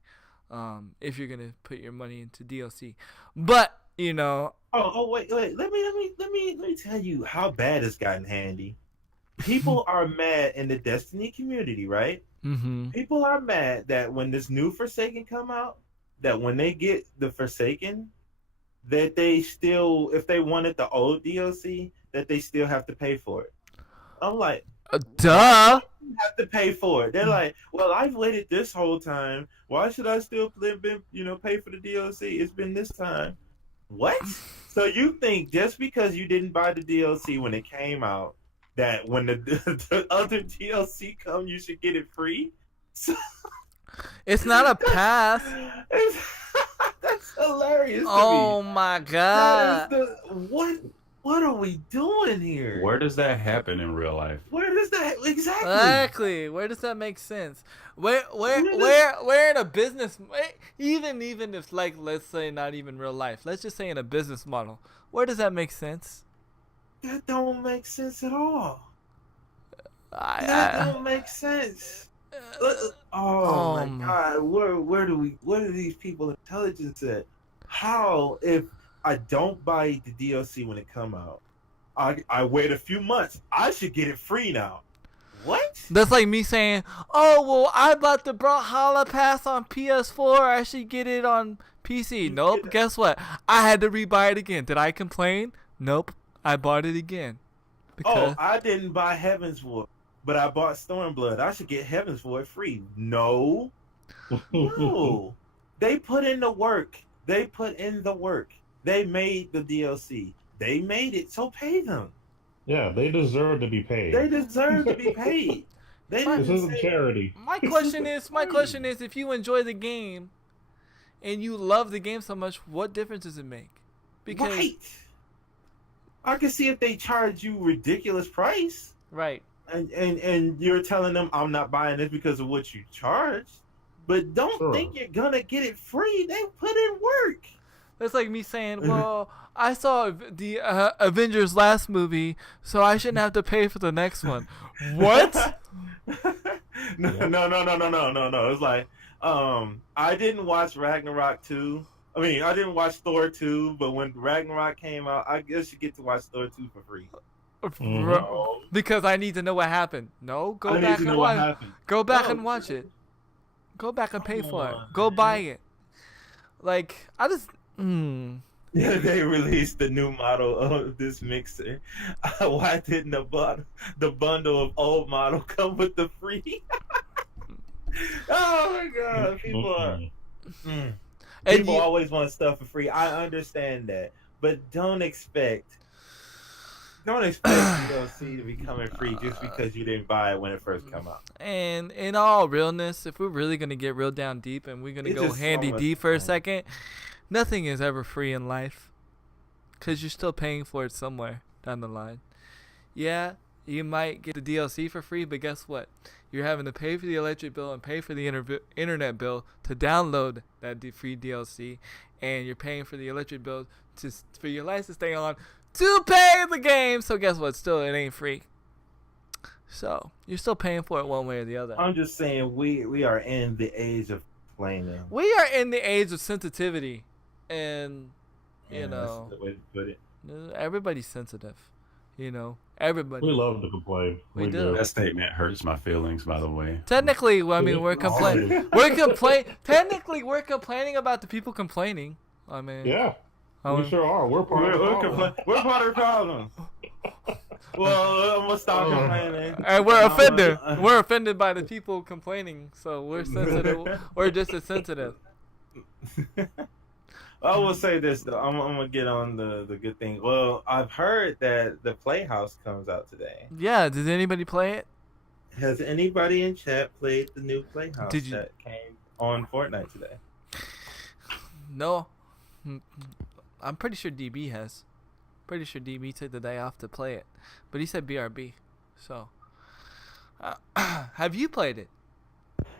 If you're gonna put your money into DLC, but you know, Wait. Let me tell you how bad it's gotten handy. People are mad in the Destiny community, right? mm-hmm. People are mad that when this new Forsaken come out, that when they get the Forsaken, that they still, if they wanted the old DLC, that they still have to pay for it. I'm like, Duh. you have to pay for it. They're like, well, I've waited this whole time. Why should I still pay for the DLC? It's been this time. What? So you think just because you didn't buy the DLC when it came out, that when the other DLC come, you should get it free? It's not a pass. That's hilarious. Oh to me. my god. That is what are we doing here? Where does that happen in real life? Where does that exactly? Exactly. Where does that make sense? Where in a business, even if like let's say not even real life, let's just say in a business model, where does that make sense? That don't make sense at all. That That don't make sense. Oh my god, where do these people intelligence at? How if I don't buy the DLC when it come out, I wait a few months, I should get it free now. What? That's like me saying, oh well, I bought the Brawlhalla Pass on PS4, I should get it on PC. Nope. Guess what? I had to rebuy it again. Did I complain? Nope. I bought it again. Oh, I didn't buy Heaven's War, but I bought Stormblood. I should get Heaven's War free. No. No. They put in the work. They made the DLC. They made it, so pay them. Yeah, they deserve to be paid. They deserve to be paid. This isn't charity. My question is, if you enjoy the game and you love the game so much, what difference does it make? Because Right. I can see if they charge you ridiculous price, right. and you're telling them I'm not buying this because of what you charge, but don't think you're gonna get it free. They put in work. That's like me saying, well, I saw the Avengers last movie, so I shouldn't have to pay for the next one. What? No. It's like, I didn't watch Ragnarok 2. I mean, I didn't watch Thor 2, but when Ragnarok came out, I guess you get to watch Thor 2 for free. Because I need to know what happened. No, go I back need to and know what watch. happened. Go back No. and watch it. Go back and pay Come for it. on, Go man. buy it. Like I just. Yeah, they released the new model of this mixer. Why didn't the bundle of old model come with the free? Oh my god, people are. People always want stuff for free. I understand that, but don't expect DLC to be coming free just because you didn't buy it when it first come out. And in all realness, if we're really gonna get real down deep and we're gonna It's go just so handy much deep for a fun. second, nothing is ever free in life, cause you're still paying for it somewhere down the line. Yeah, you might get the DLC for free, but guess what? You're having to pay for the electric bill and pay for the internet bill to download that free DLC, and you're paying for the electric bill for your lights to stay on to pay the game. So guess what? Still, it ain't free. So you're still paying for it one way or the other. I'm just saying we are in the age of complaining. We are in the age of sensitivity, and you Yeah, know, that's the way to put it. everybody's sensitive. You know, Everybody. We love to complain. We do. That statement hurts my feelings, by the way. Technically, I mean, we're complaining. Technically, we're complaining about the people complaining. I mean, Yeah, I we mean, sure are. We're part of the problem. We're part of the problem. Well, I'm gonna stop complaining. and we're offended. We're offended by the people complaining, so we're sensitive. We're just as sensitive. I will say this though. I'm gonna get on the good thing. Well, I've heard that the Playhouse comes out today. Yeah. Did anybody play it? Has anybody in chat played the new Playhouse Did you- that came on Fortnite today? No. I'm pretty sure DB has. Pretty sure DB took the day off to play it, but he said BRB. So, have you played it?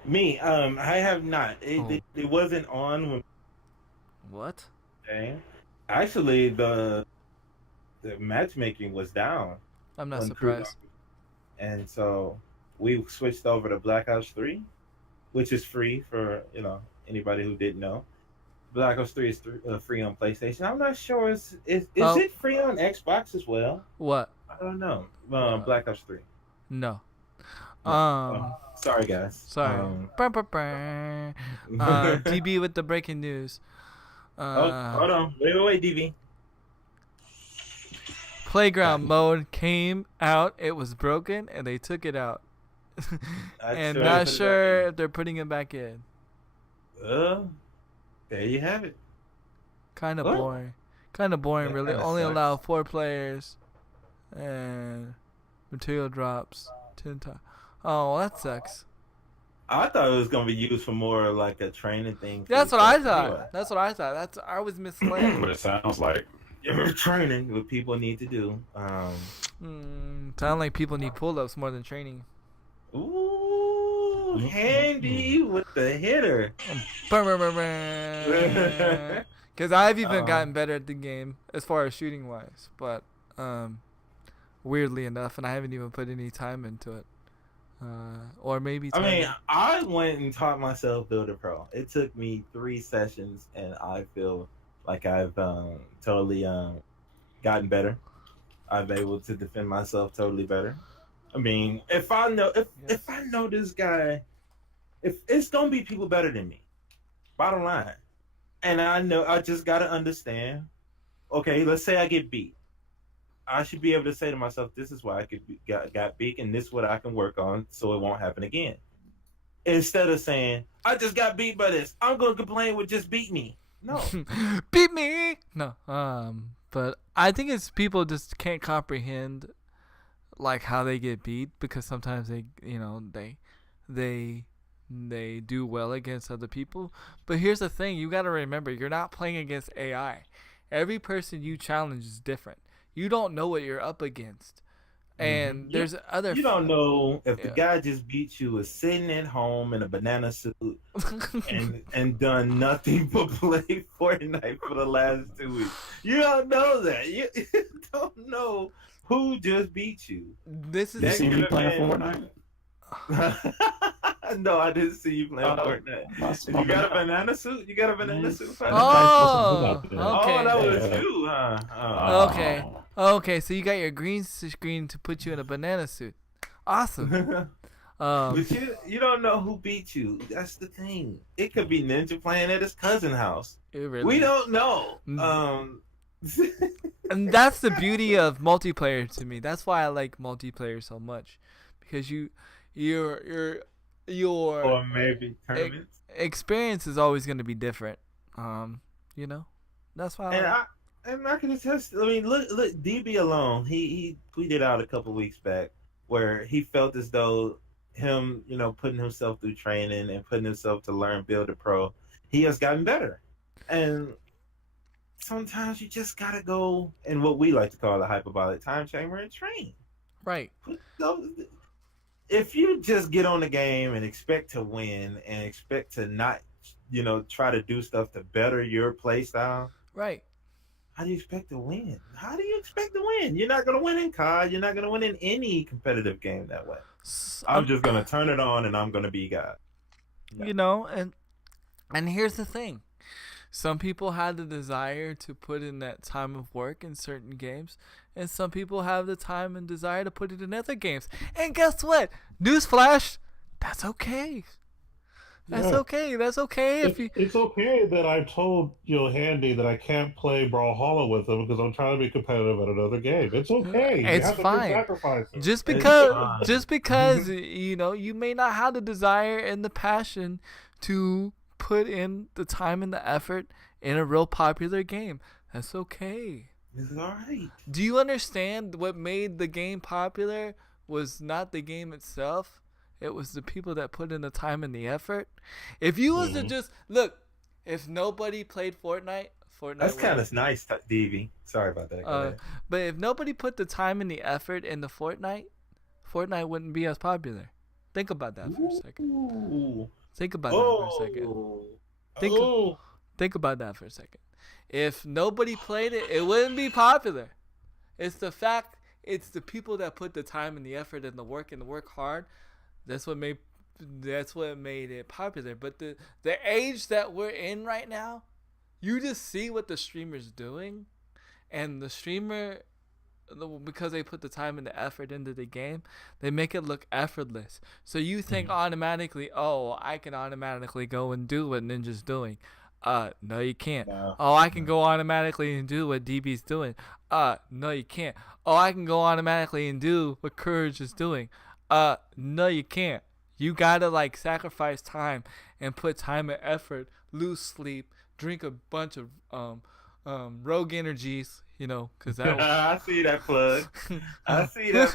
Me, I have not. It wasn't on when. What? Okay. Actually, the matchmaking was down. I'm not when surprised. And so we switched over to Black Ops 3, which is free for anybody who didn't know. Black Ops 3 is free on PlayStation. I'm not sure. Is it free on Xbox as well? What? I don't know. Black Ops 3. No. Sorry, guys. Sorry. DB with the breaking news. Hold on. Wait, DB. Playground mode came out. It was broken, and they took it out. And not sure if they're putting it back in. There you have it. Kind of What? boring. Kind of boring, That really. kinda Only sucks. allow 4 players. And material drops 10 times. Oh, well, that sucks. I thought it was gonna be used for more like a training thing. That's what I Anyway. thought. That's what I thought. I was misled. What it sounds like. Training, what people need to do. Sound like people need pull-ups more than training. Ooh, handy with the hitter. Because I've even gotten better at the game as far as shooting wise, but weirdly enough, and I haven't even put any time into it. Or maybe. I went and taught myself Builder Pro. It took me 3 sessions, and I feel like I've totally gotten better. I've been able to defend myself totally better. I mean, if I know this guy, if it's gonna be people better than me, bottom line, and I just gotta understand. Okay, let's say I get beat. I should be able to say to myself, this is why I got beat, and this is what I can work on so it won't happen again. Instead of saying, I just got beat by this, I'm gonna complain with just beat me. No. Beat me. No. But I think it's people just can't comprehend like how they get beat, because sometimes they do well against other people. But here's the thing, you got to remember, you're not playing against AI. Every person you challenge is different. You don't know what you're up against. And there's other. You don't know if the guy just beat you is sitting at home in a banana suit and done nothing but play Fortnite for the last 2 weeks. You don't know that. You don't know who just beat you. This is. You see me playing Fortnite? No, I didn't see you playing Fortnite. You got a banana suit? You got a banana suit? Oh, okay. Oh, that was you, huh? Okay. Okay, so you got your green screen to put you in a banana suit. Awesome. But you don't know who beat you. That's the thing. It could be Ninja playing at his cousin's house. We don't know. And that's the beauty of multiplayer to me. That's why I like multiplayer so much, because your or maybe tournaments. Experience is always going to be different. That's why. I can attest. I mean, look, DB alone. He tweeted out a couple weeks back where he felt as though him, putting himself through training and putting himself to learn Builder Pro, he has gotten better. And sometimes you just gotta go in what we like to call a hyperbolic time chamber and train. Right. If you just get on the game and expect to win and expect to not, try to do stuff to better your play style. Right. How do you expect to win? How do you expect to win? You're not going to win in COD. You're not going to win in any competitive game that way. I'm just going to turn it on and I'm going to be God. And here's the thing. Some people have the desire to put in that time of work in certain games, and some people have the time and desire to put it in other games. And guess what? Newsflash, that's okay. That's Yeah. okay. That's okay if you. It's okay that I've told Handy that I can't play Brawlhalla with him because I'm trying to be competitive at another game. It's okay. It's you have to fine. sacrifice. Just It's because, fine. you may not have the desire and the passion to put in the time and the effort in a real popular game. That's okay. It's all right. Do you understand what made the game popular was not the game itself? It was the people that put in the time and the effort. If you was to just look, if nobody played Fortnite That's kind of nice, DV. Sorry about that. Go ahead. but if nobody put the time and the effort in the Fortnite wouldn't be as popular. Think about that for a second. Ooh. Think about that for a second. Think about that for a second. If nobody played it, it wouldn't be popular. It's the fact, it's the people that put the time and the effort and the work hard. That's what made it popular. But the age that we're in right now, you just see what the streamer's doing, and the streamer, because they put the time and the effort into the game, they make it look effortless. So you think automatically, oh, I can automatically go and do what Ninja's doing. No, you can't. No. Oh, I can go automatically and do what DB's doing. No, you can't. Oh, I can go automatically and do what Courage is doing. No, you can't. You gotta sacrifice time and put time and effort, lose sleep, drink a bunch of Rogue Energies, because that. I see that plug. I see that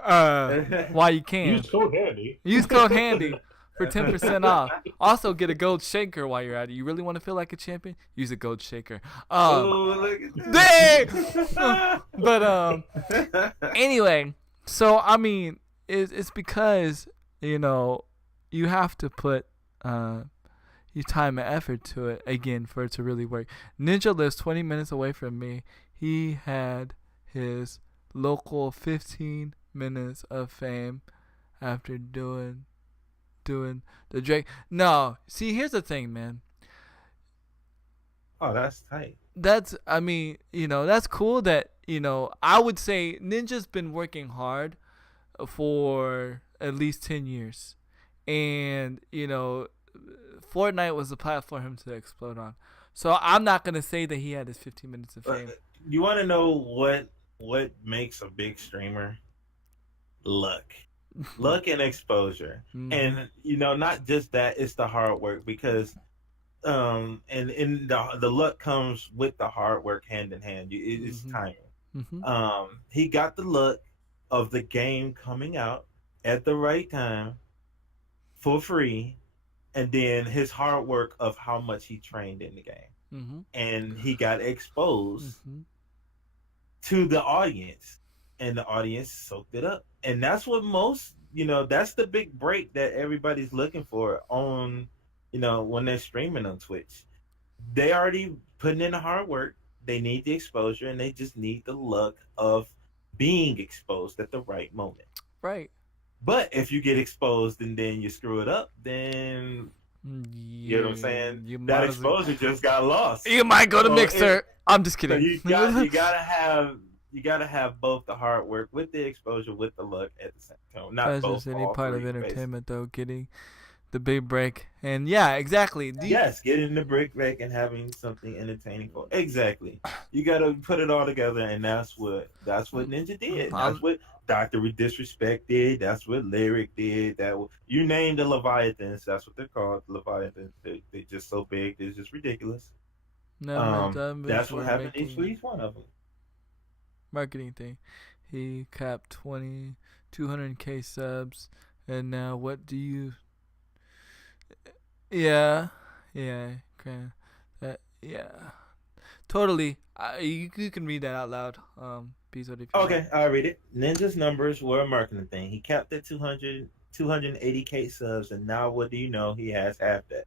plug. Why you can? Use code Handy. Use code Handy for 10% off. Also, get a gold shaker while you're at it. You really want to feel like a champion? Use a gold shaker. Oh, look at that. Dang! But anyway, so I mean, it's because you have to put your time and effort to it again for it to really work. Ninja lives 20 minutes away from me. He had his local 15 minutes of fame after doing the Drake. No, see, here's the thing, man. Oh, that's tight. That's cool that, I would say Ninja's been working hard for at least 10 years. And, Fortnite was the platform for him to explode on. So I'm not going to say that he had his 15 minutes of fame. You want to know what makes a big streamer? Luck. Luck and exposure. Mhm. And, not just that, it's the hard work because and the luck comes with the hard work hand in hand. It's timing. Mhm. He got the luck of the game coming out at the right time for free, and then his hard work of how much he trained in the game. Mhm. And he got exposed Mhm. to the audience, and the audience soaked it up. And that's what most, that's the big break that everybody's looking for on, when they're streaming on Twitch. They already putting in the hard work. They need the exposure, and they just need the luck of being exposed at the right moment. Right. But if you get exposed and then you screw it up, then you know what I'm saying? You That might as well- exposure just got lost. You might go to So Mixer. I'm just So kidding. you gotta have both the hard work with the exposure with the luck at the same time. Not That's both. just any all part of three, entertainment, though, getting the big break. And yeah, exactly. basically. Yes, getting the break back and having something entertaining for exactly. You gotta put it all together, and that's what Ninja did. That's what Dr. Disrespect did. That's what Lyric did. You name the Leviathans. That's what they're called, Leviathans. They're just so big. They're just ridiculous. That's what happened to each one of them. Marketing thing. He capped 200K subs, and now what do you? Yeah, okay. Totally. You can read that out loud. Bittysode, if you Okay, I'll read it. Ninja's numbers were a marketing thing. He capped at 280K subs, and now what do you know? He has half that.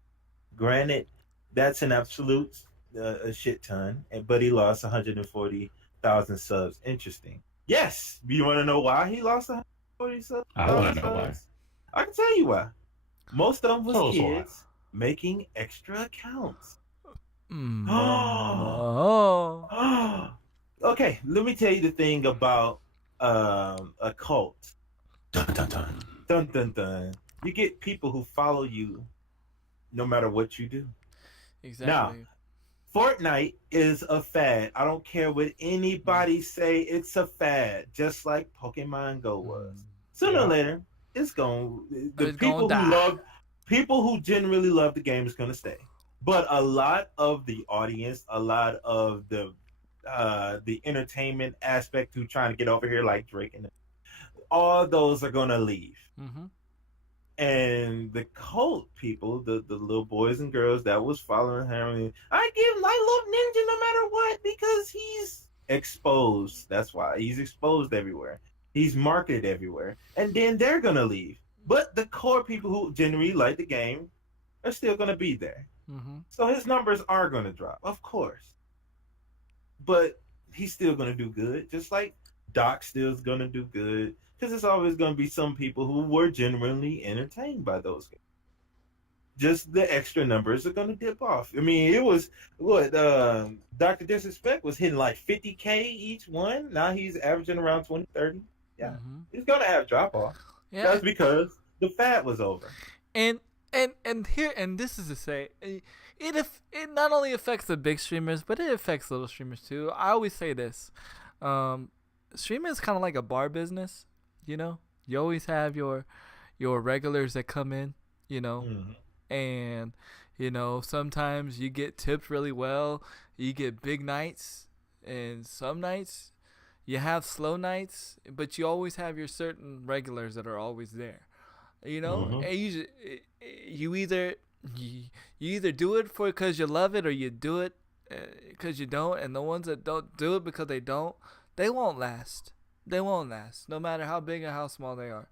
Granted, that's an absolute a shit ton, but he lost 140,000 subs. Interesting. Yes. You want to know why he lost 140 subs? I want to know why. I can tell you why. Most of them was Tell us why. kids. making extra accounts. Oh. Okay, let me tell you the thing about a cult. Dun, dun, dun. Dun dun dun. You get people who follow you no matter what you do. Exactly. Fortnite is a fad. I don't care what anybody say. It's a fad, just like Pokemon Go was. Sooner or later, it's going. The It's people gonna who die. love, people who genuinely love the game is going to stay. But a lot of the audience, a lot of the entertainment aspect who trying to get over here, like Drake, and all those are going to leave. Mm-hmm. And the cult people, the little boys and girls that was following him, I love Ninja no matter what because he's exposed. That's why he's exposed everywhere. He's marketed everywhere, and then they're gonna leave. But the core people who genuinely like the game are still gonna be there. Mm-hmm. So his numbers are gonna drop, of course. But he's still gonna do good, just like Doc still is gonna do good. Because there's always going to be some people who were genuinely entertained by those games. Just the extra numbers are going to dip off. I mean, it was what Dr. Disrespect was hitting like 50K each one. Now he's averaging around 20, 30. Yeah, he's going to have drop off. Yeah. That's because the fad was over. And this is to say, it not only affects the big streamers, but it affects little streamers too. I always say this, streaming is kind of like a bar business. You know, you always have your regulars that come in, you know, and, you know, sometimes you get tipped really well. You get big nights, and some nights you have slow nights, but you always have your certain regulars that are always there, you know, and you either do it for because you love it or you do it because you don't. And the ones that don't do it because they don't, they won't last. They won't last, no matter how big or how small they are.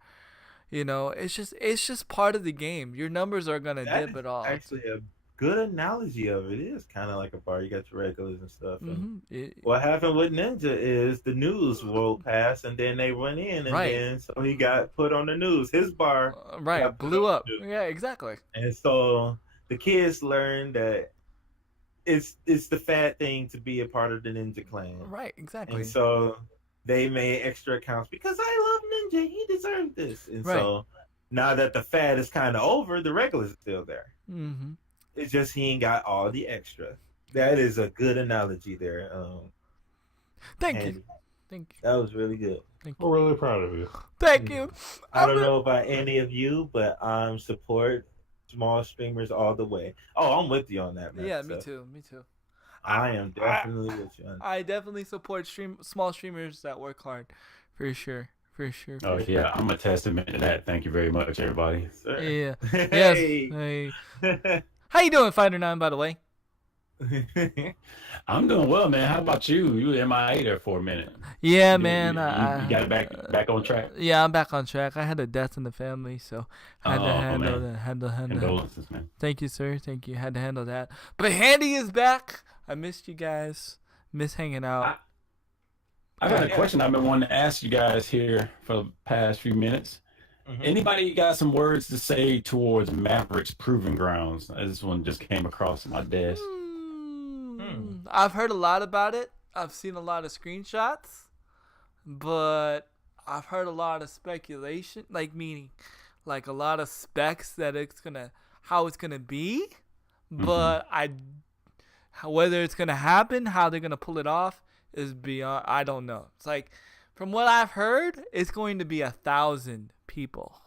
You know, it's just part of the game. Your numbers are gonna dip it off. Actually, a good analogy of it is kind of like a bar. You got your regulars and stuff. And what happened with Ninja is the news rolled past, and then they went in, and then so he got put on the news. His bar blew up. Yeah, exactly. And so the kids learned that it's the fad thing to be a part of the Ninja clan. Right, exactly. And so they made extra accounts because I love Ninja. He deserved this. And so now that the fad is kind of over, the regulars are still there. Mm-hmm. It's just he ain't got all the extra. That is a good analogy there. Thank you. That was really good. We're really proud of you. Thank you. I don't know about any of you, but I'm support small streamers all the way. Oh, I'm with you on that, man. Yeah, me too. I am definitely with you on that. I definitely support small streamers that work hard, for sure. Oh yeah, I'm a testament to that. Thank you very much, everybody. Yeah. Hey. Yes. How you doing, Fighter9, by the way? I'm doing well, man. How about you? You were MIA there for a minute. Yeah, man. You got back on track? Yeah, I'm back on track. I had a death in the family, so I had to handle that. Condolences, man. Thank you, sir. Thank you. Had to handle that. But Handy is back. I missed you guys. Miss hanging out. I got a question I've been wanting to ask you guys here for the past few minutes. Anybody got some words to say towards Maverick's Proving Grounds? This one just came across my desk. I've heard a lot about it. I've seen a lot of screenshots, but I've heard a lot of speculation, meaning a lot of specs that how it's gonna be, but whether it's gonna happen, how they're gonna pull it off is beyond. I don't know. It's from what I've heard, it's going to be 1,000 people.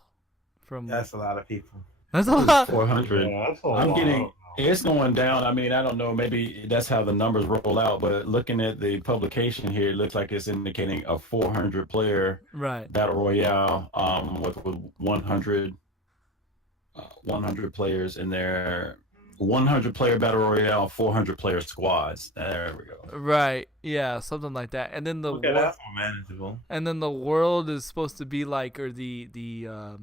That's a lot of people. That's a lot. 400. Yeah, that's a lot. It's going down. I mean, I don't know. Maybe that's how the numbers roll out. But looking at the publication here, it looks like it's indicating a 400-player battle royale with 100 players in there. 100-player battle royale, 400-player squads. There we go. Right. Yeah, something like that. And then that's more manageable. And then the world is supposed to be arena,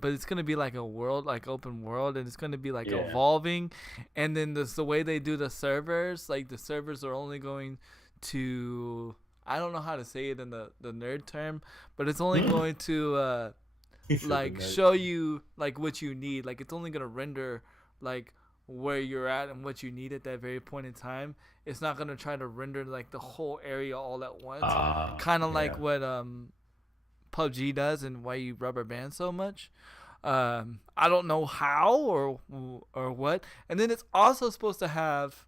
but it's gonna be like a world, open world, and it's gonna be evolving. And then the way they do the servers, the servers are only going to, I don't know how to say it in the nerd term, but it's only going to like show you like what you need. Like it's only gonna render like where you're at and what you need at that very point in time. It's not gonna try to render like the whole area all at once. Kind of like what PUBG does and why you rubber band so much. I don't know how or what. And then it's also supposed to have,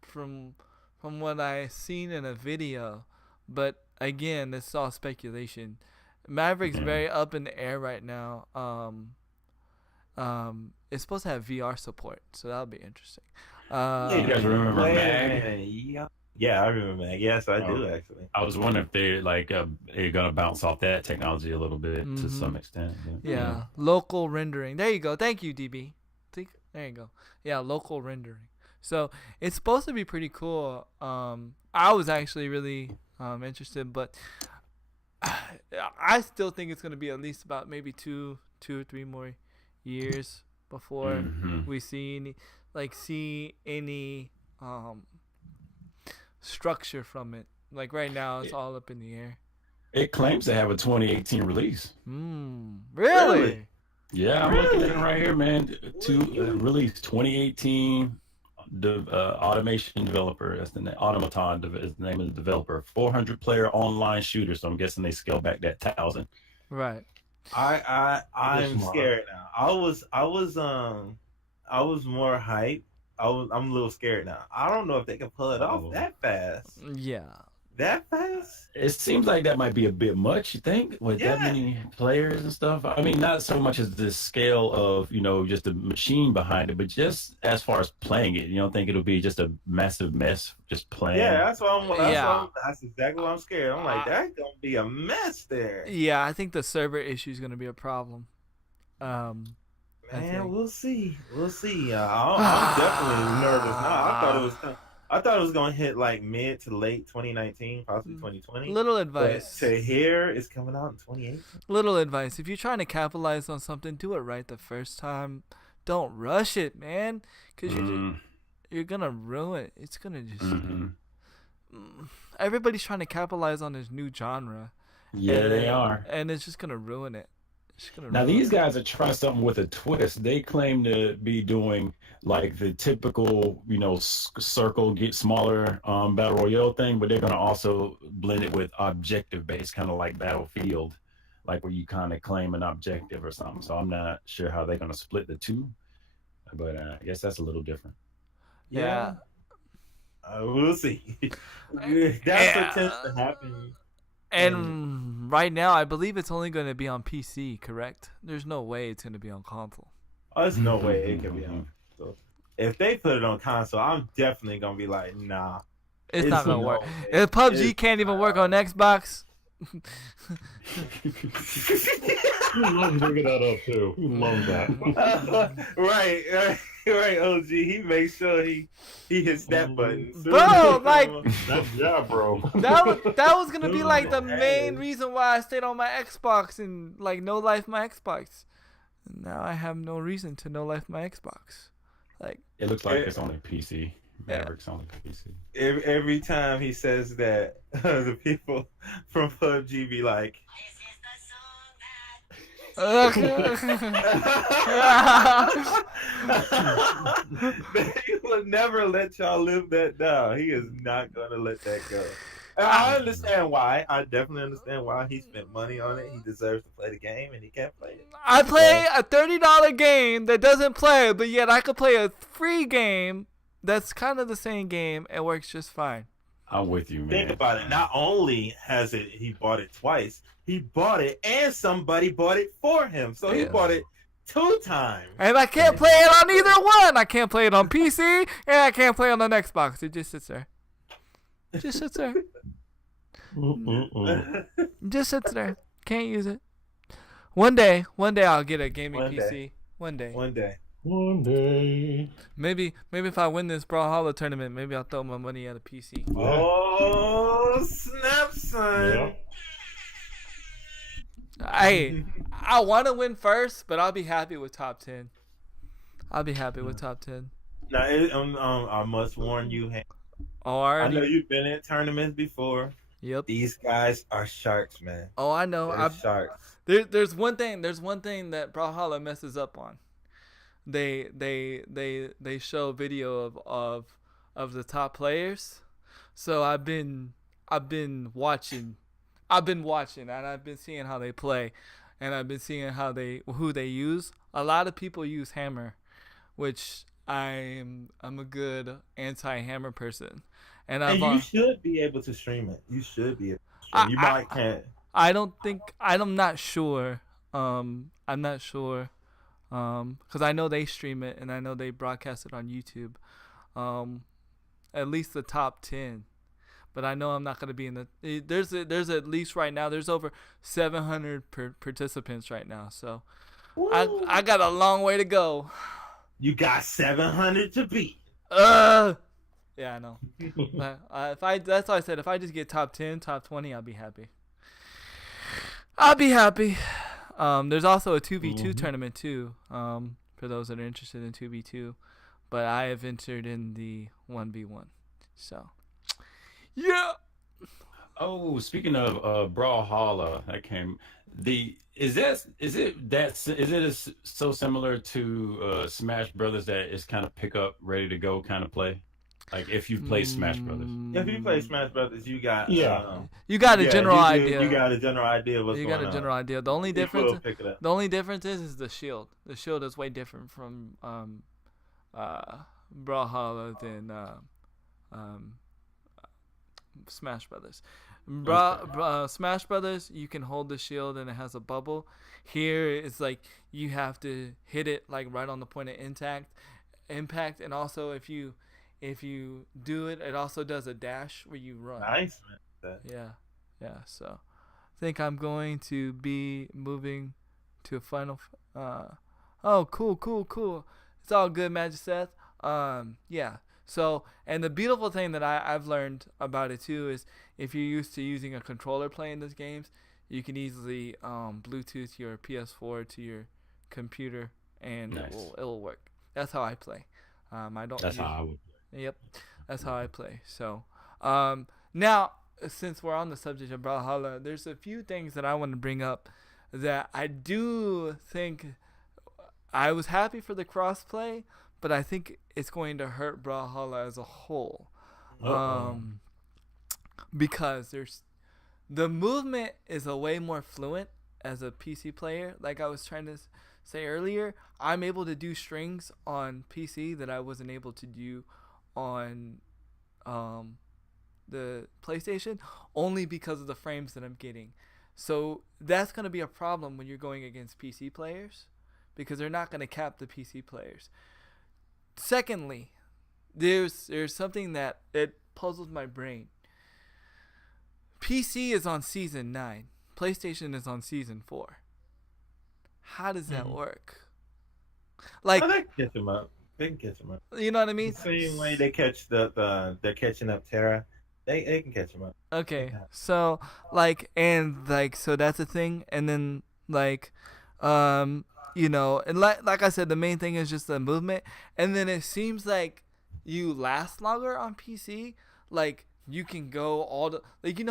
from what I seen in a video, but again, it's all speculation. Maverick's very up in the air right now. It's supposed to have VR support, so that'll be interesting. You guys remember Mag? Yeah, I remember Mag. Yes, I do actually. I was wondering if they're gonna bounce off that technology a little bit to some extent. Yeah, local rendering. There you go. Thank you, DB. There you go. Yeah, local rendering. So it's supposed to be pretty cool. I was actually really interested, but I still think it's gonna be at least about maybe two or three more years before we see any structure from it. Like right now, it's all up in the air. It claims to have a 2018 release. Really? Yeah, I'm looking at it right here, man. Release 2018. The automation developer. That's the name. Automaton is the name of the developer. 400 player online shooter. So I'm guessing they scale back that 1,000. Right. I'm scared now. I was more hyped. I'm a little scared now. I don't know if they can pull it off that fast. Yeah. That fast? It seems like that might be a bit much, you think, with that many players and stuff. I mean, not so much as the scale of, just the machine behind it, but just as far as playing it. You don't think it'll be just a massive mess just playing? Yeah, that's exactly what I'm scared. I'm like, that's going to be a mess there. Yeah, I think the server issue is going to be a problem. Man, we'll see. We'll see. I'm definitely nervous now. I thought it was going to hit like mid to late 2019, possibly 2020. Little advice. But to hear it's coming out in 2018. Little advice. If you're trying to capitalize on something, do it right the first time. Don't rush it, man. Because you're going to ruin it. It's going to just... Everybody's trying to capitalize on this new genre. Yeah, they are. And it's just going to ruin it. Now these guys are trying something with a twist. They claim to be doing like the typical, circle get smaller battle royale thing, but they're gonna also blend it with objective based, kind of like Battlefield, like where you kind of claim an objective or something. So I'm not sure how they're gonna split the two, but I guess that's a little different. Yeah. We'll see. That's what tends to happen. And right now, I believe it's only going to be on PC, correct? There's no way it's going to be on console. Oh, there's no way it can be on console. If they put it on console, I'm definitely going to be like, nah. It's not going to work. If PUBG can't even work on Xbox. Who loves bringing that up, too? Who loves that? Right, OG. He makes sure he hits that button. Bro, like... bro. That was going to be like the main reason why I stayed on my Xbox and like no life my Xbox. Now I have no reason to no life my Xbox. Like it looks like it's only PC. Maverick's only PC. Every time he says that, the people from PUBG be like, he will never let y'all live that down. He is not going to let that go. And I understand why. I definitely understand why he spent money on it. He deserves to play the game, and he can't play it. I play a $30 game that doesn't play, but yet I could play a free game that's kind of the same game and works just fine. I'm with you, man. Think about it. Not only has he bought it twice, he bought it and somebody bought it for him. So he bought it 2 times. And I can't play it on either one. I can't play it on PC and I can't play it on the Xbox. It just sits there. Just sits there. Just sits there. Can't use it. One day I'll get a gaming PC. One day. Maybe if I win this Brawlhalla tournament, maybe I'll throw my money at a PC. Oh, snap, son. Hey, I want to win first, but I'll be happy with top 10. Now, I must warn you. I know you've been in tournaments before. Yep. These guys are sharks, man. Oh, I know. They're sharks. There's one thing. There's one thing that Brawlhalla messes up on. They show video of the top players. So I've been watching. I've been watching and I've been seeing how they play, and I've been seeing who they use. A lot of people use hammer, which I'm a good anti-hammer person, and You should be able to stream it. You should be able to stream. You might can't. I don't think I'm not sure. I'm not sure. Because I know they stream it and I know they broadcast it on YouTube. At least the top 10. But I know I'm not going to be in the. There's at least right now. There's over 700 participants right now. So I got a long way to go. You got 700 to beat. Yeah, I know. That's why I said if I just get top 10, top 20, I'll be happy. There's also a 2v2 tournament too. For those that are interested in 2v2, but I have entered in the 1v1. So, yeah. Oh, speaking of Brawlhalla, that came. Is it so similar to Smash Brothers that it's kind of pick up, ready to go kind of play? Like if you've played Smash Brothers. If you play Smash Brothers, you got you got a general idea. You got a general idea of what's going on. You got a general idea. The only difference is the shield. The shield is way different from Brawlhalla than Smash Brothers. Smash Brothers, you can hold the shield and it has a bubble. Here it's like you have to hit it like right on the point of impact, and also if you do it, it also does a dash where you run. Nice, man. Yeah. So I think I'm going to be moving to a final. Oh, cool. It's all good, Magic Seth. Yeah. So, and the beautiful thing that I've learned about it too is if you're used to using a controller playing these games, you can easily Bluetooth your PS4 to your computer and nice. it'll work. That's how I play. I don't. That's how I would. Yep, that's how I play. So, now since we're on the subject of Brawlhalla, there's a few things that I want to bring up that I do think I was happy for the crossplay, but I think it's going to hurt Brawlhalla as a whole. Because the movement is a way more fluent as a PC player. Like I was trying to say earlier, I'm able to do strings on PC that I wasn't able to do on the PlayStation, only because of the frames that I'm getting. So that's going to be a problem when you're going against PC players, because they're not going to cap the PC players. Secondly, there's something that it puzzles my brain. PC is on season 9. PlayStation is on season 4. How does that work? Like, they can catch them up. You know what I mean? The same way they catch they're catching up Terra. They can catch them up. Okay, so so that's a thing, and then and like I said, the main thing is just the movement, and then it seems like you last longer on PC. Like you can go all the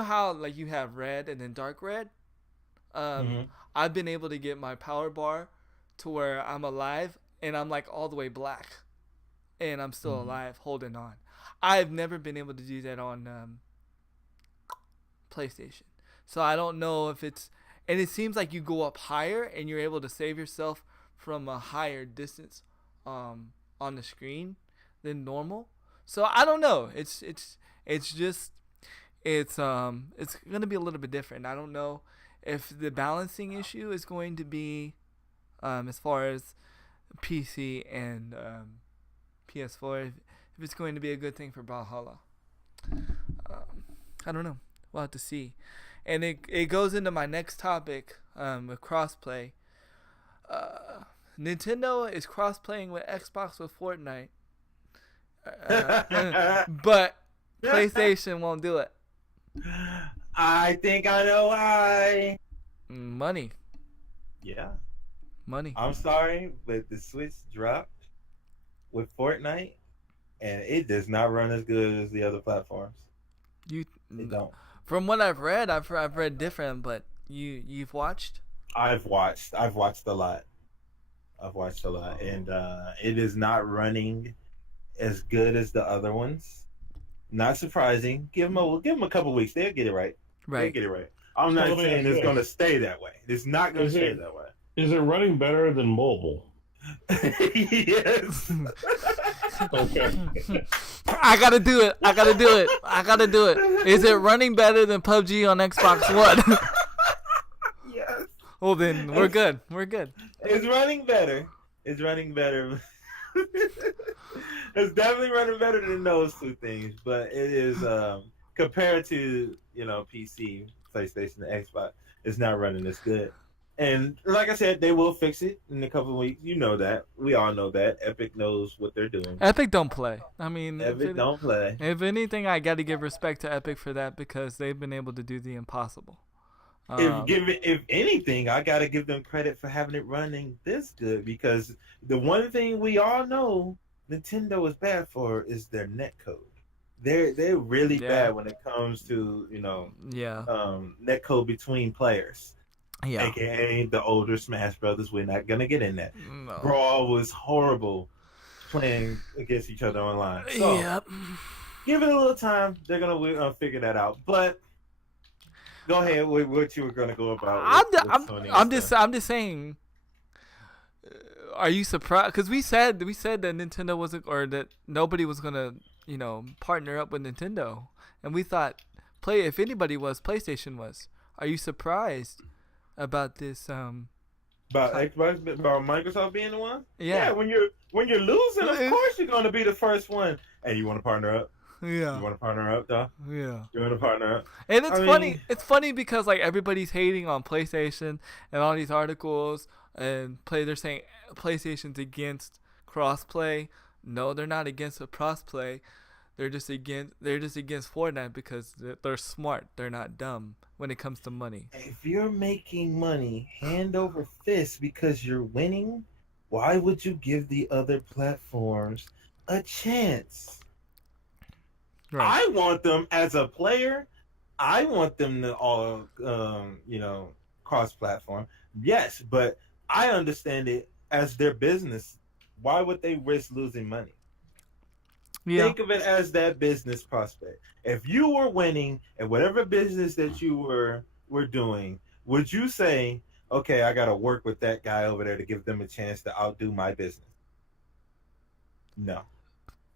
how you have red and then dark red. I've been able to get my power bar to where I'm alive and I'm all the way black, and I'm still alive, holding on. I've never been able to do that on PlayStation, so I don't know if it's. And it seems like you go up higher and you're able to save yourself from a higher distance on the screen than normal. So I don't know. It's gonna be a little bit different. I don't know if the balancing issue is going to be as far as PC and PS4, if it's going to be a good thing for Brawlhalla. I don't know. We'll have to see. And it goes into my next topic with crossplay. Nintendo is crossplaying with Xbox with Fortnite. But PlayStation won't do it. I think I know why. Money. Yeah. Money. I'm sorry, but the Switch dropped with Fortnite, and it does not run as good as the other platforms. They don't. From what I've read, I've read different, but you've watched? I've watched a lot. I've watched a lot, and it is not running as good as the other ones. Not surprising. Give them a couple weeks. They'll get it right. They'll Right. get it right. I'm So not let me saying ask it's you going to this. stay that way. It's not going to Is stay it- that way. Is it running better than mobile? Yes. Okay. I gotta do it. I gotta do it. I gotta do it. Is it running better than PUBG on Xbox One? Yes. Well, then we're good. We're good. It's running better. It's running better. It's definitely running better than those two things, but it is compared to PC, PlayStation, and Xbox, it's not running as good. And like I said, they will fix it in a couple of weeks. You know that. We all know that. Epic knows what they're doing. Epic don't play. I mean, Epic don't play. if anything, I got to give respect to Epic for that because they've been able to do the impossible. If anything, I gotta give them credit for having it running this good because the one thing we all know Nintendo is bad for is their netcode. They're really bad when it comes to netcode between players. Yeah. AKA the older Smash Brothers. We're not gonna get in that. No. Brawl was horrible playing against each other online. So Yep. give it a little time. They're gonna figure that out. But go ahead with what you were gonna go about. I'm just saying. Are you surprised? Because we said that Nintendo wasn't, or that nobody was gonna partner up with Nintendo, and we thought if anybody was, PlayStation was. Are you surprised about this? About Xbox, about Microsoft being the one? Yeah. When you're losing, of course you're gonna be the first one. Hey, you want to partner up? Yeah. You want to partner up, though? Yeah. You want to partner up? And it's funny. It's funny because like everybody's hating on PlayStation and all these articles they're saying PlayStation's against crossplay. No, they're not against the crossplay. They're just against Fortnite because they're smart. They're not dumb when it comes to money. If you're making money hand over fist because you're winning, why would you give the other platforms a chance? Right. I want them as a player. I want them to all, cross-platform. Yes, but I understand it as their business. Why would they risk losing money? Yeah. Think of it as that business prospect. If you were winning at whatever business that you were doing, would you say, okay, I got to work with that guy over there to give them a chance to outdo my business? No.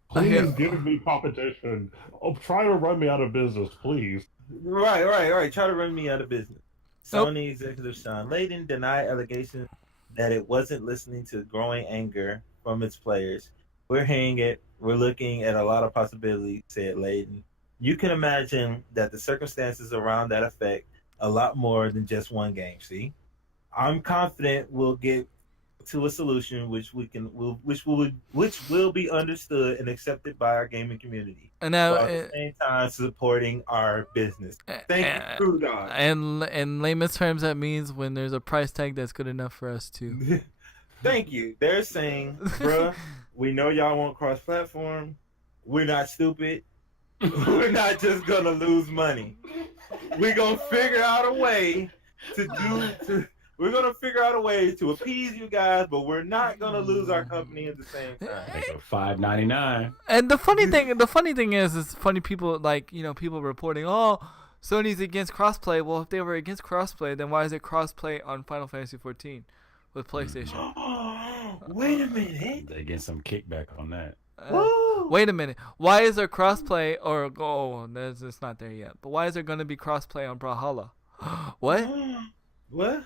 Please give me competition. Oh, try to run me out of business, please. Right. Try to run me out of business. Sony executive Sean Layden denied allegations that it wasn't listening to growing anger from its players. We're hearing it. We're looking at a lot of possibilities, said Layden. You can imagine that the circumstances around that affect a lot more than just one game. See, I'm confident we'll get to a solution which will be understood and accepted by our gaming community. And now, while at the same time supporting our business. Thank you, True Dog. And in layman's terms, that means when there's a price tag that's good enough for us to. Thank you. They're saying, bruh, we know y'all want cross-platform. We're not stupid. We're not just gonna lose money. We're gonna figure out a way we're gonna figure out a way to appease you guys, but we're not gonna lose our company at the same time. $5.99. And the funny thing is funny people people reporting, oh, Sony's against crossplay. Well, if they were against crossplay, then why is it crossplay on Final Fantasy 14 with PlayStation? Wait a minute. They get some kickback on that. Wait a minute. Why is there crossplay it's not there yet. But why is there going to be crossplay on Brawlhalla? What? What?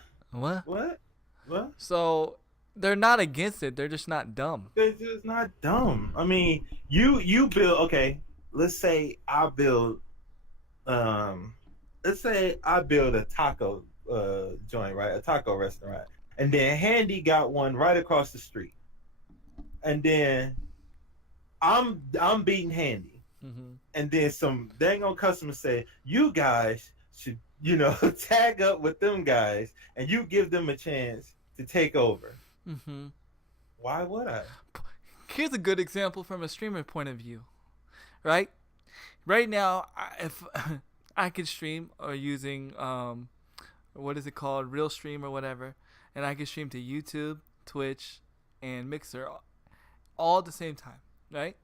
So they're not against it. They're just not dumb. They're just not dumb. I mean, you build. Okay, let's say I build. Let's say I build a taco joint, right? A taco restaurant, and then Handy got one right across the street, and then I'm beating Handy, and then some dang old customer say, you guys should tag up with them guys, and you give them a chance to take over. Why would I? Here's a good example from a streamer point of view, right? Right now, if I can stream or using what is it called, Real Stream or whatever, and I can stream to YouTube, Twitch, and Mixer all at the same time, right?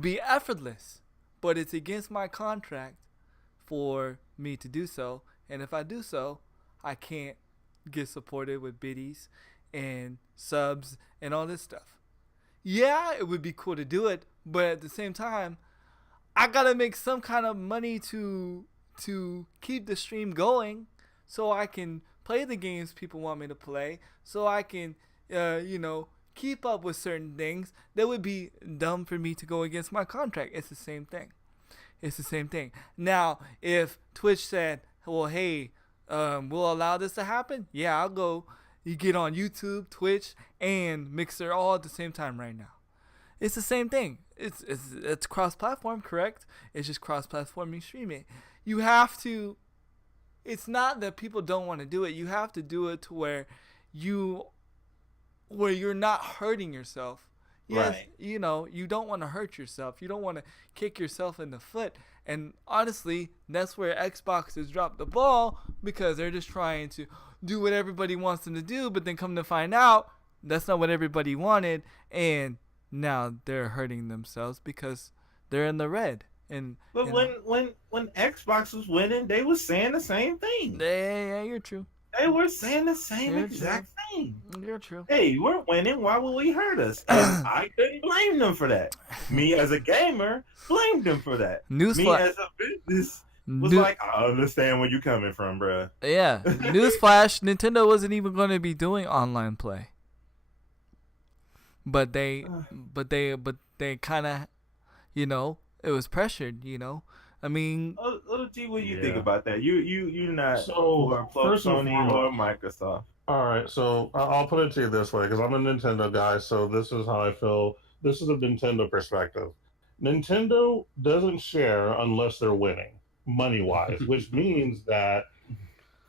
Be effortless, but it's against my contract for me to do so, and if I do so, I can't get supported with biddies and subs and all this stuff. Yeah, it would be cool to do it, but at the same time, I gotta make some kind of money to keep the stream going, so I can play the games people want me to play, so I can, keep up with certain things. That would be dumb for me to go against my contract. It's the same thing. It's the same thing. Now, if Twitch said, well, hey, we'll allow this to happen, yeah, I'll go. You get on YouTube, Twitch, and Mixer all at the same time right now. It's the same thing. It's cross-platform, correct? It's just cross-platforming streaming. You have to. It's not that people don't want to do it. You have to do it to where you're not hurting yourself. Yes, Right. you don't want to hurt yourself. You don't want to kick yourself in the foot. And honestly, that's where Xbox has dropped the ball, because they're just trying to do what everybody wants them to do, but then come to find out that's not what everybody wanted, and now they're hurting themselves because they're in the red. But when Xbox was winning, they was saying the same thing. Yeah, you're true. They were saying the same You're exact thing. You're true. Hey, we're winning. Why would we hurt us? And I couldn't blame them for that. Me as a gamer blamed them for that. Me Newsflash. as a business was like, I understand where you're coming from, bruh. Yeah. Newsflash. Nintendo wasn't even going to be doing online play. But they kind of, it was pressured. I mean, G, what do you Yeah. think about that? You not So, for first and Sony or foremost- Microsoft? All right, so I'll put it to you this way, because I'm a Nintendo guy, so this is how I feel. This is a Nintendo perspective. Nintendo doesn't share unless they're winning, money-wise, which means that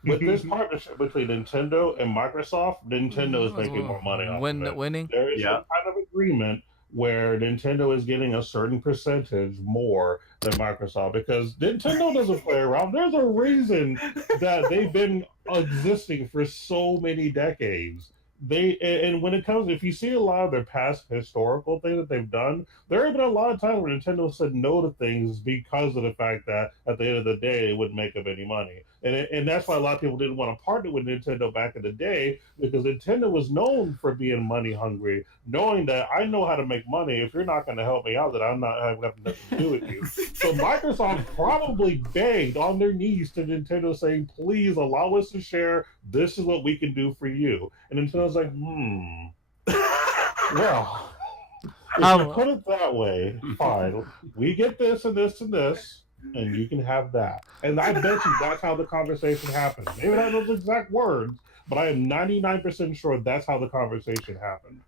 with this partnership between Nintendo and Microsoft, Nintendo is making more money off of it. winning. There is Yeah. some kind of agreement where Nintendo is getting a certain percentage more than Microsoft, because Nintendo doesn't play around. There's a reason that they've been existing for so many decades. And when it comes, if you see a lot of their past historical things that they've done, there have been a lot of times where Nintendo said no to things because of the fact that at the end of the day, it wouldn't make them any money. And that's why a lot of people didn't want to partner with Nintendo back in the day, because Nintendo was known for being money hungry, knowing that I know how to make money. If you're not going to help me out, then I'm not having nothing to do with you. So Microsoft probably begged on their knees to Nintendo, saying, please allow us to share. This is what we can do for you. And Nintendo's like, well, if you put it that way, fine. We get this and this and this, and you can have that. And I bet you that's how the conversation happened. Maybe not those exact words, but I am 99% sure that's how the conversation happened.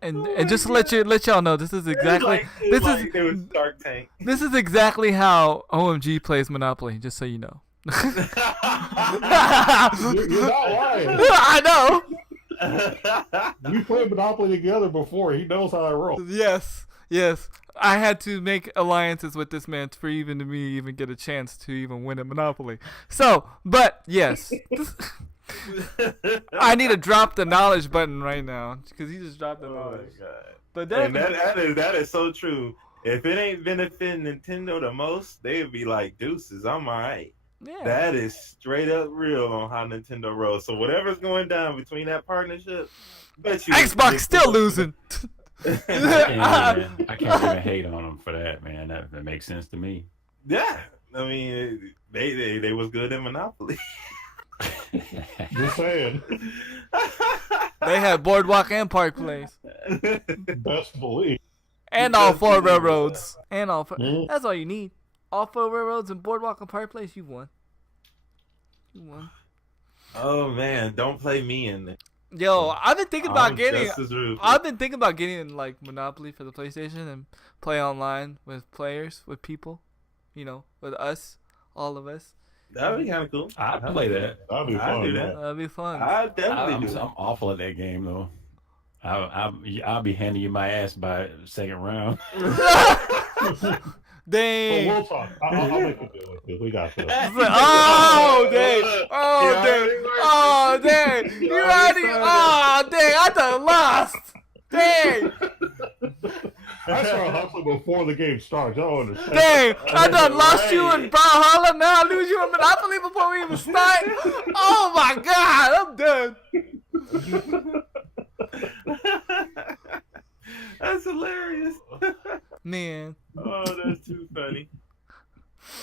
And just to let y'all know, this is exactly it was Shark Tank. this is exactly how OMG plays Monopoly. Just so you know. You're not lying. I know. We played Monopoly together before. He knows how I roll. Yes. I had to make alliances with this man for even to me even get a chance to even win at Monopoly. So, but yes. I need to drop the knowledge button right now because he just dropped the knowledge. Oh my God. But And that is so true. If it ain't benefiting Nintendo the most, they'd be like, deuces, I'm all right. yeah. That is straight up real on how Nintendo rolls. So whatever's going down between that partnership, bet you Xbox still losing. I can't even hate on them for that, man. That makes sense to me. Yeah, I mean they was good in Monopoly. Just saying. They had Boardwalk and Park Place. Best believe. And all four railroads. And all four. Mhm. That's all you need. All four railroads and Boardwalk and Park Place, you won. You won. Oh man, don't play me in it. Yo, I've been thinking about getting. just as ruthless. I've been thinking about getting like Monopoly for the PlayStation and play online with players, with people, with us, all of us. That'd be kind of cool. I'd play that. That'd be I'd fun. do man. that. That'd be fun. I definitely do. I'm awful at that game though. I'll be handing you my ass by second round. Dang. We'll talk. I'll make a deal with you. We got this. It's like, oh, dang. Oh, Yeah, dang. Oh, dang. You already. Oh, dang. I done lost. Dang. I started hustling before the game starts. I don't understand. Dang. I done lost you Right. in Brawlhalla. Now I lose you in Monopoly before we even start. Oh, my God. I'm done. That's hilarious. Man. Oh, that's too funny.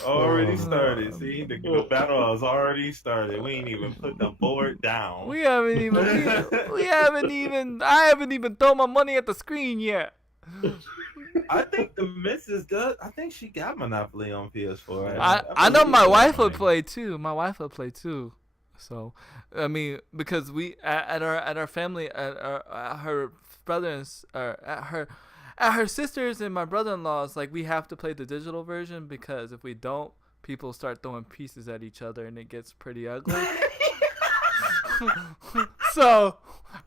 Already started. See, the battle has already started. We ain't even put the board down. We haven't even, I haven't even thrown my money at the screen yet. I think the missus does. I think she got Monopoly on PS4. I know my believe wife that. would play too. My wife would play too. So, I mean, because we at our family at her brothers or at her sisters and my brother-in-law's, like, we have to play the digital version because if we don't, people start throwing pieces at each other and it gets pretty ugly. So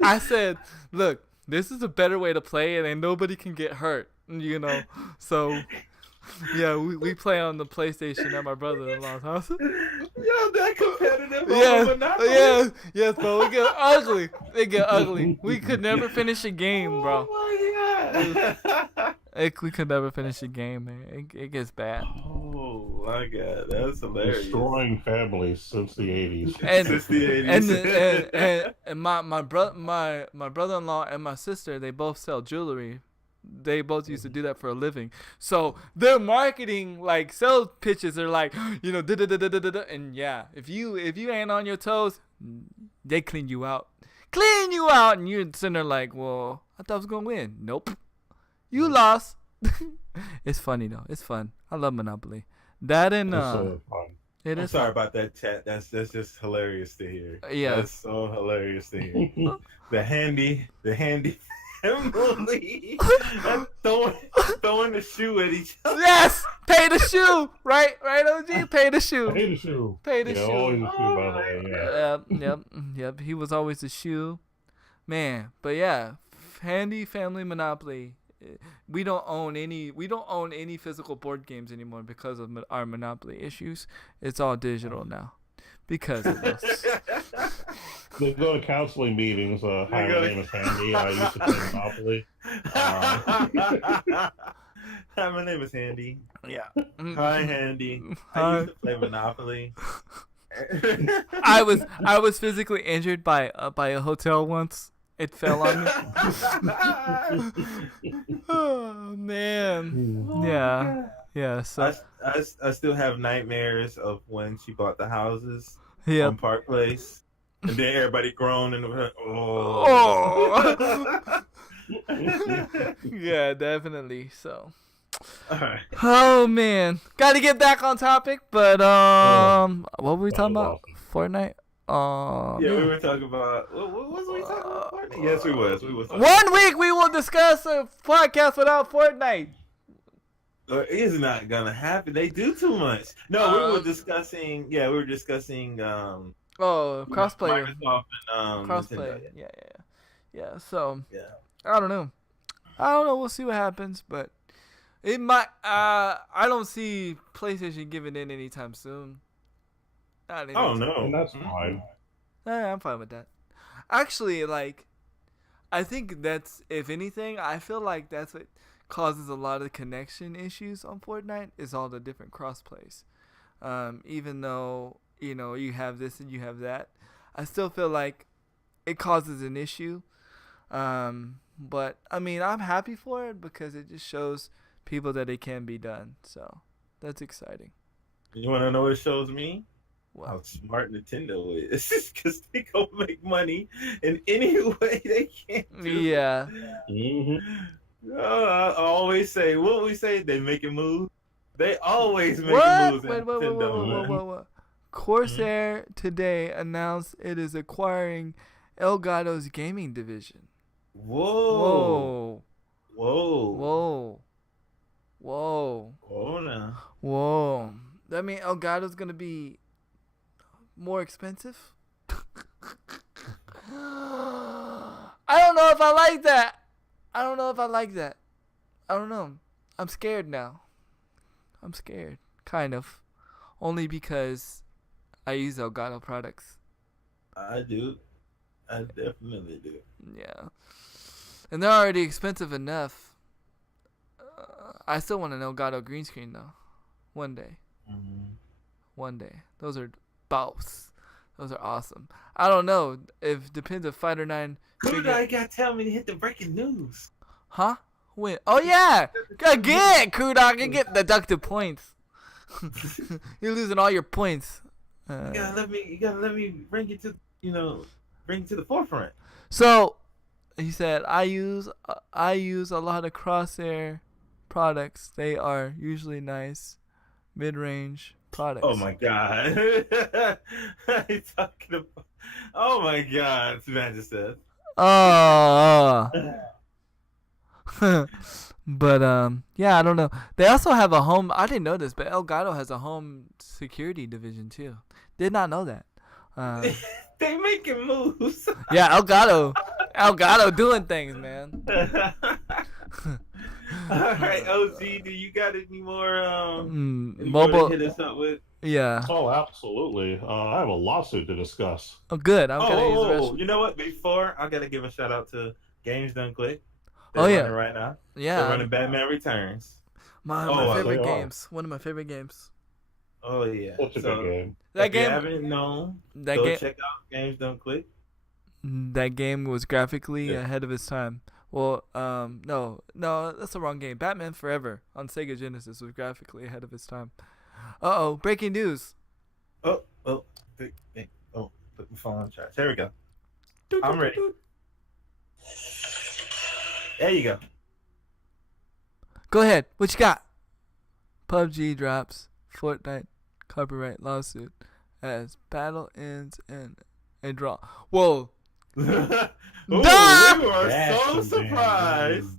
I said, look, this is a better way to play and then nobody can get hurt, you know. So yeah, we play on the PlayStation at my brother-in-law's house. Yo, that competitive. Yes, bro. It get ugly. It get ugly. We could never finish a game, bro. Oh my god. We could never finish a game, man. It gets bad. Oh my god, that's hilarious. Destroying families since the 80s. And Since the 80s. and my brother-in-law and my sister, they both sell jewelry. They both used to do that for a living. So their marketing, like, sales pitches are like, you know, da-da-da-da-da-da. And yeah, if you ain't on your toes, they clean you out. And you're sitting there like, well, I thought I was gonna win. Nope, you lost. It's funny though. It's fun. I love Monopoly. That and It's so fun. it I'm is sorry fun. about that chat. That's just hilarious to hear. Yeah. That's so hilarious to hear. the handy family throwing the shoe at each other. Yes, pay the shoe. Right, OG, pay the shoe. Pay the shoe. Pay the Yeah, shoe. always a shoe, by the way. Yeah. Yep. He was always a shoe, man. But yeah, handy family Monopoly. We don't own any physical board games anymore because of our Monopoly issues. It's all digital now because of this. They go to counseling meetings. Hi, my name is Handy. I used to play Monopoly. Hi, my name is Handy. Yeah. Hi, Handy. I Hi. used to play Monopoly. I was physically injured by a hotel once. It fell on me. Oh man. Yeah. So I still have nightmares of when she bought the houses yeah. on Park Place, and then everybody groaned and went, Oh. Yeah, definitely. So. All right. Oh man, got to get back on topic. But what were we talking about? Fortnite. Yeah, we were talking about. What was we talking about? Fortnite? Yes, we was. We was. 1 week we will discuss a podcast without Fortnite. It's not gonna happen. They do too much. No, we were discussing. Yeah, we were discussing. Oh, crossplay. Microsoft and Crossplay. Nintendo. Yeah. So Yeah. I don't know. We'll see what happens, but it might. I don't see PlayStation giving in anytime soon. Not Oh anytime. no, And that's fine. I'm fine with that. Actually, like, I think that's, if anything, I feel like that's what causes a lot of connection issues on Fortnite is all the different crossplays. Even though, you know, you have this and you have that, I still feel like it causes an issue. But I mean, I'm happy for it because it just shows people that it can be done. So that's exciting. You want to know what it shows me? Wow. How smart Nintendo is, because they gonna make money in any way they can. Yeah. I always say, what we say? They making moves. They always make What? moves. Wait. Nintendo. Corsair today announced it is acquiring Elgato's gaming division. Whoa. Whoa. Whoa. Whoa. Whoa now. Whoa. That mean Elgato's gonna be more expensive? I don't know if I like that. I don't know. I'm scared now. I'm scared. Kind of. Only because I use Elgato products. I do. I definitely do. Yeah. And they're already expensive enough. I still want an Elgato green screen though. One day. Mm-hmm. One day. Those are boss. Those are awesome. I don't know. If depends if Fighter 9. You gotta tell me to hit the breaking news. Huh? When? Oh yeah. Again, Kudok, you get deducted points. You're losing all your points. You gotta let me bring it to the forefront. So he said, I use a lot of Crosshair products. They are usually nice, mid-range products. Oh my god! He's talking about. Oh my god, Samantha said. Oh. But yeah, I don't know. They also have a home. I didn't know this, but Elgato has a home security division too. Did not know that. They making moves. Yeah, Elgato doing things, man. All right, OG, do you got any more mobile? To hit us up with? Yeah. Oh, absolutely. I have a lawsuit to discuss. Oh, good. I'm gonna use the rest. You know what? Before I gotta give a shout out to Games Done Quick. Oh yeah, right now. Yeah. They're running Batman Returns. One of my favorite games. One of my favorite games. Oh yeah, Such a good game. That game. If you haven't known, check out Games Done Quick. That game was graphically ahead of its time. Well, no, that's the wrong game. Batman Forever on Sega Genesis was graphically ahead of its time. Breaking news. Put my phone on charge. There we go. I'm ready. There you go. Go ahead. What you got? PUBG drops Fortnite copyright lawsuit as battle ends in a draw. Whoa. Ooh, we were so surprised.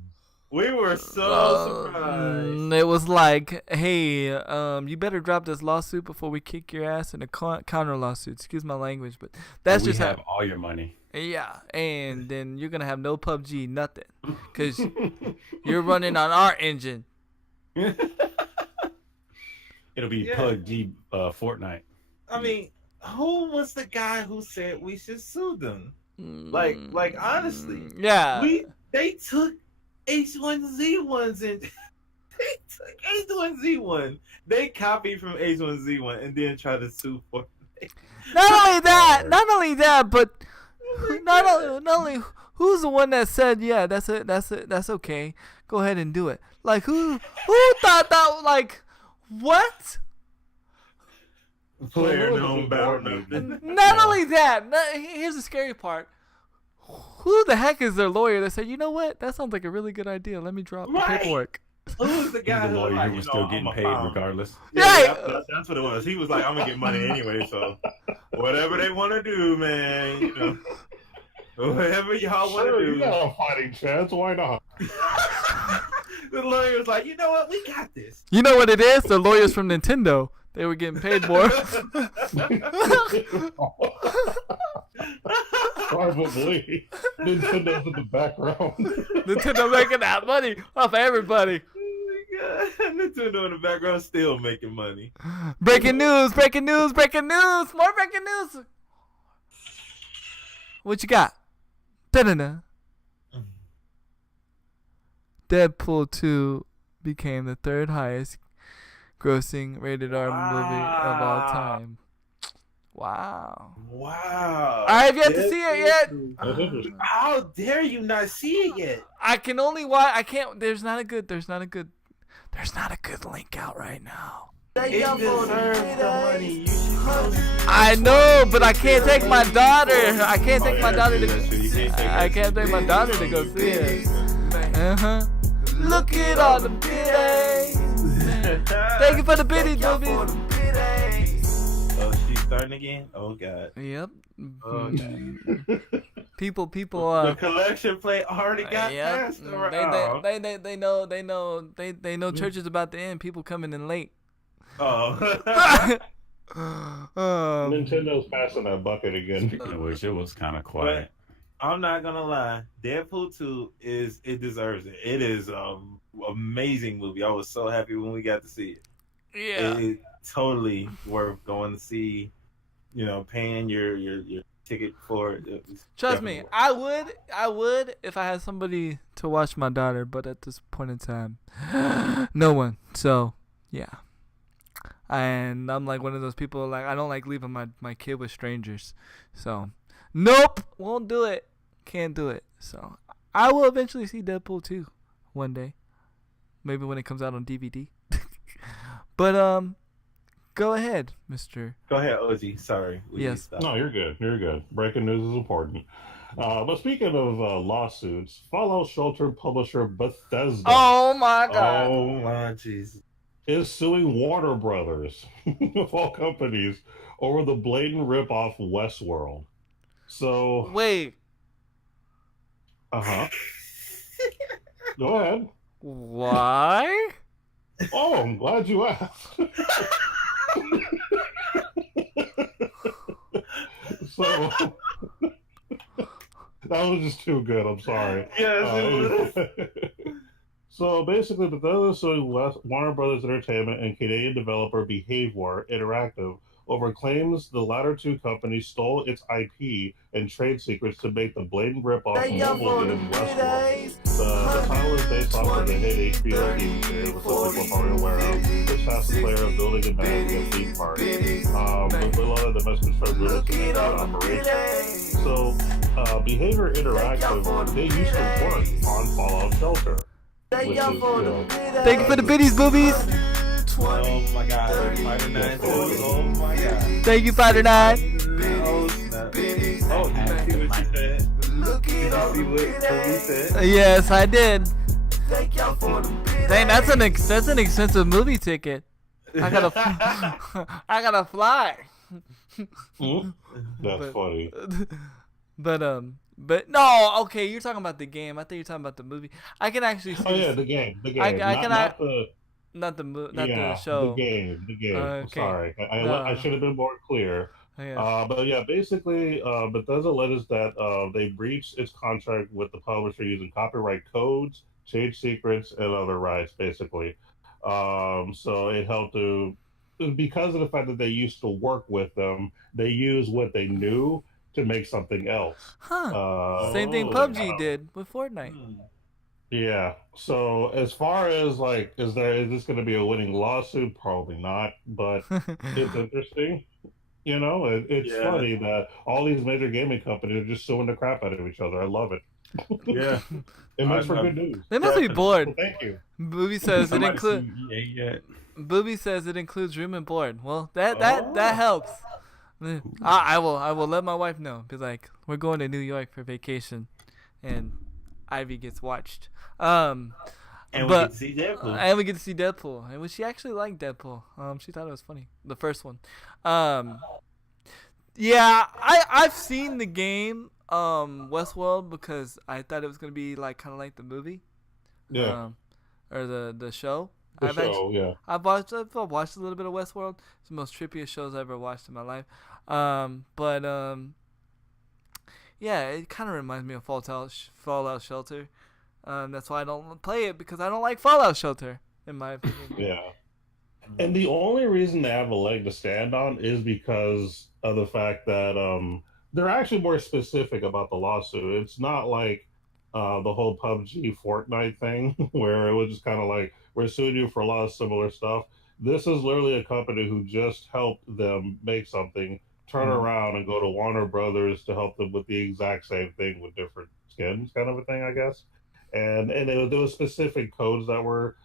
We were so surprised. It was like, hey, you better drop this lawsuit before we kick your ass in a counter lawsuit. Excuse my language, but that's just have all your money. Yeah, and then you're gonna have no PUBG, nothing, cause you're running on our engine. It'll be PUBG Fortnite. I mean, who was the guy who said we should sue them? Like honestly, yeah. They took H1Z1s and they took H1Z1. They copied from H1Z1 and then tried to sue Fortnite. Not only that, but not only who's the one that said, yeah, that's okay. Go ahead and do it. Like who thought that? Like what? Player known about nothing. Not only that, here's the scary part. Who the heck is their lawyer that said, you know what? That sounds like a really good idea. Let me drop the paperwork. Who's the guy the lawyer who was still getting paid regardless? Yeah, that's what it was. He was like, I'm gonna get money anyway, so whatever they want to do, man, whatever y'all want to do. You got a fighting chance. Why not? The lawyer was like, you know what? We got this. You know what it is? The lawyers from Nintendo. They were getting paid more. Probably. Nintendo's in the background. Nintendo making that money off everybody. Oh my god. Nintendo in the background still making money. Breaking news. More breaking news. What you got? Da-da-da. Deadpool 2 became the third highest grossing rated R movie of all time. Wow. I've yet to see it yet. How dare you not see it yet? I can only watch. I can't. There's not a good link out right now. It deserves the money. I know, but I can't take my daughter. I can't take my daughter to go see it. Look at all the biddies. Thank you for the biddies, movies. Oh, she's starting again? Oh, God. Yep. Oh, God. People. The collection plate already got passed around. They know church is about to end. People coming in late. Oh. Nintendo's passing that bucket again. Speaking of which, it was kind of quiet. But I'm not gonna lie. Deadpool 2 it deserves it. It is amazing movie. I was so happy when we got to see it. Yeah. It's totally worth going to see. Paying your ticket for it. It was Trust definitely me, worth I would if I had somebody to watch my daughter, but at this point in time, no one. So, yeah. And I'm like one of those people, like, I don't like leaving my kid with strangers. So, nope, won't do it. Can't do it. So, I will eventually see Deadpool 2 one day. Maybe when it comes out on DVD. But, go ahead, Mr. Go ahead, Ozzy. Sorry. Yes. Stopped. No, you're good. You're good. Breaking news is important. But speaking of lawsuits, Fallout Shelter publisher Bethesda Oh my God. Oh my Jesus. is suing Warner Brothers, of all companies, over the blatant ripoff Westworld. So, Wait, go ahead. why? Oh, I'm glad you asked. So, that was just too good. I'm sorry. Yes, So basically, Bethesda suing Warner Brothers Entertainment and Canadian developer Behavior Interactive over claims the latter two companies stole its IP and trade secrets to make the blatant ripoff mobile game Westworld. The title is based off of the hit HBO TV series, which most people are probably aware of, which has the player building a band and theme park. With a lot of the most constructed to make that operation. So, Behavior Interactive, they used to work on Fallout Shelter. Which is, Thank you for the biddies, boobies. Oh my God. Fighter 9 Oh my God. Thank you, Fighter 9. Oh snap. Oh, did you see what she said? Did you see what Toby said? Yes, I did. Dang, that's an expensive movie ticket. I gotta fly. That's funny. But no, okay, you're talking about the game. I think you're talking about the movie. I can actually see. Oh yeah, the game. Not the the show. The game. Okay. Sorry, No. I should have been more clear. Yeah. But yeah, basically, Bethesda alleges that they breached its contract with the publisher using copyright codes, trade secrets, and other rights. Basically, so it helped to because of the fact that they used to work with them, they used what they knew to make something else. Huh. Same thing PUBG did with Fortnite. Yeah. So as far as like, is this going to be a winning lawsuit? Probably not. But it's interesting. It's funny that all these major gaming companies are just suing the crap out of each other. I love it. Yeah. It makes for good news. They must be bored. Well, thank you. Booby says it includes. Booby says it includes room and board. Well, that helps. I will let my wife know. Be like, we're going to New York for vacation, and Ivy gets watched. And we get to see Deadpool. And we get to see Deadpool. And she actually liked Deadpool. She thought it was funny. The first one. Yeah, I've seen the game Westworld because I thought it was gonna be like kind of like the movie. Yeah. Or the show. I've watched a little bit of Westworld. It's the most trippiest shows I've ever watched in my life. Yeah, it kind of reminds me of Fallout Shelter. That's why I don't play it, because I don't like Fallout Shelter, in my opinion. Yeah. And the only reason they have a leg to stand on is because of the fact that they're actually more specific about the lawsuit. It's not like the whole PUBG Fortnite thing where it was just kind of like, we're suing you for a lot of similar stuff. This is literally a company who just helped them make something, turn around and go to Warner Brothers to help them with the exact same thing with different skins, kind of a thing, I guess. And there was specific codes that were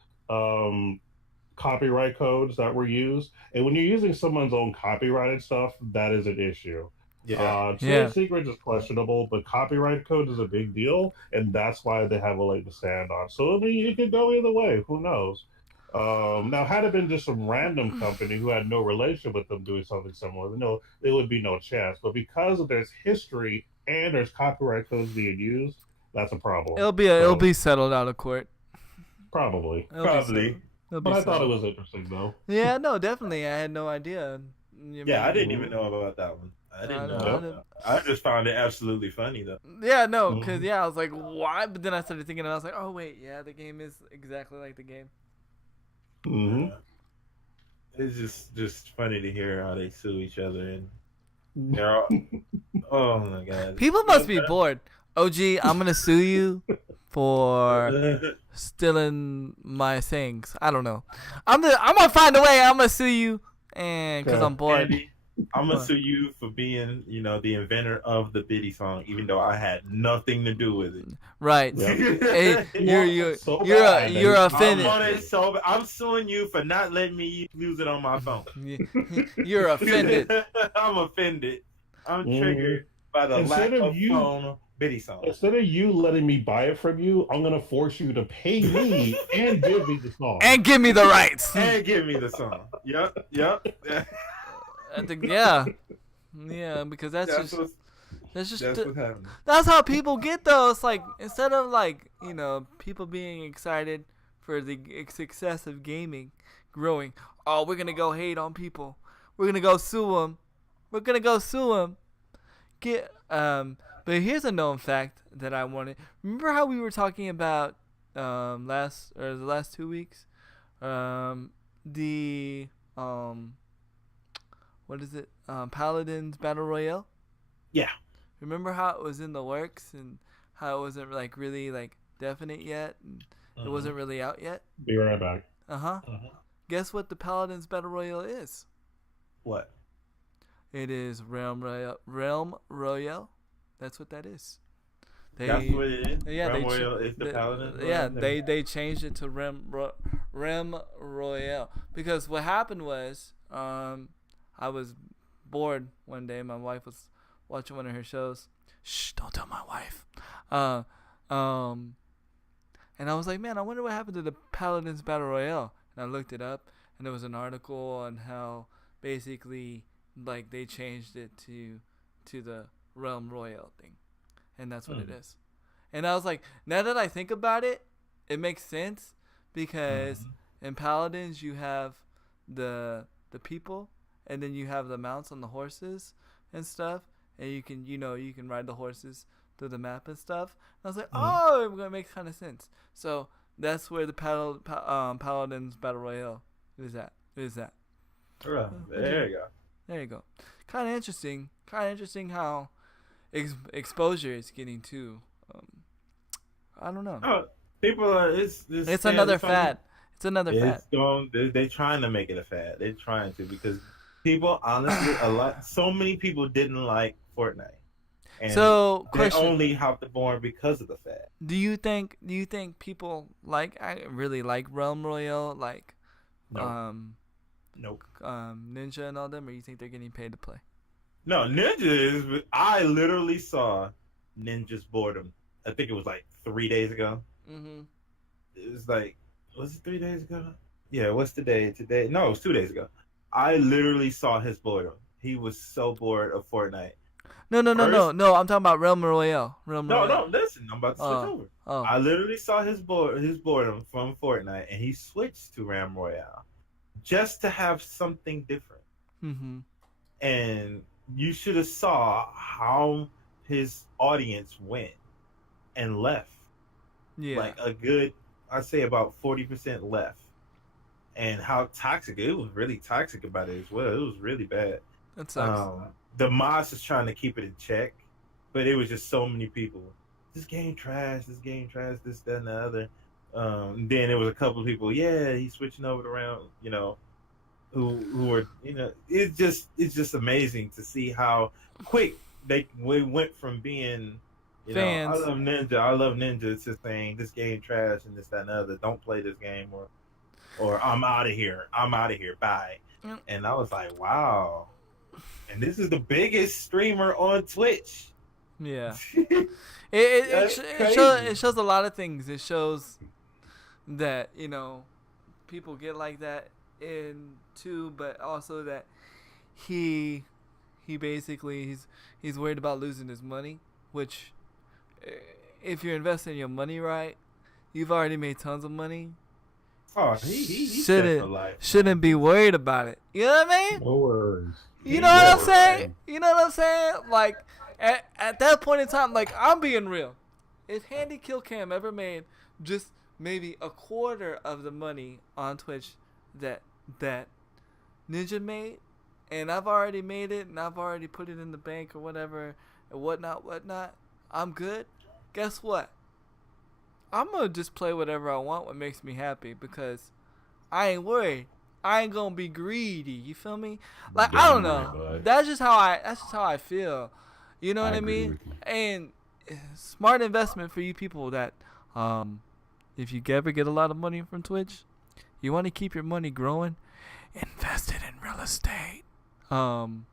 copyright codes that were used. And when you're using someone's own copyrighted stuff, that is an issue. Trade secrets is questionable, but copyright code is a big deal, and that's why they have a leg to stand on. So I mean, it could go either way. Who knows? Now, had it been just some random company who had no relation with them doing something similar, no, there would be no chance. But because there's history and there's copyright codes being used, that's a problem. It'll be settled out of court. Probably. But I thought it was interesting, though. Yeah, no, definitely. I had no idea. I didn't even know about that one. I didn't know. I just found it absolutely funny, though. Yeah, no, because I was like, why? But then I started thinking, and I was like, oh wait, yeah, the game is exactly like the game. Mm-hmm. it's just funny to hear how they sue each other, and they're all, oh my god. People must be bored. OG, I'm gonna sue you for stealing my things. I don't know. I'm gonna find a way. I'm gonna sue you, and because I'm bored. Andy, I'm gonna sue you for being, the inventor of the Biddy song, even though I had nothing to do with it. Right. Yep. Hey, you're offended. I'm suing you for not letting me use it on my phone. You're offended. I'm offended. I'm triggered by the Instead lack of of you- phone Biddy song. Instead of you letting me buy it from you, I'm gonna force you to pay me and give me the song. And give me the rights. And give me the song. Yep. I think yeah, because that's just what's happening. that's how people get though. It's like instead of like people being excited for the success of gaming growing, oh, we're gonna go hate on people. We're gonna go sue them. But here's a known fact that I wanted. Remember how we were talking about the last 2 weeks, the what is it? Paladins Battle Royale. Yeah. Remember how it was in the works and how it wasn't like really like definite yet, and it wasn't really out yet. Be right back. Guess what the Paladins Battle Royale is? What? It is Realm Royale. That's what that is. That's what it is. Yeah, Realm Royale is the Paladins. Yeah, they changed it to Realm Royale because what happened was I was bored one day. My wife was watching one of her shows. Shh, don't tell my wife. And I was like, man, I wonder what happened to the Paladins Battle Royale. And I looked it up, and there was an article on how basically like they changed it to the Realm Royale thing, and that's what it is. And I was like, now that I think about it, it makes sense because in Paladins you have the people, and then you have the mounts on the horses and stuff, and you can ride the horses through the map and stuff. And I was like, oh, it makes kind of sense. So that's where the Paladins Battle Royale is at. There you go. Kind of interesting. How exposure is getting too. I don't know. Oh, people are. It's another fad. It's another fad. They're trying to make it a fad. They're trying to because people, honestly, so many people didn't like Fortnite. And so, they only hopped aboard because of the fad. Do you think people really like Realm Royale, like Nope. Ninja and all them, or you think they're getting paid to play? No, Ninja is. I literally saw Ninja's boredom. I think it was like 3 days ago. It was like, was it 3 days ago? Yeah, what's today? No, it was 2 days ago. I literally saw his boredom. He was so bored of Fortnite. No. I'm talking about Realm Royale. No, listen, I'm about to switch over. Oh. I literally saw his boredom from Fortnite, and he switched to Realm Royale just to have something different. And you should have saw how his audience went and left. Yeah. Like a good, I'd say about 40% left. And how toxic, it was really toxic about it as well. It was really bad. That sucks. The mods is trying to keep it in check, but it was just so many people. This game trash, this, that, and the other. Then there was a couple of people, he's switching over around, who were, it's just amazing to see how quick we went from being, fans. I love Ninja to saying this game trash and this, that, and the other. Don't play this game or I'm out of here. Bye. Yep. And I was like, wow. And this is the biggest streamer on Twitch. Yeah. It shows a lot of things. It shows that, people get like that too, but also that he basically he's worried about losing his money, which if you're investing your money right, you've already made tons of money. Oh, he shouldn't be worried about it. You know what I mean? No worries. You know what I'm saying? You know what I'm saying? Like at that point in time, like I'm being real. If Handy Kill Cam ever made just maybe a quarter of the money on Twitch that Ninja made, and I've already made it, and I've already put it in the bank or whatever, and whatnot, I'm good. Guess what? I'm gonna just play whatever I want, what makes me happy, because I ain't worried. I ain't gonna be greedy. You feel me? Like, I don't know. That's just how I feel. You know what I mean? And smart investment for you people that, if you ever get a lot of money from Twitch, you want to keep your money growing, invest it in real estate. You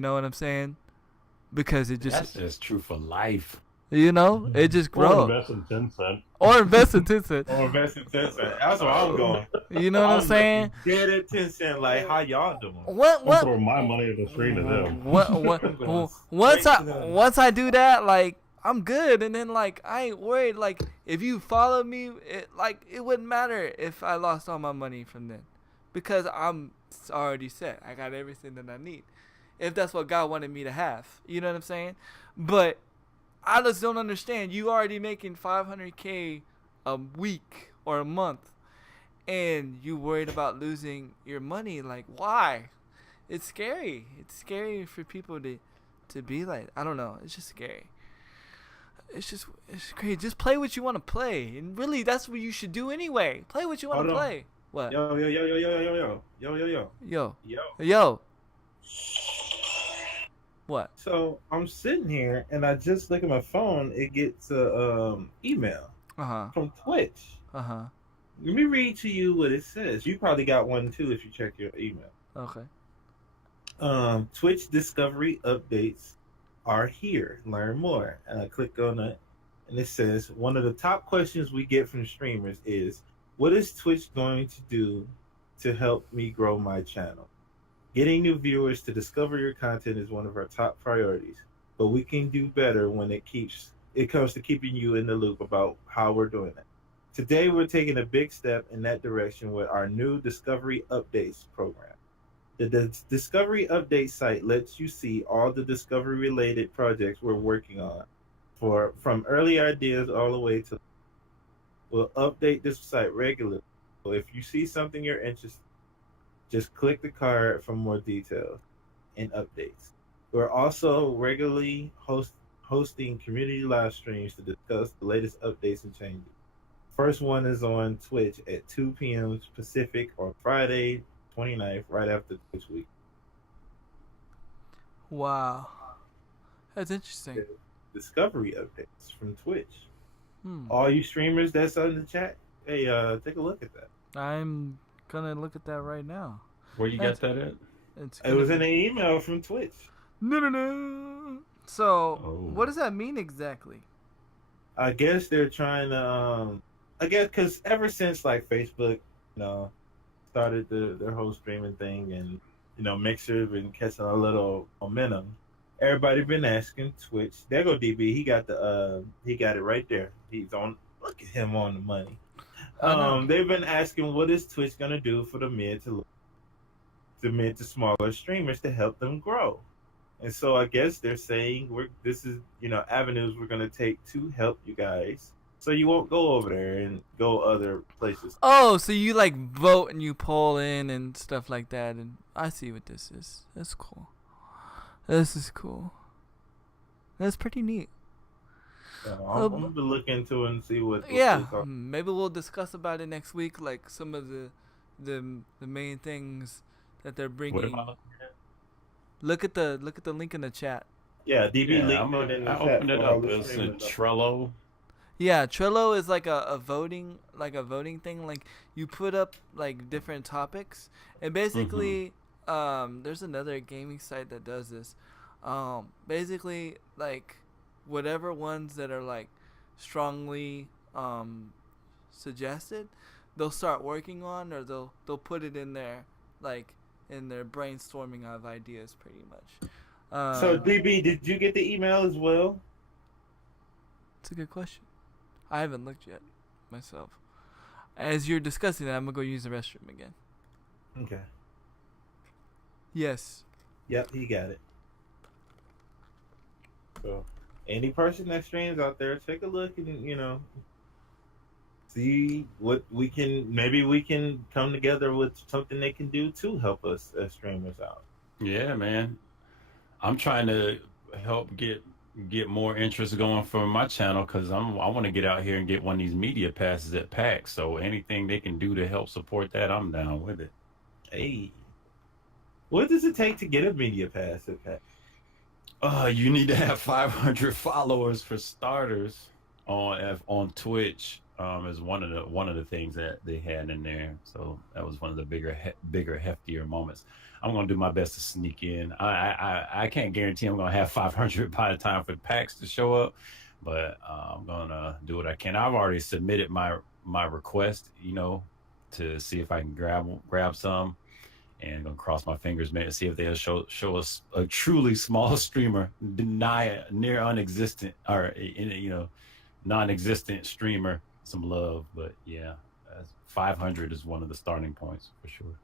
know what I'm saying? Because it just, that's just true for life. You know, it just grows. Or invest in 10 cents. Or invest in 10 cents. Or invest in 10 cents. That's where I'm going. You know what I'm saying? Get it 10 cents. Like, how y'all doing? I'm throwing my money at the stream to them. Once I do that, like, I'm good. And then, like, I ain't worried. Like, if you follow me, it wouldn't matter if I lost all my money from then. Because I'm already set. I got everything that I need. If that's what God wanted me to have. You know what I'm saying? But I just don't understand. You already making $500K a week or a month, and you worried about losing your money. Like, why? It's scary. It's scary for people to be like, I don't know. It's just scary. It's crazy. Just play what you want to play, and really, that's what you should do anyway. Play what you want to play. What? Yo. What? So I'm sitting here and I just look at my phone. It gets a email from Twitch. Let me read to you what it says. You probably got one too if you check your email. Okay. Twitch Discovery updates are here. Learn more. And I click on it, and it says one of the top questions we get from streamers is, "What is Twitch going to do to help me grow my channel? Getting new viewers to discover your content is one of our top priorities, but we can do better when it comes to keeping you in the loop about how we're doing it. Today, we're taking a big step in that direction with our new Discovery Updates program. The Discovery Update site lets you see all the discovery-related projects we're working on, from early ideas all the way to. We'll update this site regularly, so if you see something you're interested, just click the card for more details and updates. We're also regularly hosting community live streams to discuss the latest updates and changes. First one is on Twitch at 2 p.m. Pacific on Friday 29th, right after Twitch Week." Wow. That's interesting. Discovery updates from Twitch. All you streamers that's on the chat, hey, take a look at that. I'm gonna look at that right now. Where you got that at? It was in an email from Twitch. No. So, what does that mean exactly? I guess they're trying to, because ever since like Facebook, started their whole streaming thing, and Mixer been catching a little momentum. Everybody been asking Twitch. There go DB. He got it right there. He's on. Look at him on the money. They've been asking, what is Twitch gonna do for the mid to smaller streamers to help them grow? And so I guess they're saying this is avenues we're gonna take to help you guys, so you won't go over there and go other places. Oh, so you like vote and you poll in and stuff like that, and I see what this is. That's cool. This is cool. That's pretty neat. I'm gonna look into it and see what. Yeah, maybe we'll discuss about it next week. Like some of the main things that they're bringing. What am I looking at? Look at the link in the chat. Yeah, DB linked it in the chat. I opened it up. It's a Trello. Yeah, Trello is like a voting thing. Like you put up like different topics, and basically, there's another gaming site that does this. Basically, like whatever ones that are like strongly suggested, they'll start working on, or they'll put it in their brainstorming of ideas, pretty much. So DB, did you get the email as well? It's a good question. I haven't looked yet myself. As you're discussing that, I'm gonna go use the restroom again. Okay. Yes. Yep, he got it. So, any person that streams out there, take a look and see see what we can. Maybe we can come together with something they can do to help us as streamers out. Yeah, man. I'm trying to help get more interest going for my channel because I want to get out here and get one of these media passes at PAX. So anything they can do to help support that, I'm down with it. Hey, what does it take to get a media pass at PAX? You need to have 500 followers for starters on Twitch. Is one of the things that they had in there. So that was one of the bigger, heftier moments. I'm gonna do my best to sneak in. I can't guarantee I'm gonna have 500 by the time for PAX to show up, but I'm gonna do what I can. I've already submitted my request, to see if I can grab some, and gonna cross my fingers, man, to see if they'll show us a truly small streamer deny a near non-existent streamer some love. But yeah, 500 is one of the starting points for sure.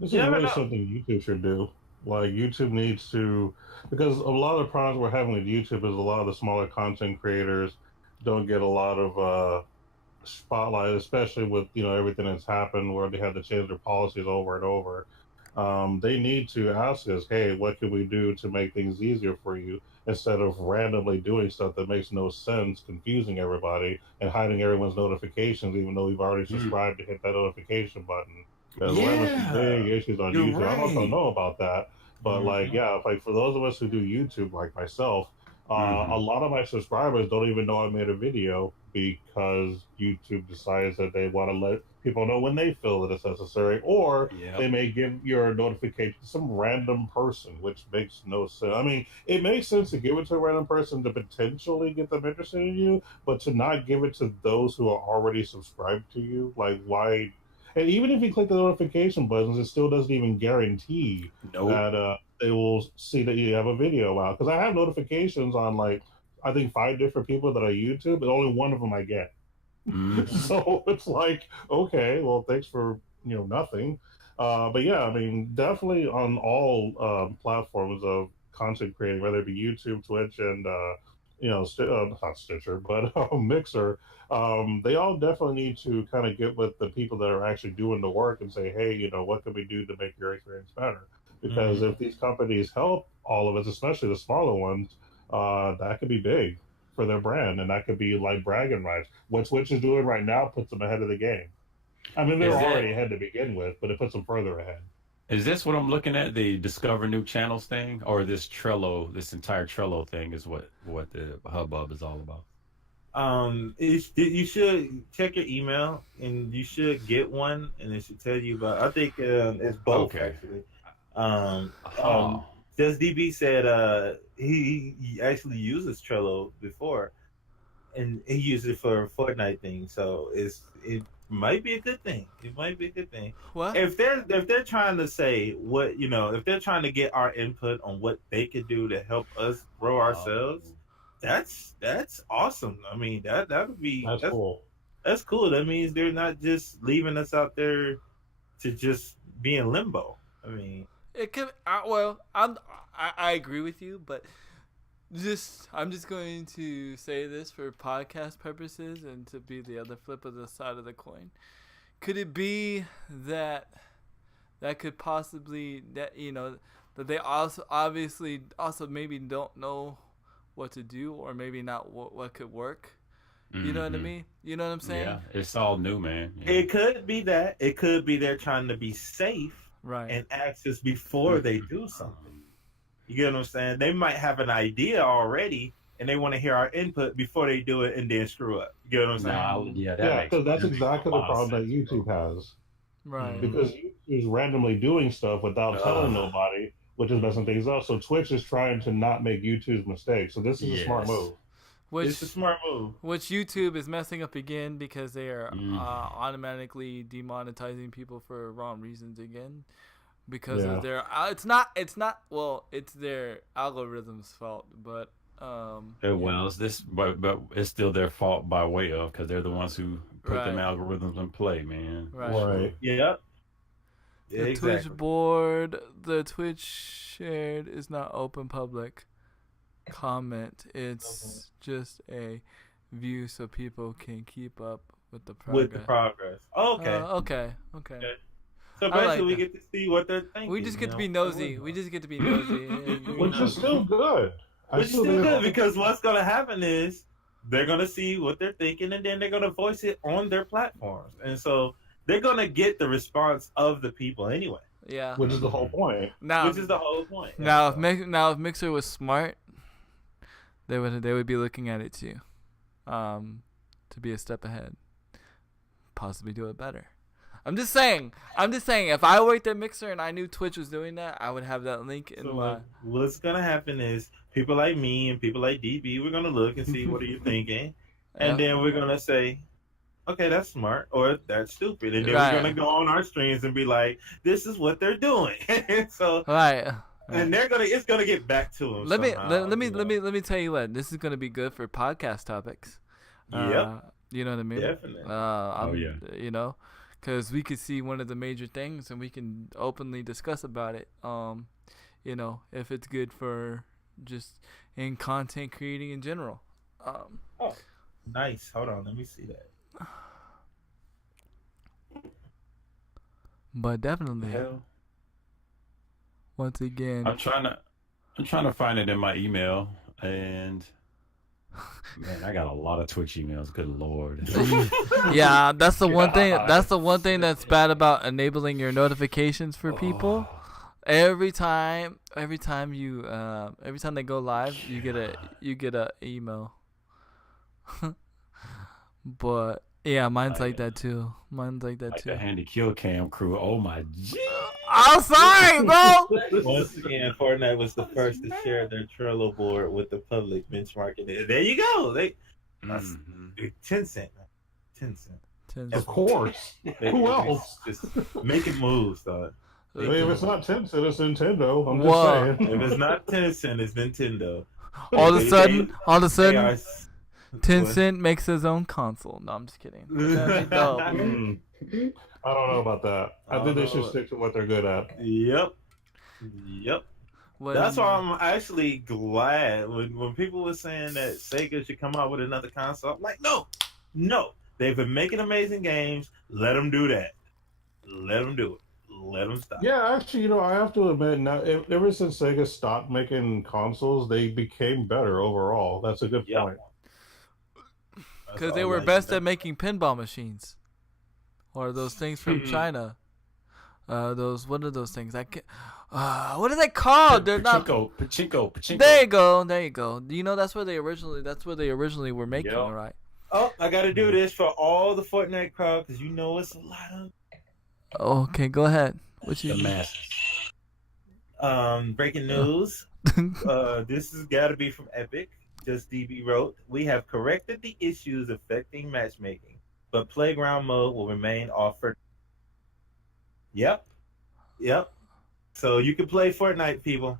This is really something YouTube should do. Like, YouTube needs to, because a lot of the problems we're having with YouTube is a lot of the smaller content creators don't get a lot of spotlight, especially with everything that's happened where they have to change their policies over and over. They need to ask us, hey, what can we do to make things easier for you, instead of randomly doing stuff that makes no sense, confusing everybody and hiding everyone's notifications, even though we've already subscribed to hit that notification button. There's some big issues on YouTube. Right. I don't know about that, but like for those of us who do YouTube, like myself, a lot of my subscribers don't even know I made a video because YouTube decides that they want to let people know when they feel that it's necessary, or they may give your notification to some random person, which makes no sense. I mean, it makes sense to give it to a random person to potentially get them interested in you, but to not give it to those who are already subscribed to you, like, why? And even if you click the notification buttons, it still doesn't even guarantee that they will see that you have a video out. Because I have notifications on, like, I think 5 different people that I YouTube, but only one of them I get. So it's like, okay, well, thanks for nothing. But yeah, I mean, definitely on all platforms of content creating, whether it be YouTube, Twitch, and not Stitcher, but Mixer. They all definitely need to kind of get with the people that are actually doing the work and say, hey, what can we do to make your experience better? Because if these companies help all of us, especially the smaller ones, that could be big for their brand, and that could be like bragging rights. What Twitch is doing right now puts them ahead of the game. I mean, they're already ahead to begin with, but it puts them further ahead. Is this what I'm looking at, the discover new channels thing, or this entire Trello thing is what the hubbub is all about? You should check your email, and you should get one, and it should tell you about. I think it's both actually. Just DB said he actually uses Trello before, and he used it for Fortnite thing. So it might be a good thing. It might be a good thing. What if they're trying to say what if they're trying to get our input on what they could do to help us grow ourselves. That's awesome. I mean, that would be that's cool. That's cool. That means they're not just leaving us out there to just be in limbo. I mean, it could. I agree with you, but I'm just going to say this for podcast purposes and to be the other flip of the side of the coin. Could it be that could possibly that they also obviously also maybe don't know what to do, or maybe not what could work? You know what I mean? You know what I'm saying? Yeah, it's all new, man. Yeah. It could be that. It could be they're trying to be safe, right, and ask us before they do something. You get what I'm saying? They might have an idea already, and they want to hear our input before they do it, and then screw up. You get what I'm saying? Because that's exactly the problem that YouTube has. Right. Because YouTube is randomly doing stuff without telling nobody, which is messing things up. So Twitch is trying to not make YouTube's mistakes. So this is a smart move. It's a smart move. Which YouTube is messing up again because they are automatically demonetizing people for wrong reasons again. Because of their, it's their algorithm's fault, but but it's still their fault by way of, because they're the ones who put them algorithms in play, man. Right. Yep. The Twitch board, the Twitch shared is not open public comment. It's just a view so people can keep up with the progress. with the progress. Oh, okay. Okay. So I basically, like we that. get to see what they're thinking. We just get to be you know? nosy. We just get to be nosy. Which is still good. Which is still good because what's going to happen is they're going to see what they're thinking and then they're going to voice it on their platforms. And so they're going to get the response of the people anyway. Yeah. Which is the whole point. Now, Which is the whole point. now if Mixer was smart, they would be looking at it too, to be a step ahead, possibly do it better. I'm just saying. If I worked at Mixer and I knew Twitch was doing that, I would have that link in my. What's gonna happen is people like me and people like DB, we're gonna look and see what are you thinking, and then we're gonna say, okay, that's smart or that's stupid, and then we're gonna go on our streams and be like, this is what they're doing. So right. And it's gonna get back to them. Let me tell you what, this is gonna be good for podcast topics. Yep. You know what I mean? Definitely. You know, because we could see one of the major things and we can openly discuss about it. You know, if it's good for just in content creating in general. Oh, nice. Hold on, let me see that. But definitely. Hell. Once again, I'm trying to find it in my email, and man, I got a lot of Twitch emails. Good Lord. Yeah, that's the one thing. That's the one thing that's bad about enabling your notifications for people. Every time they go live, you get a email. But yeah, mine's like that too. The handy kill cam crew. Oh my G. I'm sorry, bro. Once again, Fortnite was the first to share their Trello board with the public benchmarking it. There you go. That's 10 cent. 10 cent. Of course. Who else? Just making moves, though. If it's not 10 cent, it's Nintendo. I'm just saying. If it's not 10 cent, it's Nintendo. All of a sudden, 10 Cent makes his own console. No, I'm just kidding. That'd be dope. I don't know about that. I think they should stick to what they're good at. Yep. That's why I'm actually glad when people were saying that Sega should come out with another console. I'm like, no. They've been making amazing games. Let them do that. Let them do it. Let them stop. Yeah, actually, I have to admit, now ever since Sega stopped making consoles, they became better overall. That's a good point. Because they were best at making pinball machines, or those things from China. What are those things? What are they called? They're Pachinko. There you go. Do you know that's where they originally were making, right? Oh, I got to do this for all the Fortnite crowd because it's a lot of. Okay, go ahead. What you? The masses. Breaking news. This has got to be from Epic. Just DB wrote, we have corrected the issues affecting matchmaking, but playground mode will remain offered. Yep. So you can play Fortnite, people.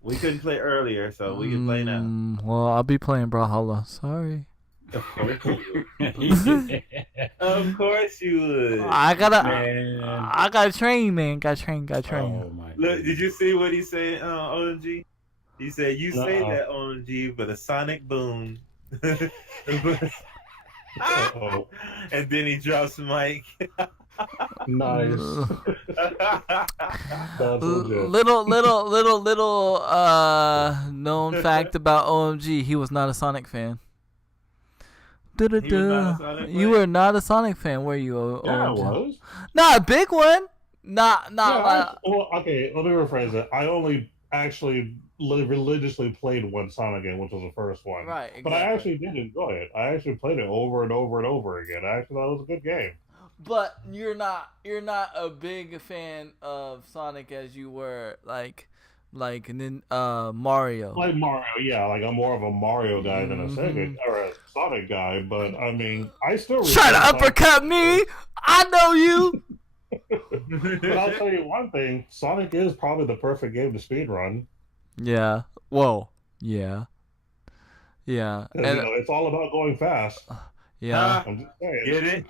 We couldn't play earlier, so we can play now. Well, I'll be playing Brawlhalla. Sorry. Of course you would. Of course you would. I gotta train, man. Got train. Oh my. Look, did you see what he said, OMG? He said, you say that, OMG, but a sonic boom. And then he drops Mike. Nice. That's legit. Little known fact about OMG, he was not a Sonic fan. You were not a Sonic fan, were you? OMG? Yeah, I was. Not a big one. Not. Okay, let me rephrase it. I only actually religiously played one Sonic game, which was the first one. Right. Exactly. But I actually did enjoy it. I actually played it over and over and over again. I actually thought it was a good game. But you're not a big fan of Sonic as you were like Mario. Like Mario, yeah. Like I'm more of a Mario guy than a Sega or a Sonic guy. But I mean, I still try to uppercut me. I know you. But I'll tell you one thing: Sonic is probably the perfect game to speedrun. Yeah. Whoa. Yeah. Yeah. And it's all about going fast. Yeah. I'm just saying. Get it?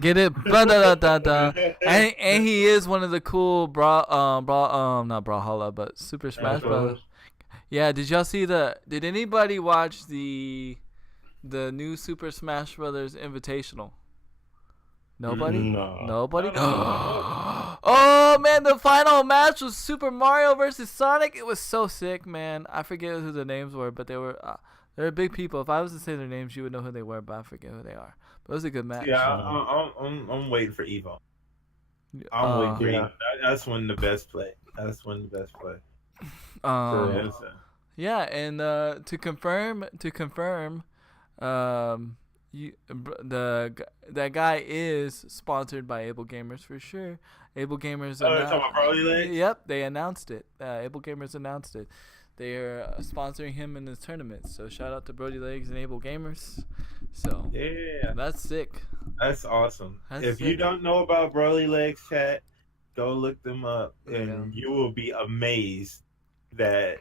Get it. And he is one of the cool not Brawlhalla, but Super Smash Bros. Yeah. Did anybody watch the new Super Smash Brothers Invitational? Nobody? No. Nobody? I don't know. Oh man, the final match was Super Mario versus Sonic. It was so sick, man. I forget who the names were, but they were big people. If I was to say their names, you would know who they were, but I forget who they are. But it was a good match. Yeah, I'm waiting for Evo. I'm waiting for Evo. That's when the best play. That's when the best play. Yeah, and to confirm, that guy is sponsored by Able Gamers for sure. Able Gamers. Oh, you're talking about Broly Legs? Yep, they announced it. Able Gamers announced it. They are sponsoring him in this tournament. So shout out to Brody Legs and Able Gamers. So yeah, that's sick. That's awesome. If sick. you don't know about Broly Legs, chat, go look them up, and you will be amazed that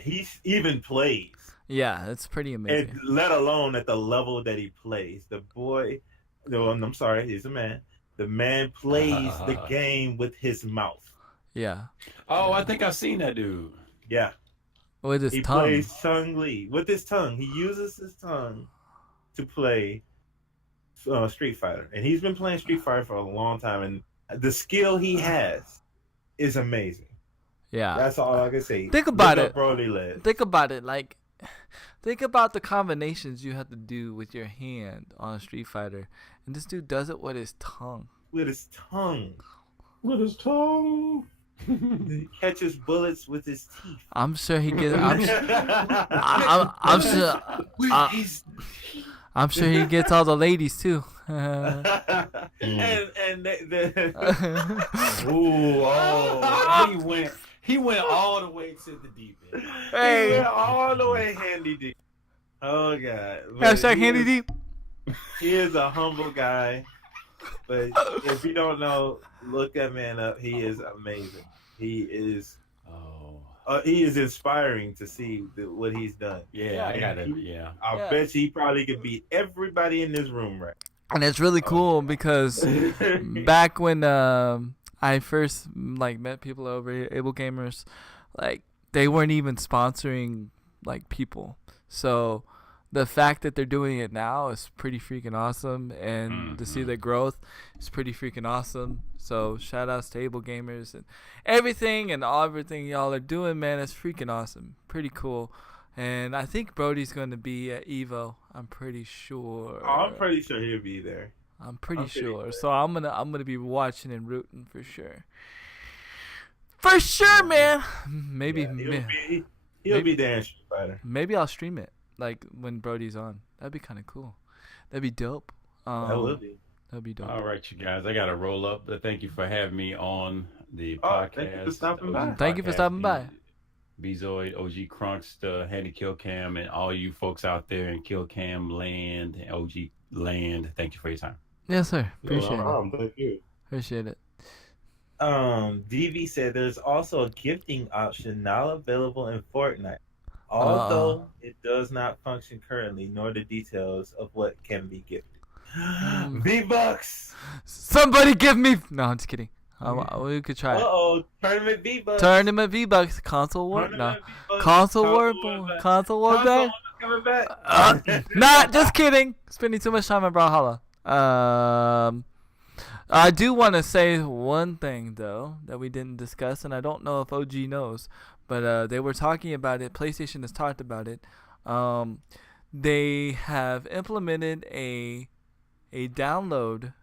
he even plays. Yeah, it's pretty amazing. And let alone at the level that he plays. The boy, no, I'm sorry, he's a man. The man plays the game with his mouth. Yeah. Oh, I think I've seen that dude. Yeah. With his tongue. He plays Chun-Li with his tongue. He uses his tongue to play Street Fighter. And he's been playing Street Fighter for a long time. And the skill he has is amazing. Yeah. That's all I can say. Think about it. Broly Legs. Think about it. Like, think about the combinations you have to do with your hand on Street Fighter. And this dude does it with his tongue. With his tongue. With his tongue. He catches bullets with his teeth. I'm sure he gets. I'm sure he gets all the ladies too. and he went all the way to the deep end. He went all the way handy deep. Oh god. Hashtag handy deep. He is a humble guy. But if you don't know, look that man up. He is amazing. He is inspiring to see what he's done. Yeah, I got it. Yeah. I bet you he probably could beat everybody in this room right. And it's really cool because back when I first met people over here, Able Gamers, they weren't even sponsoring people. So the fact that they're doing it now is pretty freaking awesome, and to see the growth is pretty freaking awesome. So shout outs to Able Gamers and everything y'all are doing, man. It's freaking awesome, pretty cool. And I think Brody's going to be at Evo. I'm pretty sure. Oh, I'm pretty sure he'll be there. I'm pretty sure. So I'm gonna be watching and rooting for sure. For sure, man. Maybe he'll be there in Street Fighter. Maybe I'll stream it when Brody's on. That'd be kind of cool. That'd be dope. That would be. That'd be dope. All right, you guys. I gotta roll up. But thank you for having me on the podcast. Thank you for stopping by. Thank you for stopping by. Bittysode, OG Crunks, the Handy Kill Cam, and all you folks out there in Kill Cam land and OG land. Thank you for your time. Yes, sir. Appreciate it. Thank you. Appreciate it. DV said there's also a gifting option now available in Fortnite. Although it does not function currently, nor the details of what can be gifted. V-Bucks! Somebody give me... No, I'm just kidding. We could try it. Tournament V-Bucks. Tournament V-Bucks. Console War? No. Console War? Console War back? Coming back. Not, just kidding. Spending too much time in Brawlhalla. I do want to say one thing, though, that we didn't discuss, and I don't know if OG knows, but they were talking about it. PlayStation has talked about it. They have implemented a download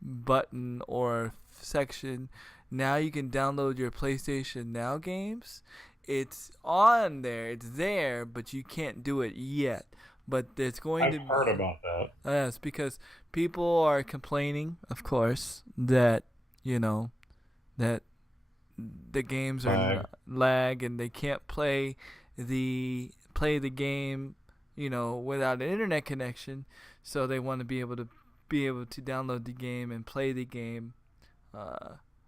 button or section. Now you can download your PlayStation Now games. It's on there. It's there, but you can't do it yet. But it's going to. I've heard about that. Yes, because people are complaining, of course, that that the games are lag and they can't play the game, without an internet connection. So they want to be able to download the game and play the game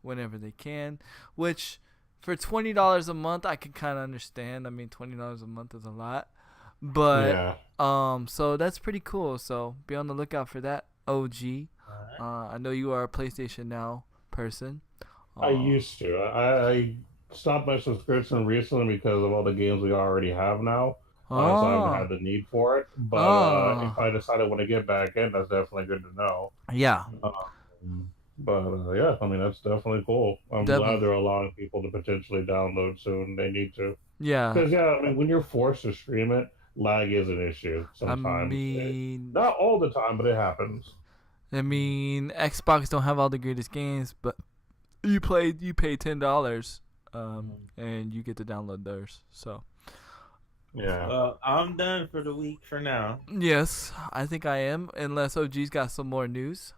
whenever they can, which for $20 a month I can kind of understand. I mean, $20 a month is a lot. But so that's pretty cool. So be on the lookout for that, OG. I know you are a PlayStation Now person. I used to. I stopped my subscription recently because of all the games we already have now. So I haven't Oh. had the need for it. But Oh. if I decide I want to get back in, that's definitely good to know. Yeah. But yeah, I mean that's definitely cool. I'm glad Definitely. they're allowing people to potentially download soon. They need to, Yeah. because I mean when you're forced to stream it, lag is an issue I sometimes. mean, Not all the time, but it happens. Xbox don't have all the greatest games, but you pay $10, and you get to download theirs. So Yeah. Well, I'm done for the week for now. yes, I think I am. Unless OG's got some more news.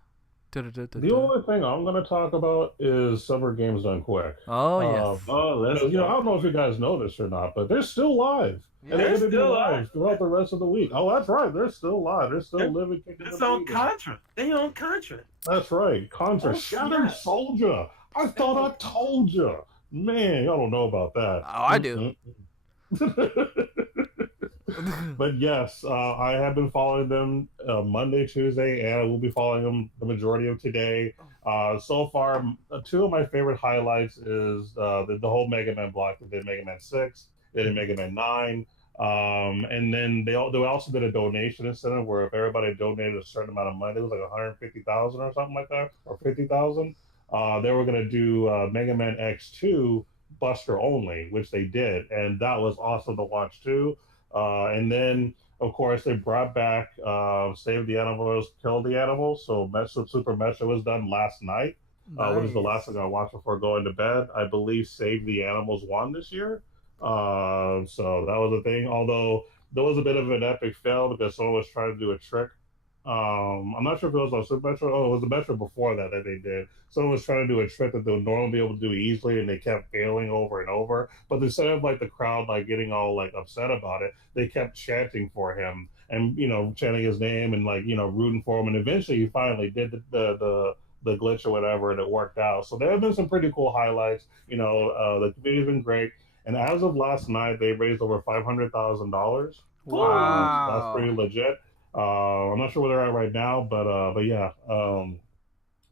The only thing I'm going to talk about is Summer Games Done Quick. Oh yes. Oh, let's I go. don't know if you guys noticed or not, but they're still live. Yeah. And they're They're going to be still live throughout the rest of the week. Oh, that's right. They're still live. They're still living. Kicking It's and on breathing. Contra. They on Contra. That's right. Contra. Oh, Shattered snap. Soldier. I thought I told you. Man, y'all don't know about that. Oh, I do. But yes, I have been following them Monday, Tuesday, and I will be following them the majority of today. So far, two of my favorite highlights is the whole Mega Man block. They did Mega Man 6, they did Mega Man 9, and then they also did a donation incentive where if everybody donated a certain amount of money, it was like 150,000 or something like that, or 50,000. They were going to do Mega Man X2 Buster only, which they did, and that was awesome to watch too. And then, of course, they brought back Save the Animals, Kill the Animals. So Super Metro was done last night, which is the last thing I watched before going to bed. I believe Save the Animals won this year. So that was a thing. Although there was a bit of an epic fail because someone was trying to do a trick. I'm not sure if it was on Super Metro. Oh, it was the Metro before that they did. Someone was trying to do a trick that they would normally be able to do easily, and they kept failing over and over. But instead of like the crowd like getting all like upset about it, they kept chanting for him and chanting his name and like rooting for him. And eventually, he finally did the glitch or whatever, and it worked out. So there have been some pretty cool highlights. The community's been great. And as of last night, they raised over $500,000. Wow. That's pretty legit. I'm not sure where they're at right now, but yeah,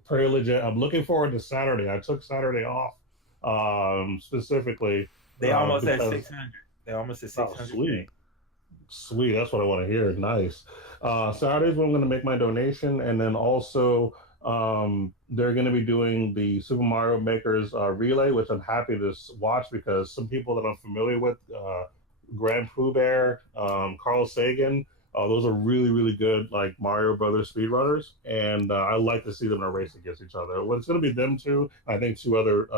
pretty legit. I'm looking forward to Saturday. I took Saturday off, specifically. They almost at because- 600. They almost at Oh, 600. sweet. Sweet, that's what I want to hear. Nice. Saturday's when I'm going to make my donation, and then also they're going to be doing the Super Mario Makers relay, which I'm happy to watch because some people that I'm familiar with, Grand Pooh Bear, Carl Sagan, those are really, really good, like Mario Brothers speedrunners, and I like to see them in a race against each other. Well, it's going to be them two. I think two other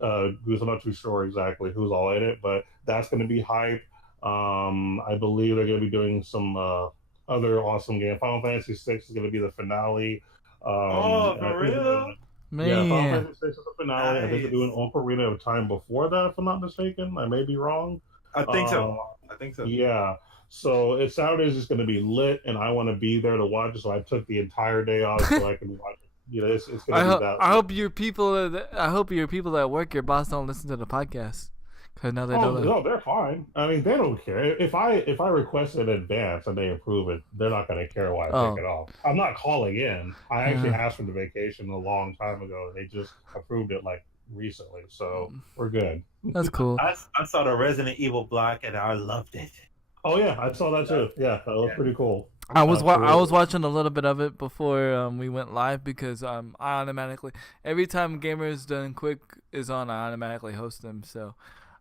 groups. I'm not too sure exactly who's all in it, but that's going to be hype. I believe they're going to be doing some other awesome game. Final Fantasy VI is going to be the finale. For real? Yeah, Final Man. Fantasy VI is the finale. I think they're doing Ocarina of Time before that, if I'm not mistaken. I may be wrong. I think so. I think so. Yeah. So it's Saturday's just going to be lit, and I want to be there to watch it. So I took the entire day off so I can watch it. It's going to be that. I hope your people that work your boss don't listen to the podcast. Cause now they know that. No, they're fine. I mean, they don't care. If I request it in advance and they approve it, they're not going to care why I take it off. I'm not calling in. I actually asked for the vacation a long time ago. They just approved it like recently, so we're good. That's cool. I saw the Resident Evil block and I loved it. Oh yeah, I saw that too. Yeah, that was pretty cool. I was watching a little bit of it before we went live because I automatically every time Gamers Done Quick is on, I automatically host them. So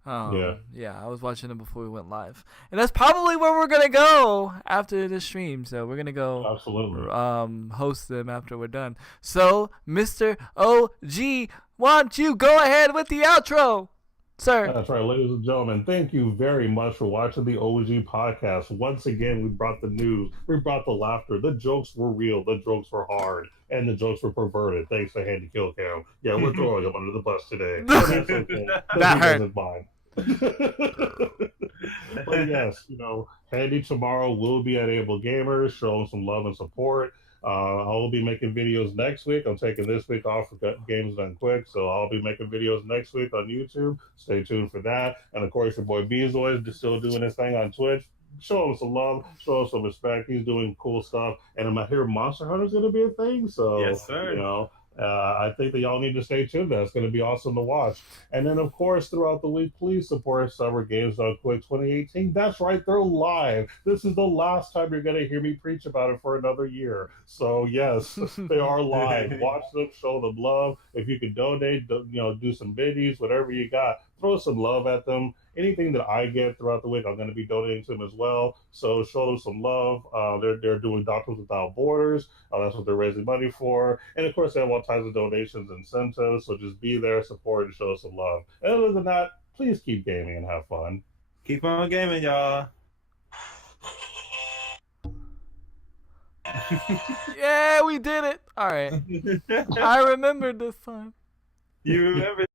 yeah, I was watching it before we went live, and that's probably where we're gonna go after the stream. So we're gonna go absolutely host them after we're done. So Mr. OG, why don't you go ahead with the outro? Sir. That's right, ladies and gentlemen. Thank you very much for watching the OG podcast. Once again, we brought the news, we brought the laughter. The jokes were real, the jokes were hard, and the jokes were perverted. Thanks to Handy Kill Cam. Yeah, we're throwing him under the bus today. That's okay. That hurt. But yes, Handy tomorrow will be at Able Gamers, showing some love and support. I will be making videos next week. I'm taking this week off for Games Done Quick, so I'll be making videos next week on YouTube. Stay tuned for that. And of course, your boy Bezoy is still doing his thing on Twitch. Show him some love, show him some respect. He's doing cool stuff. And I hear Monster Hunter is going to be a thing, so yes, sir. I think that y'all need to stay tuned. That's going to be awesome to watch. And then, of course, throughout the week, please support Summer Games Done Quick 2018. That's right, they're live. This is the last time you're going to hear me preach about it for another year. So yes, they are live. Watch them, show them love. If you can donate, do some biddies, whatever you got, throw some love at them. Anything that I get throughout the week, I'm going to be donating to them as well. So show them some love. They're doing Doctors Without Borders. That's what they're raising money for. And of course, they have all kinds of donations and incentives. So just be there, support, and show some love. And other than that, please keep gaming and have fun. Keep on gaming, y'all. Yeah, we did it. All right. I remembered this time. You remember